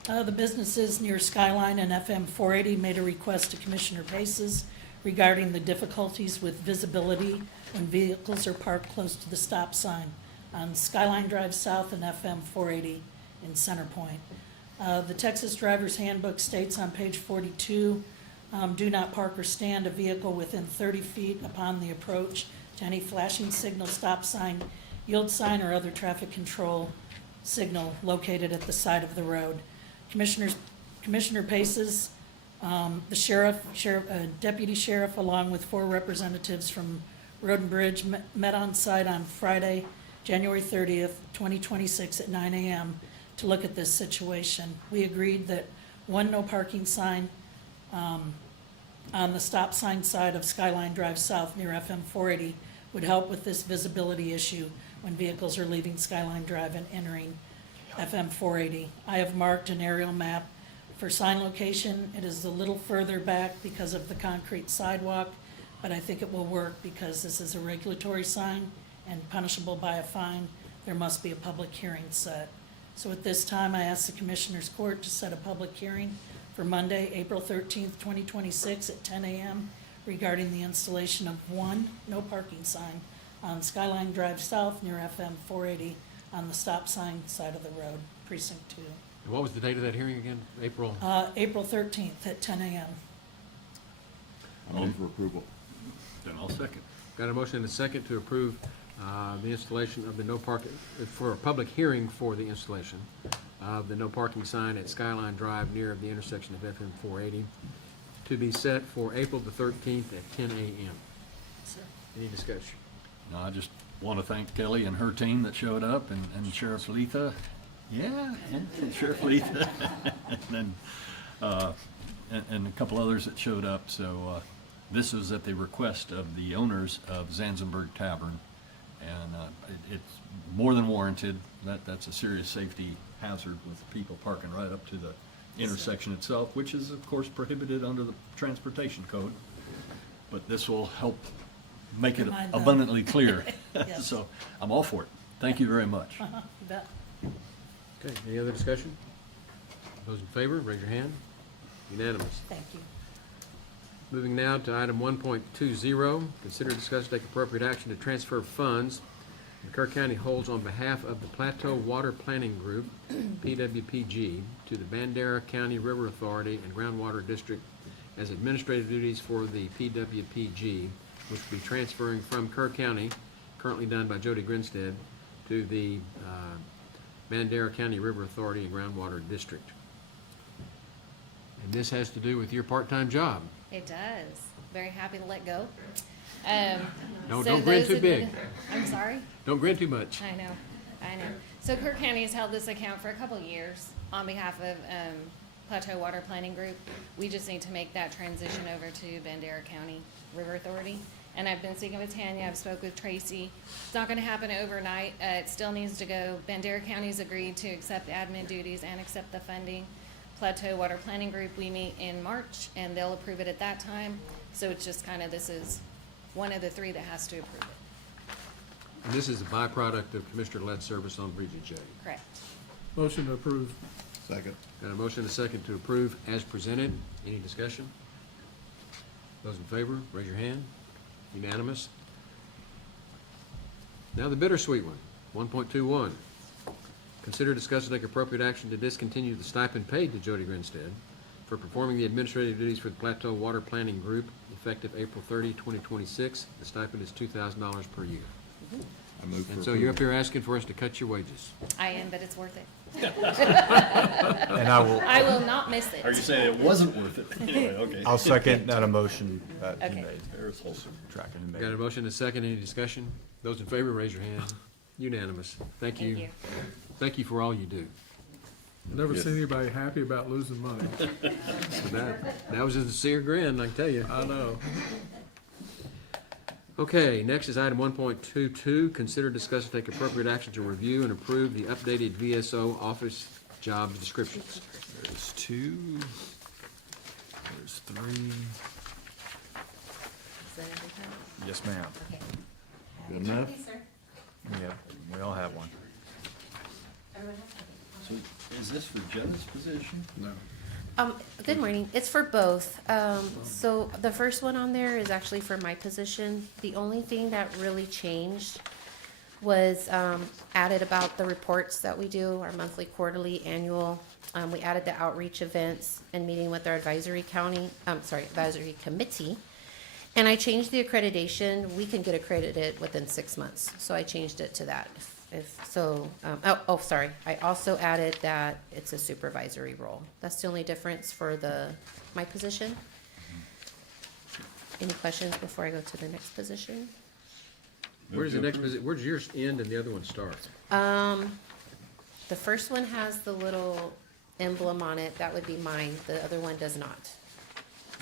The businesses near Skyline and FM 480 made a request to Commissioner Paces regarding the difficulties with visibility when vehicles are parked close to the stop sign on Skyline Drive South and FM 480 in Center Point. The Texas Driver's Handbook states on page 42, do not park or stand a vehicle within 30 feet upon the approach to any flashing signal, stop sign, yield sign, or other traffic control signal located at the side of the road. Commissioner Paces, the deputy sheriff, along with 4 representatives from Road and Bridge met on site on Friday, January 30th, 2026 at 9 a.m. to look at this situation. We agreed that one no parking sign on the stop sign side of Skyline Drive South near FM 480 would help with this visibility issue when vehicles are leaving Skyline Drive and entering FM 480. I have marked an aerial map for sign location. It is a little further back because of the concrete sidewalk, but I think it will work because this is a regulatory sign and punishable by a fine. There must be a public hearing set. So at this time, I ask the Commissioners Court to set a public hearing for Monday, April 13th, 2026 at 10 a.m. regarding the installation of one no parking sign on Skyline Drive South near FM 480 on the stop sign side of the road, Precinct 2. And what was the date of that hearing again? April? April 13th at 10 a.m. I move for approval. Then I'll second. Got a motion and a second to approve the installation of the no parking, for a public hearing for the installation of the no parking sign at Skyline Drive near the intersection of FM 480 to be set for April the 13th at 10 a.m. Any discussion? No, I just want to thank Kelly and her team that showed up, and Sheriff Letha. Yeah, and Sheriff Letha. and a couple others that showed up. So this was at the request of the owners of Zanzenberg Tavern. And it's more than warranted. That's a serious safety hazard with people parking right up to the intersection itself, which is, of course, prohibited under the transportation code. But this will help make it abundantly clear. Yes. So I'm all for it. Thank you very much. You bet. Okay, any other discussion? Those in favor, raise your hand. Unanimous. Thank you. Moving now to item 1.20, consider, discuss, take appropriate action to transfer funds the Kerr County holds on behalf of the Plateau Water Planning Group, PWPG, to the Bandera County River Authority and Groundwater District as administrative duties for the PWPG, which will be transferring from Kerr County, currently done by Jody Grinstead, to the Bandera County River Authority and Groundwater District. And this has to do with your part-time job. It does. Very happy to let go. Don't grin too big. I'm sorry? Don't grin too much. I know. So Kerr County has held this account for a couple of years on behalf of Plateau Water Planning Group. We just need to make that transition over to Bandera County River Authority. And I've been speaking with Tanya, I've spoke with Tracy. It's not gonna happen overnight. It still needs to go. Bandera County's agreed to accept admin duties and accept the funding. Plateau Water Planning Group, we meet in March, and they'll approve it at that time. So it's just kind of, this is one of the three that has to approve it. And this is a byproduct of commissioner-led service on Bridge and Jetty. Correct. Motion to approve. Second. Got a motion and a second to approve as presented. Any discussion? Those in favor, raise your hand. Unanimous. Now the bittersweet one, 1.21. Consider, discuss, and take appropriate action to discontinue the stipend paid to Jody Grinstead for performing the administrative duties for the Plateau Water Planning Group effective April 30, 2026. The stipend is $2,000 per year. I move for And so you're up approval. here asking for us to cut your wages. I am, but it's worth it. And I will not miss it. Are you saying it wasn't worth it? Anyway, okay. I'll second that emotion that you Okay. made. There's wholesome. Tracking and Got a made. motion and a second. Any discussion? Those in favor, raise your hand. Unanimous. Thank you. Thank you. Thank you for all you do. Never seen anybody happy about losing money. That was a sincere grin, I can tell you. I know. Okay, next is item 1.22. Consider, discuss, and take appropriate action to review and approve the updated VSO office job descriptions. There's 2. There's 3. Is that everything? Yes, ma'am. Okay. Good enough? Thank you, sir. Yeah, we all have one. Everyone has So is this for Jenna's position? No. Good morning. It's for both. So the first one on there is actually for my position. The only thing that really changed was added about the reports that we do, our monthly, quarterly, annual. We added the outreach events and meeting with our advisory committee. And I changed the accreditation. We can get accredited within 6 months. So I changed it to that. Sorry. I also added that it's a supervisory role. That's the only difference for my position. Any questions before I go to the next position? Where's the next position? Where's yours end and the other one start? The first one has the little emblem on it. That would be mine. The other one does not.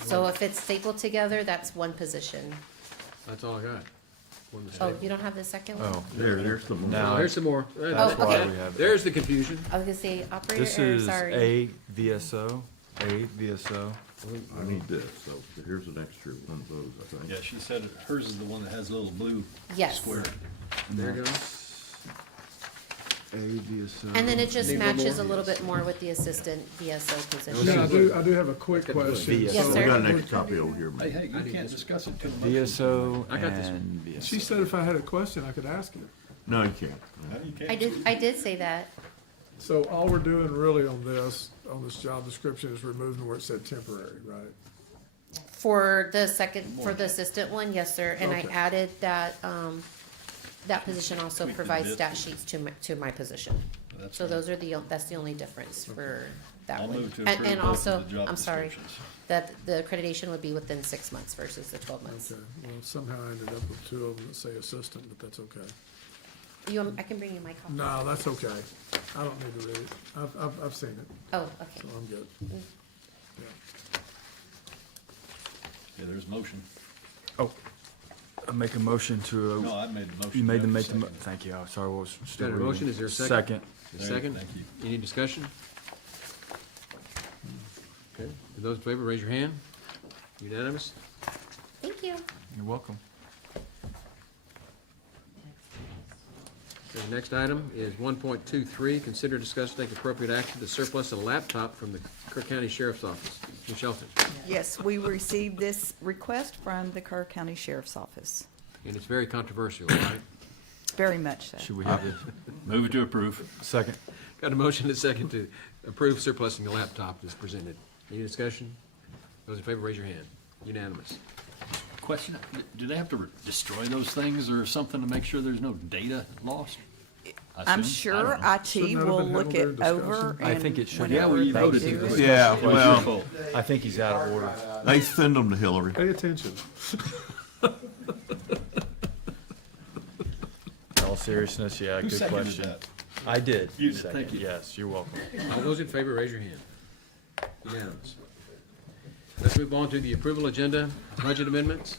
So if it's stapled together, that's one position. That's all I got. One Oh, mistake. you don't have the second one? Oh, There's the Oh, now, here's some more. that's Oh, why okay. we have it. There's the confusion. I was gonna say operator This error, is sorry. A VSO, I need this, so here's an extra one of those, I think. Yeah, she said hers is the one that has a little blue Yes. square. There you go. A VSO. And then it just Need one matches more? a little bit more with the assistant VSO position. Yeah, I do have a quick question. Yes, Yes, So- sir. We got an extra copy over here, Hey, man. hey, you can't discuss it too much. VSO I got this and VSO. She said if I had a question, I could ask it. No, you can't. No, you can't. I did say that. So all we're doing really on this job description is removing where it said temporary, right? For the assistant one, yes, sir, and I Okay. added that, that position also We provides did. stat sheets to my position. That's So fine. those are that's the only difference for that I'll one. move to And- approve And both also, of the job I'm sorry, descriptions. that the accreditation would be within 6 months versus the 12 months. Okay, well, somehow I ended up with two of them that say assistant, but that's okay. I can bring you my copy. No, that's okay. I don't need to read it. I've seen it, Oh, okay. so I'm good. Yeah. Yeah, there's motion. Oh, I make a motion to. No, I made the motion. You made have the a make the. second. Thank you. Sorry, I was still Got a reading. motion? Is there a second? Second. A second? Thank you. Any discussion? Okay. Those in favor, raise your hand. Unanimous? Thank you. You're welcome. Okay, the next item is 1.23. Consider, discuss, take appropriate action to surplus a laptop from the Kerr County Sheriff's Office. Ms. Shelton. Yes, we received this request from the Kerr County Sheriff's Office. And it's very controversial, right? Very much so. Should we have this? Move it to approve. Second. Got a motion and a second to approve surplusing the laptop as presented. Any discussion? Those in favor, raise your hand. Unanimous. Question, do they have to destroy those things or something to make sure there's no data lost? I I'm assume? sure I IT Shouldn't that have will been look handled it during over discussion? I think it and should. Yeah, well, you whenever they voted do to it. discuss. Yeah, It was your well- fault. I think he's out of order. They send them to Hillary. Pay attention. In all seriousness, yeah, Who good seconded question. that? I did. You did, Second. thank you. Yes, you're welcome. All those in favor, raise your hand. Unanimous. Let's move on to the approval agenda, budget amendments.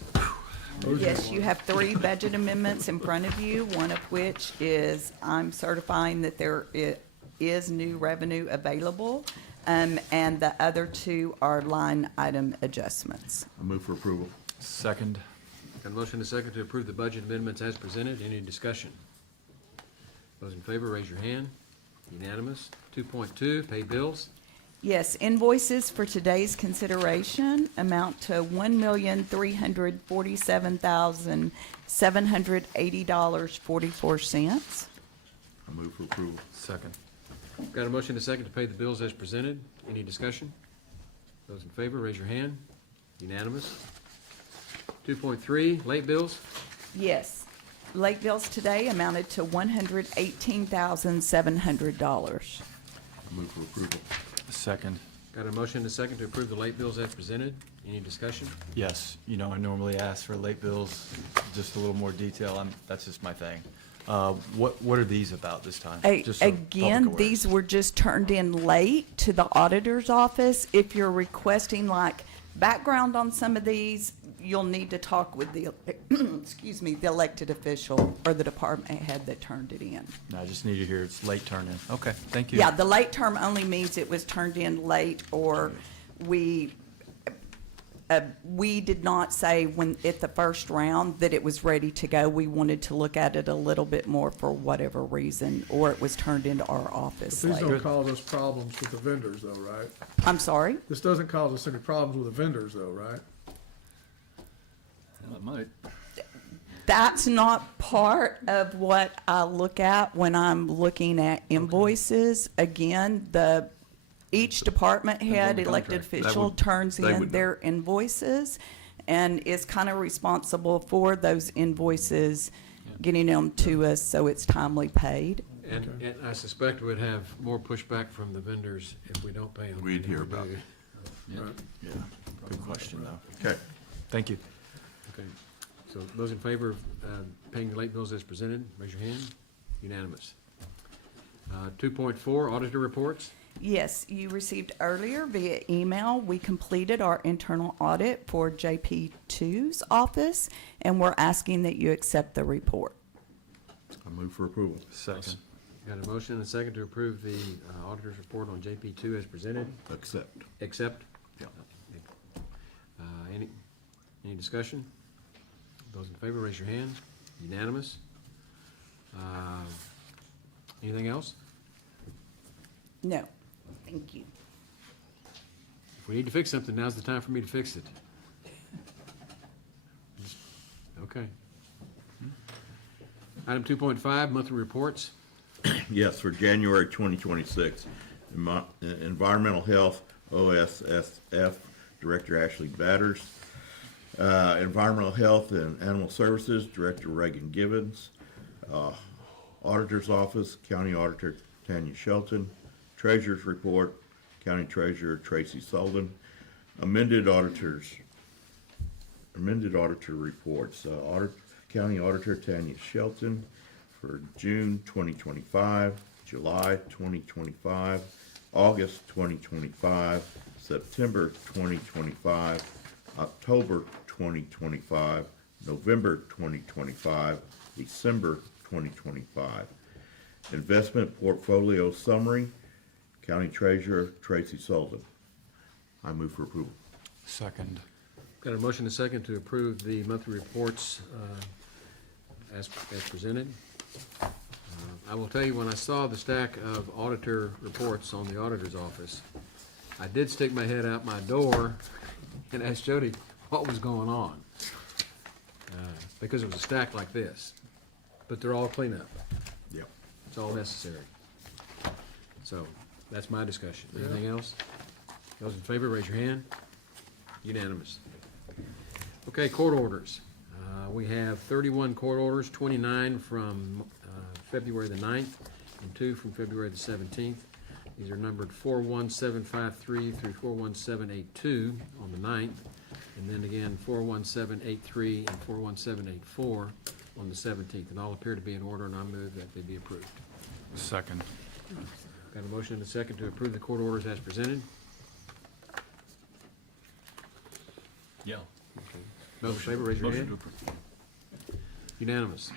Yes, you have 3 budget amendments in front of you, one of which is I'm certifying that there is new revenue available, and the other 2 are line item adjustments. I move for approval. Second. Got a motion and a second to approve the budget amendments as presented. Any discussion? Those in favor, raise your hand. Unanimous. 2.2, pay bills. Yes, invoices for today's consideration amount to $1,347,780.44. I move for approval. Second. Got a motion and a second to pay the bills as presented. Any discussion? Those in favor, raise your hand. Unanimous. 2.3, late bills. Yes, late bills today amounted to $118,700. I move for approval. Second. Got a motion and a second to approve the late bills as presented. Any discussion? Yes, you know, I normally ask for late bills, just a little more detail. That's just my thing. What are these about this time? Just so public Again, awareness. these were just turned in late to the auditor's office. If you're requesting like background on some of these, you'll need to talk with the, excuse me, the elected official or the department head that turned it in. No, I just need to hear it's late turn in. Okay, thank you. Yeah, the late term only means it was turned in late, or we did not say when, at the first round, that it was ready to go. We wanted to look at it a little bit more for whatever reason, or it was turned into our office But these late. don't cause us problems with the vendors though, right? I'm sorry? This doesn't cause us any problems with the vendors though, right? Well, it might. That's not part of what I look at when I'm looking at invoices. Again, each department head, on the elected contract. official turns they in would know. their invoices and is kind of responsible for those invoices, getting them to us so it's timely paid. And I suspect we'd have more pushback from the vendors if we don't pay them. We'd hear about it. Yeah, good question, though. Okay. Thank you. Okay, so those in favor of paying the late bills as presented, raise your hand. Unanimous. 2.4, auditor reports. Yes, you received earlier via email. We completed our internal audit for JP2's office, and we're asking that you accept the report. I move for approval. Second. Got a motion and a second to approve the auditor's report on JP2 as presented. Accept. Accept? Yeah. Any discussion? Those in favor, raise your hand. Unanimous. Anything else? No, thank you. If we need to fix something, now's the time for me to fix it. Okay. Item 2.5, monthly reports. Yes, for January 2026, Environmental Health, OSSF, Director Ashley Batters. Environmental Health and Animal Services, Director Reagan Gibbons. Auditor's Office, County Auditor Tanya Shelton. Treasurer's Report, County Treasurer Tracy Sullivan. Amended auditor reports, County Auditor Tanya Shelton for June 2025, July 2025, August 2025, September 2025, October 2025, November 2025, December 2025. Investment Portfolio Summary, County Treasurer Tracy Sullivan. I move for approval. Second. Got a motion and a second to approve the monthly reports as presented. I will tell you, when I saw the stack of auditor reports on the auditor's office, I did stick my head out my door and ask Jody what was going on, because it was a stack like this, but they're all cleanup. Yep. It's all necessary. So that's my discussion. Anything else? Those in favor, raise your hand. Unanimous. Okay, court orders. We have 31 court orders, 29 from February the 9th and 2 from February the 17th. These are numbered 41753 through 41782 on the 9th, and then again 41783 and 41784 on the 17th, and all appear to be in order, and I move that they be approved. Second. Got a motion and a second to approve the court orders as presented. Yeah. Those in favor, raise your Motion hand. to approve. Unanimous.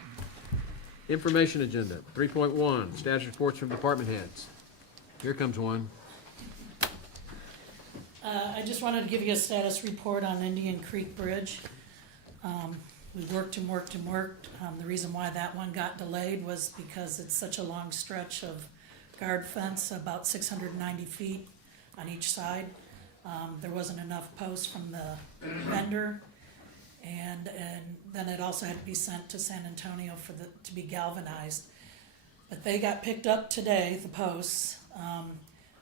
Information agenda, 3.1, status reports from department heads. Here comes one. I just wanted to give you a status report on Indian Creek Bridge. We worked and worked and worked. The reason why that one got delayed was because it's such a long stretch of guard fence, about 690 feet on each side. There wasn't enough posts from the vendor, and then it also had to be sent to San Antonio to be galvanized. But they got picked up today, the posts.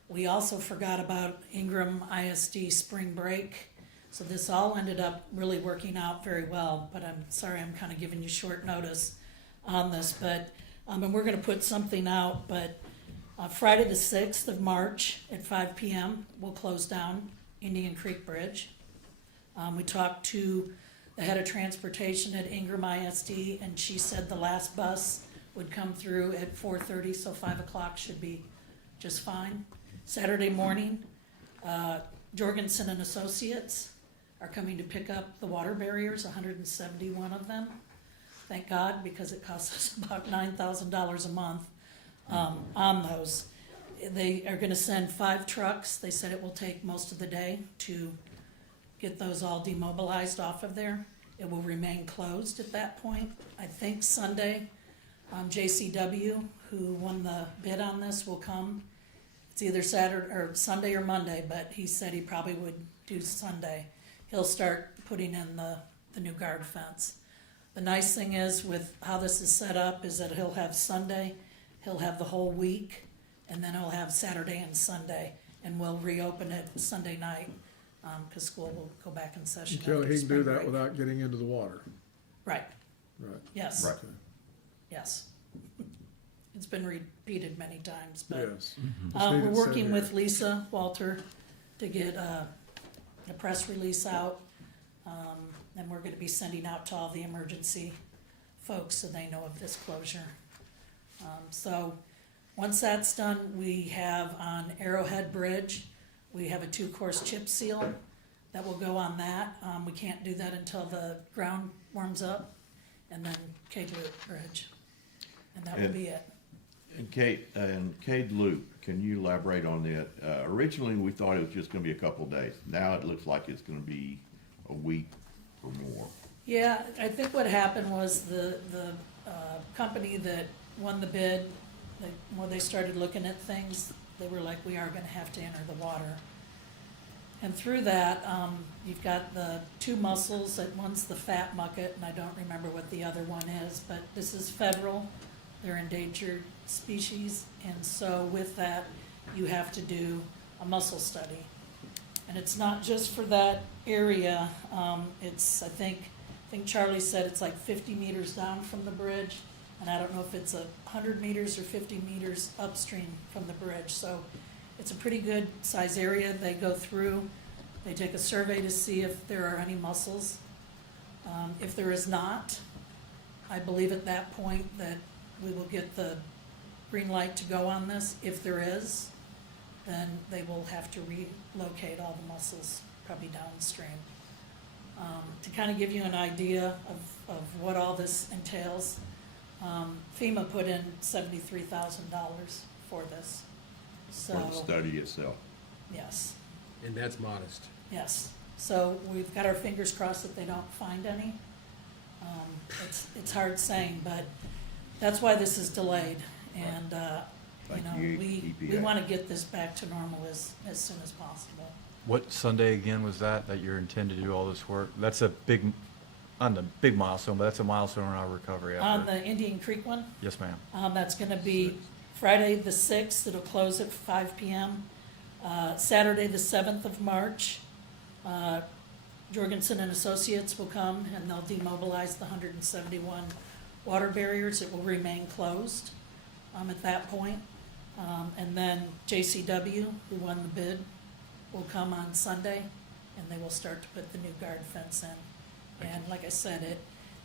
We also forgot about Ingram ISD spring break, so this all ended up really working out very well. But I'm sorry, I'm kind of giving you short notice on this, but and we're going to put something out. But Friday the 6th of March at 5 p.m. we'll close down Indian Creek Bridge. We talked to the head of transportation at Ingram ISD, and she said the last bus would come through at 4:30, so 5 o'clock should be just fine. Saturday morning, Jorgensen and Associates are coming to pick up the water barriers, 171 of them. Thank God, because it costs us about $9,000 a month on those. They are gonna send 5 trucks. They said it will take most of the day to get those all demobilized off of there. It will remain closed at that point. I think Sunday, JCW, who won the bid on this, will come. It's either Saturday or Sunday or Monday, but he said he probably would do Sunday. He'll start putting in the new guard fence. The nice thing is with how this is set up is that he'll have Sunday, he'll have the whole week, and then he'll have Saturday and Sunday, and we'll reopen it Sunday night, because school will go back in session Kelly, after he can do spring that break. without getting into the water. Right, Right. yes. Right. Yes. It's been repeated many times, but Yes. we're working with Lisa Walter to get a press release out. And we're gonna be sending out to all the emergency folks so they know of this closure. So, once that's done, we have on Arrowhead Bridge, we have a 2-course chip seal that will go on that. We can't do that until the ground warms up, and then Cade Loop Bridge. And that will be it. And Cade Loop, can you elaborate on that? Originally, we thought it was just gonna be a couple days. Now it looks like it's gonna be a week or more. Yeah, I think what happened was the company that won the bid, when they started looking at things, they were like, we are gonna have to enter the water. And through that, you've got the 2 mussels, one's the fat mucket, and I don't remember what the other one is, but this is federal, they're endangered species, and so with that, you have to do a mussel study. And it's not just for that area, it's, I think Charlie said it's like 50 meters down from the bridge, and I don't know if it's 100 meters or 50 meters upstream from the bridge, so it's a pretty good size area. They go through, they take a survey to see if there are any mussels. If there is not, I believe at that point that we will get the green light to go on this. If there is, then they will have to relocate all the mussels, probably downstream. To kind of give you an idea of what all this entails, FEMA put in $73,000 for this. So, For the study itself. yes, And that's modest. yes. So we've got our fingers crossed that they don't find any. It's hard saying, but that's why this is delayed. And, Thank you, we EPA. want to get this back to normal as soon as possible. What Sunday again was that you're intended to do all this work? That's a big, on the big milestone, but that's a milestone in our recovery effort. On the Indian Creek one, Yes, ma'am. that's gonna be Friday the 6th, it'll close at 5 p.m. Saturday the 7th of March, Jorgensen and Associates will come and they'll demobilize the 171 water barriers. It will remain closed at that point. And then JCW, who won the bid, will come on Sunday and they will start to put the new guard fence in. And like I said,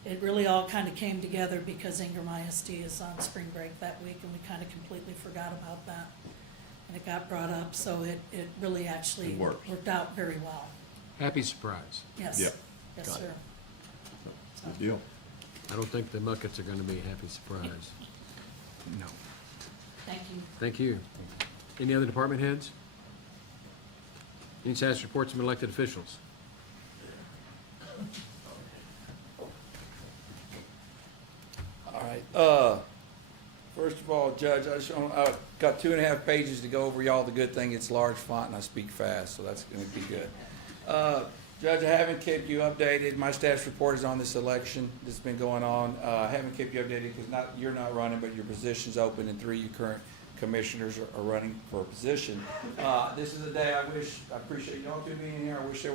it really all kind of came together because Ingram ISD is on spring break that week and we kind of completely forgot about that. And it got brought up, so it really actually It worked. worked out very well. Happy surprise. Yes. Yep. Yes, Got it. sir. Good deal. I don't think the Muckets are gonna be a happy surprise. No. Thank you. Thank you. Any other department heads? Any status reports from elected officials? All right, First of all, Judge, I've got 2.5 pages to go over y'all. The good thing, it's large font and I speak fast, so that's gonna be good. Judge, I haven't kept you updated. My staff's report is on this election that's been going on. I haven't kept you updated because you're not running, but your position's open and 3 of you current commissioners are running for a position. This is a day I appreciate y'all two being here. I wish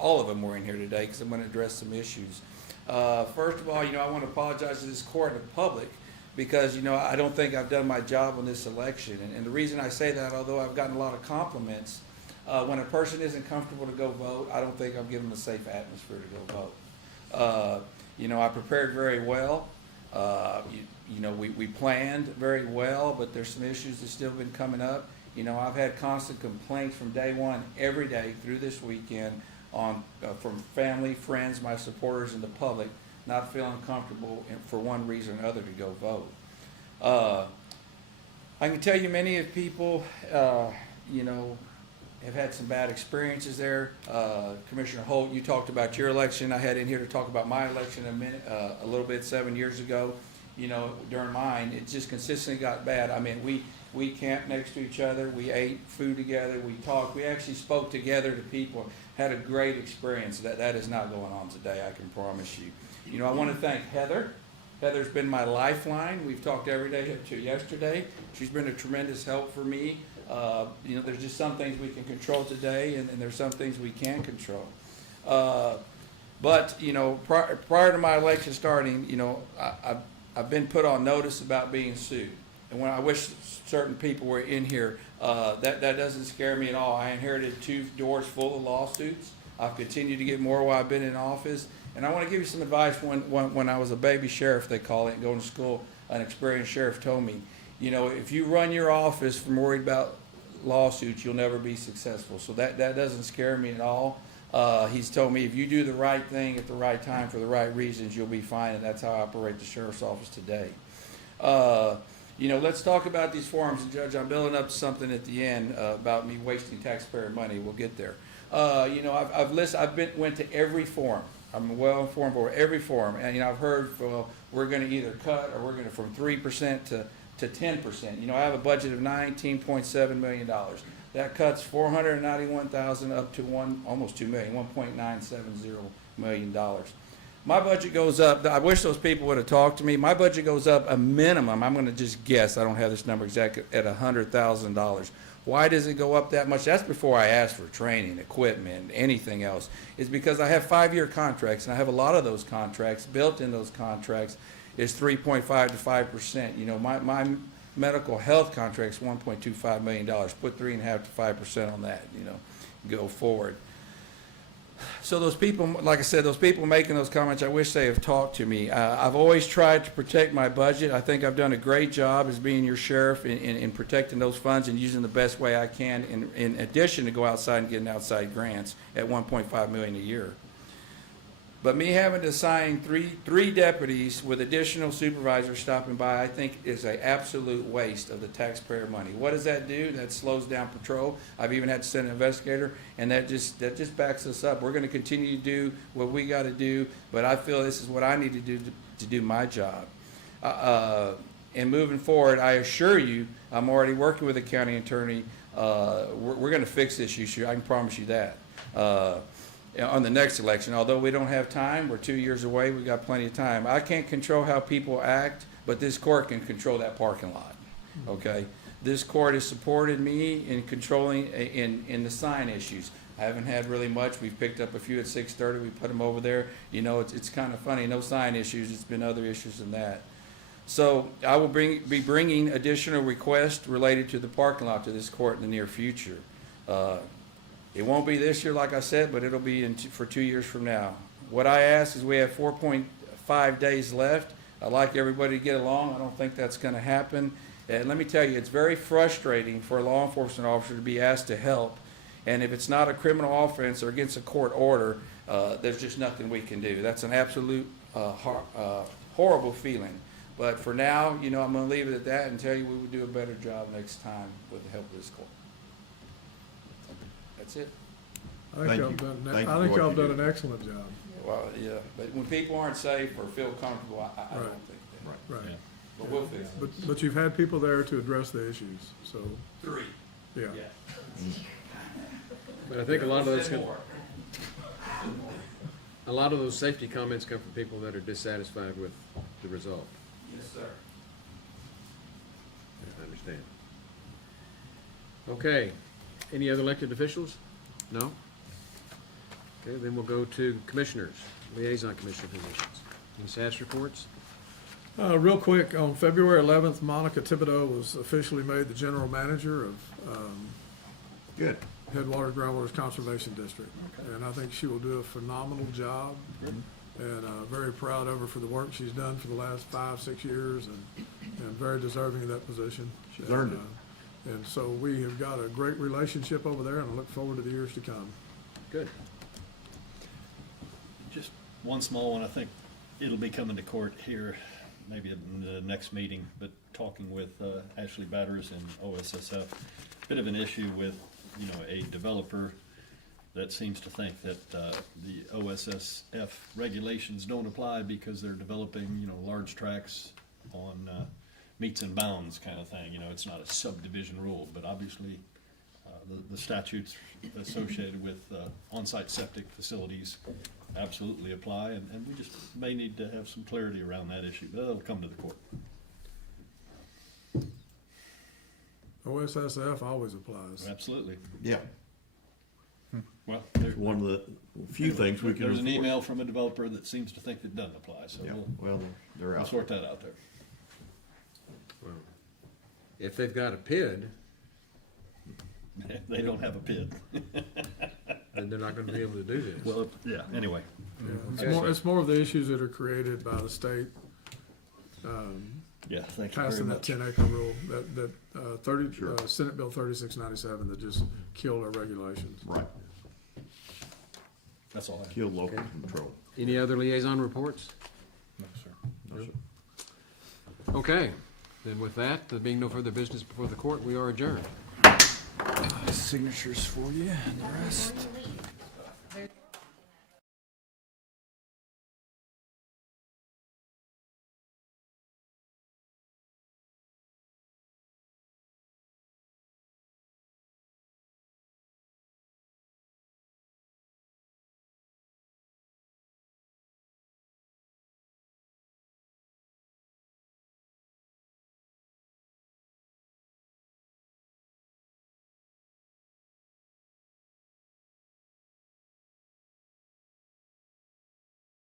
all of them were in here today because I'm gonna address some issues. First of all, I want to apologize to this court and the public because, I don't think I've done my job on this election. And the reason I say that, although I've gotten a lot of compliments, when a person isn't comfortable to go vote, I don't think I'm giving them a safe atmosphere to go vote. I prepared very well. We planned very well, but there's some issues that still been coming up. I've had constant complaints from day one, every day through this weekend from family, friends, my supporters, and the public not feeling comfortable for one reason or another to go vote. I can tell you many of people, have had some bad experiences there. Commissioner Holt, you talked about your election. I had in here to talk about my election a little bit 7 years ago. During mine, it just consistently got bad. I mean, we camped next to each other. We ate food together. We talked. We actually spoke together to people. Had a great experience. That is not going on today, I can promise you. I want to thank Heather. Heather's been my lifeline. We've talked every day to yesterday. She's been a tremendous help for me. There's just some things we can control today, and there's some things we can't control. But prior to my election starting, I've been put on notice about being sued. And when I wish certain people were in here, that doesn't scare me at all. I inherited 2 doors full of lawsuits. I've continued to get more while I've been in office. And I want to give you some advice. When I was a baby sheriff, they call it, going to school, an experienced sheriff told me, if you run your office from worried about lawsuits, you'll never be successful. So that doesn't scare me at all. He's told me if you do the right thing at the right time for the right reasons, you'll be fine, and that's how I operate the sheriff's office today. Let's talk about these forms. And Judge, I'm building up to something at the end about me wasting taxpayer money. We'll get there. Went to every forum. I'm well informed over every forum, and I've heard we're going to either cut or we're going to from 3% to 10%. I have a budget of $19.7 million. That cuts $491,000 up to almost $2 million, $1.970 million. My budget goes up. I wish those people would have talked to me. My budget goes up a minimum. I'm going to just guess. I don't have this number exactly at $100,000. Why does it go up that much? That's before I ask for training, equipment, anything else. It's because I have 5-year contracts, and I have a lot of those contracts. Built in those contracts is 3.5 to 5%. My medical health contract's $1.25 million. Put 3.5 to 5% on that. Go forward. So those people, like I said, those people making those comments, I wish they have talked to me. I've always tried to protect my budget. I think I've done a great job as being your sheriff in protecting those funds and using the best way I can, in addition to go outside and getting outside grants at $1.5 million a year. But me having to assign three deputies with additional supervisors stopping by, I think is an absolute waste of the taxpayer money. What does that do? That slows down patrol. I've even had to send an investigator, and that just backs us up. We're going to continue to do what we got to do, but I feel this is what I need to do to do my job. And moving forward, I assure you, I'm already working with the county attorney. We're going to fix this issue. I can promise you that. On the next election, although we don't have time, we're 2 years away, we've got plenty of time. I can't control how people act, but this court can control that parking lot, okay? This court has supported me in controlling, in the sign issues. I haven't had really much. We've picked up a few at 6:30, we put them over there. It's kind of funny, no sign issues, it's been other issues than that. So I will be bringing additional requests related to the parking lot to this court in the near future. It won't be this year, like I said, but it'll be for 2 years from now. What I ask is we have 4.5 days left. I'd like everybody to get along. I don't think that's going to happen. And let me tell you, it's very frustrating for a law enforcement officer to be asked to help. And if it's not a criminal offense or against a court order, there's just nothing we can do. That's an absolute horrible feeling. But for now, I'm going to leave it at that and tell you we will do a better job next time with the help of this court. That's it. I think y'all have done an excellent job. Well, yeah, but when people aren't safe or feel comfortable, I don't think that. Right. but we'll fix it. But you've had people there to address the issues, so, 3. yeah. But I think a lot of We'll those, send more. a lot of those safety comments come from people that are dissatisfied with the result. Yes, sir. I understand. Okay, any other elected officials? No? Okay, then we'll go to commissioners, liaison commissioner positions. Any status reports? Real quick, on February 11th, Monica Thibodeau was officially made the general manager of Good. Headwaters Groundwaters Conservation District. And I think she will do a phenomenal job. And very proud of her for the work she's done for the last 5-6 years, and very deserving of that position. She's earned it. And so we have got a great relationship over there, and I look forward to the years to come. Good. Just one small one, I think it'll be coming to court here, maybe in the next meeting, but talking with Ashley Batters and OSSF, bit of an issue with, a developer that seems to think that the OSSF regulations don't apply because they're developing, large tracts on meets and bounds kind of thing. It's not a subdivision rule, but obviously the statutes associated with on-site septic facilities absolutely apply, and we just may need to have some clarity around that issue, but that'll come to the court. OSSF always applies. Absolutely. Yeah. Well, It's one of the few things we can there's an enforce. email from a developer that seems to think it doesn't apply, so Yeah, we'll well, they're we'll out. sort that out there. Well, if they've got a PID, They don't have a PID. then they're not gonna be able to do this. Well, yeah, anyway. Yeah, it's more of the issues that are created by the state, Yeah, thank you very passing that much. 10-acre rule, Senate Bill 3697 that just killed our regulations. Right. That's all I have. Kill local Okay. control. Any other liaison reports? No, sir. No, sir. Okay, then with that, there being no further business before the court, we are adjourned. Signatures for you and the rest.